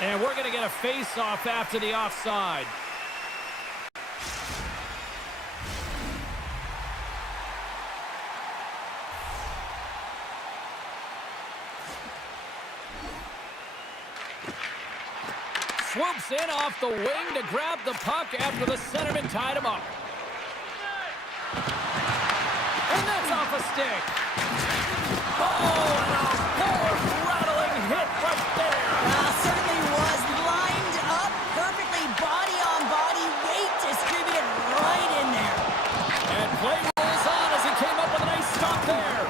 And we're going to get a face-off after the offside. Swoops in off the wing to grab the puck after the centerman tied him up. And that's off a stick. Oh, and a board-rattling hit right there. Certainly was. Lined up perfectly, body on body, weight distributed right in there. And play rolls on as he came up with a nice stop there.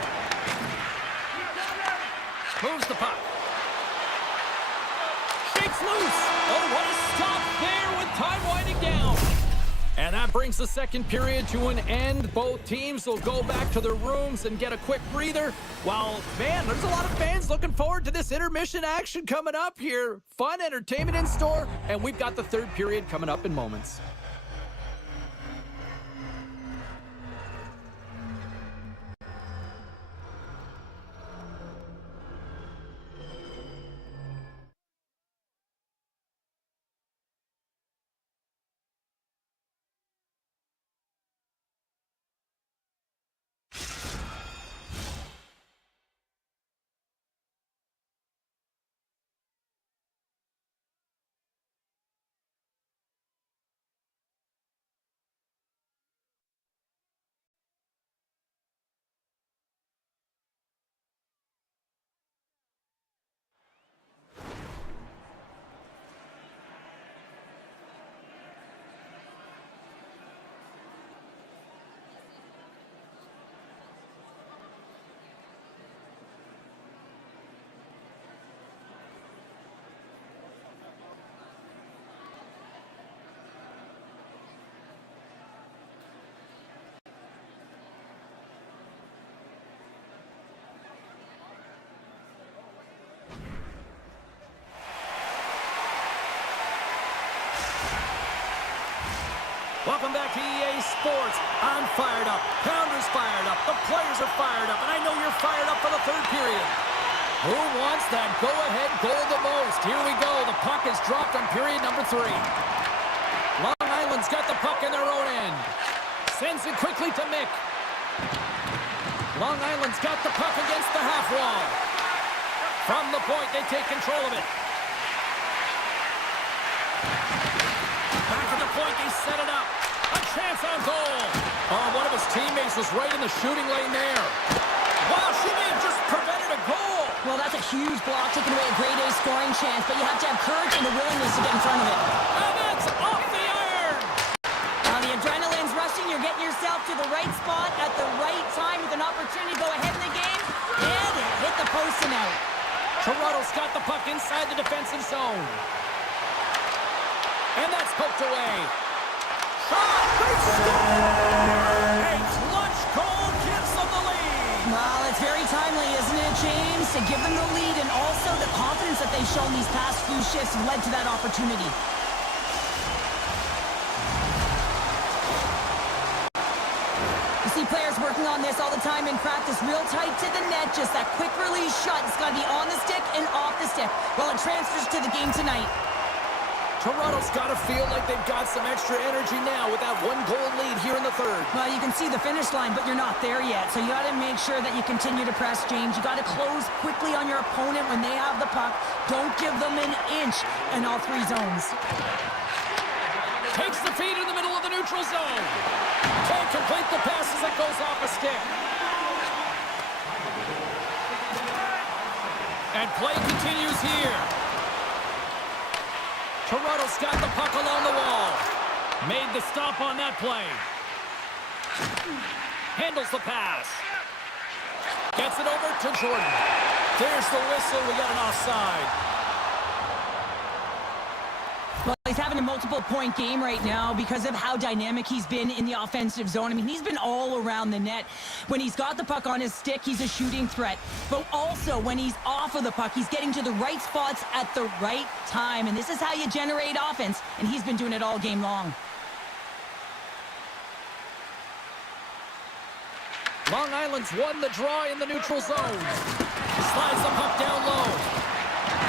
Moves the puck. Shakes loose. Oh, what a stop there with time winding down. And that brings the second period to an end. Both teams will go back to their rooms and get a quick breather. While, man, there's a lot of fans looking forward to this intermission action coming up here. Fun entertainment in store, and we've got the third period coming up in moments. Welcome back to EA Sports. I'm fired up. Pounder's fired up. The players are fired up. And I know you're fired up for the third period. Who wants that go-ahead goal the most? Here we go. The puck is dropped on period number 3. Long Island's got the puck in their own end. Sends it quickly to Mick. Long Island's got the puck against the half wall. From the point, they take control of it. Back at the point, they set it up. A chance on goal. Oh, one of his teammates was right in the shooting lane there. Wow, she may have just prevented a goal. Well, that's a huge block, taking away a grade A scoring chance, but you have to have courage and the willingness to get in front of it. And that's off the iron. Now the adrenaline's rushing. You're getting yourself to the right spot at the right time with an opportunity to go ahead in the game. And it hit the post and out. Toronto's got the puck inside the defensive zone. And that's poked away. Shot! They score! A clutch goal gives them the lead. Well, it's very timely, isn't it, James? To give them the lead, and also the confidence that they've shown these past few shifts led to that opportunity. You see players working on this all the time in practice, real tight to the net, just that quick release shot. It's got to be on the stick and off the stick. Well, it transfers to the game tonight. Toronto's got to feel like they've got some extra energy now with that one-goal lead here in the third. Well, you can see the finish line, but you're not there yet. So you got to make sure that you continue to press, James. You got to close quickly on your opponent when they have the puck. Don't give them an inch in all 3 zones. Takes the feed in the middle of the neutral zone. Can't complete the pass as it goes off a stick. And play continues here. Toronto's got the puck along the wall. Made the stop on that play. Handles the pass. Gets it over to Jordan. There's the whistle. We got an offside. Well, he's having a multiple-point game right now because of how dynamic he's been in the offensive zone. I mean, he's been all around the net. When he's got the puck on his stick, he's a shooting threat. But also, when he's off of the puck, he's getting to the right spots at the right time. And this is how you generate offense, and he's been doing it all game long. Long Island's won the draw in the neutral zone. Slides the puck down low.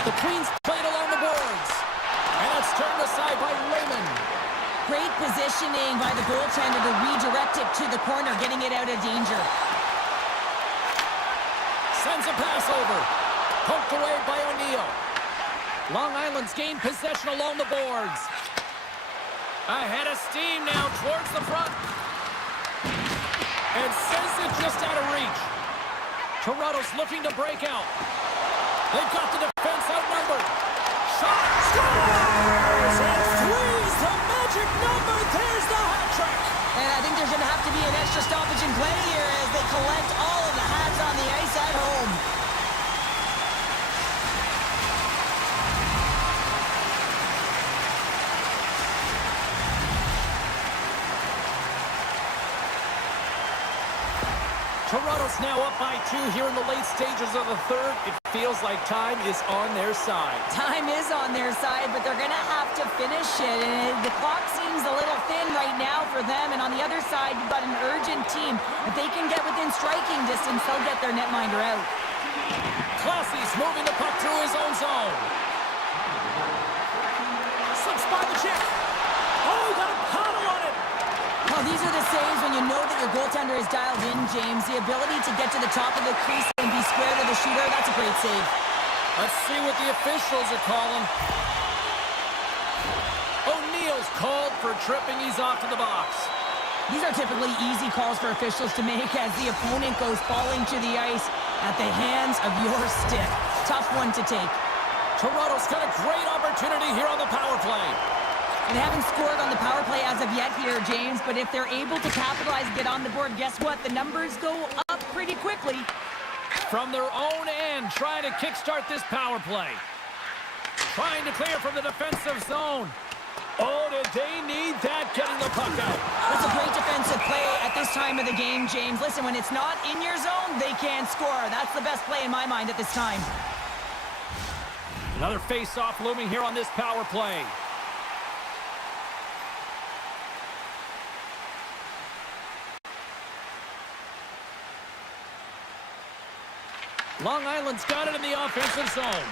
The Queens played along the boards. And it's turned aside by Lehman. Great positioning by the goaltender to redirect it to the corner, getting it out of danger. Sends a pass over. Poked away by O'Neill. Long Island's gained possession along the boards. Ahead of steam now towards the front. And sends it just out of reach. Toronto's looking to break out. They've got the defense outnumbered. Shot! Scores! And three's the magic number. There's the hat trick. And I think there's going to have to be an extra stoppage in play here as they collect all of the hats on the ice at home. Toronto's now up by 2 here in the late stages of the third. It feels like time is on their side. Time is on their side, but they're going to have to finish it. And the clock seems a little thin right now for them. And on the other side, you've got an urgent team. If they can get within striking distance, they'll get their netminder out. Classy's moving the puck through his own zone. Slips by the check. Oh, got a paddle on it. Well, these are the saves when you know that your goaltender is dialed in, James. The ability to get to the top of the crease and be square to the shooter, that's a great save. Let's see what the officials are calling. O'Neill's called for tripping. He's off to the box. These are typically easy calls for officials to make as the opponent goes falling to the ice at the hands of your stick. Tough one to take. Toronto's got a great opportunity here on the power play. They haven't scored on the power play as of yet here, James, but if they're able to capitalize and get on the board, guess what? The numbers go up pretty quickly. From their own end, trying to kickstart this power play. Trying to clear from the defensive zone. Oh, did they need that, getting the puck out. That's a great defensive play at this time of the game, James. Listen, when it's not in your zone, they can't score. That's the best play in my mind at this time. Another face-off looming here on this power play. Long Island's got it in the offensive zone.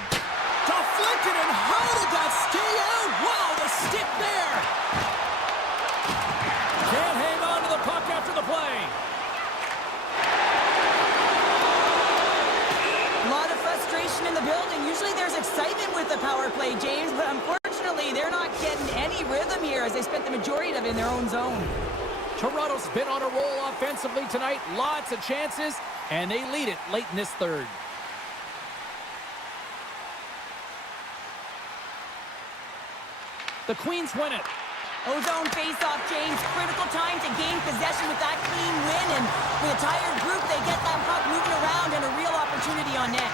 Deflected, and how did that stay out? Wow, the stick there. Can't hang on to the puck after the play. A lot of frustration in the building. Usually there's excitement with the power play, James, but unfortunately they're not getting any rhythm here as they spent the majority of it in their own zone. Toronto's been on a roll offensively tonight. Lots of chances, and they lead it late in this third. The Queens win it. Ozone face-off, James. Critical time to gain possession with that clean win, and with a tired group, they get that puck moving around and a real opportunity on net.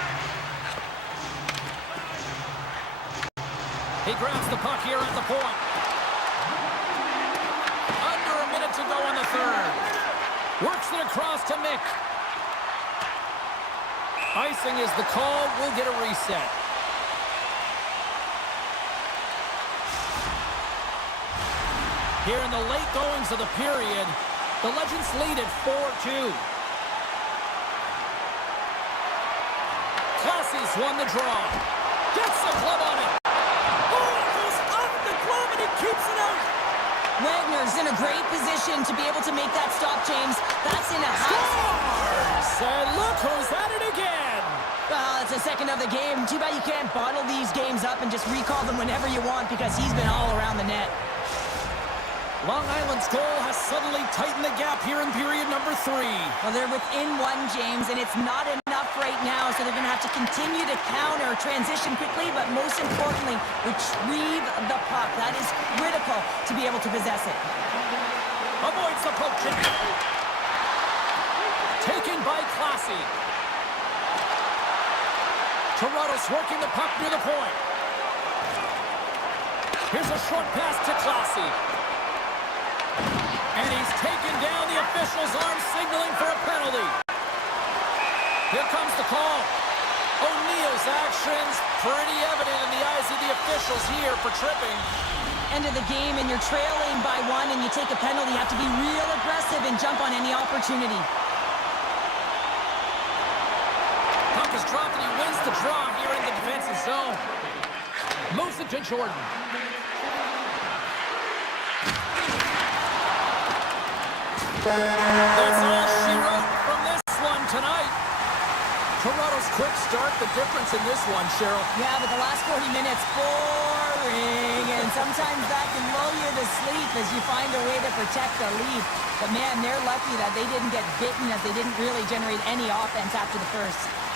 He grabs the puck here at the point. Under a minute to go in the third. Works it across to Mick. Icing is the call. We'll get a reset. Here in the late goings of the period, the Legends lead at 4-2. Classy's won the draw. Gets the glove on it. Oh, it goes off the glove and he keeps it out. Wagner's in a great position to be able to make that stop, James. That's in a high... Scores! And look who's at it again. Well, it's the second of the game. Too bad you can't bottle these games up and just recall them whenever you want because he's been all around the net. Long Island's goal has suddenly tightened the gap here in period number 3. Well, they're within one, James, and it's not enough right now, so they're going to have to continue to counter, transition quickly, but most importantly, retrieve the puck. That is critical to be able to possess it. Avoids the poke check. Taken by Classy. Toronto's working the puck near the point. Here's a short pass to Classy. And he's taken down. The official's arm signaling for a penalty. Here comes the call. O'Neill's actions pretty evident in the eyes of the officials here for tripping. End of the game, and you're trailing by 1, and you take a penalty. You have to be real aggressive and jump on any opportunity. Puck is dropped, and he wins the draw here in the defensive zone. Moves it to Jordan. That's all she wrote from this one tonight. Toronto's quick start, the difference in this one, Cheryl. Yeah, but the last 40 minutes, boring, and sometimes that can lull you to sleep as you find a way to protect the lead. But man, they're lucky that they didn't get bitten, as they didn't really generate any offense after the first.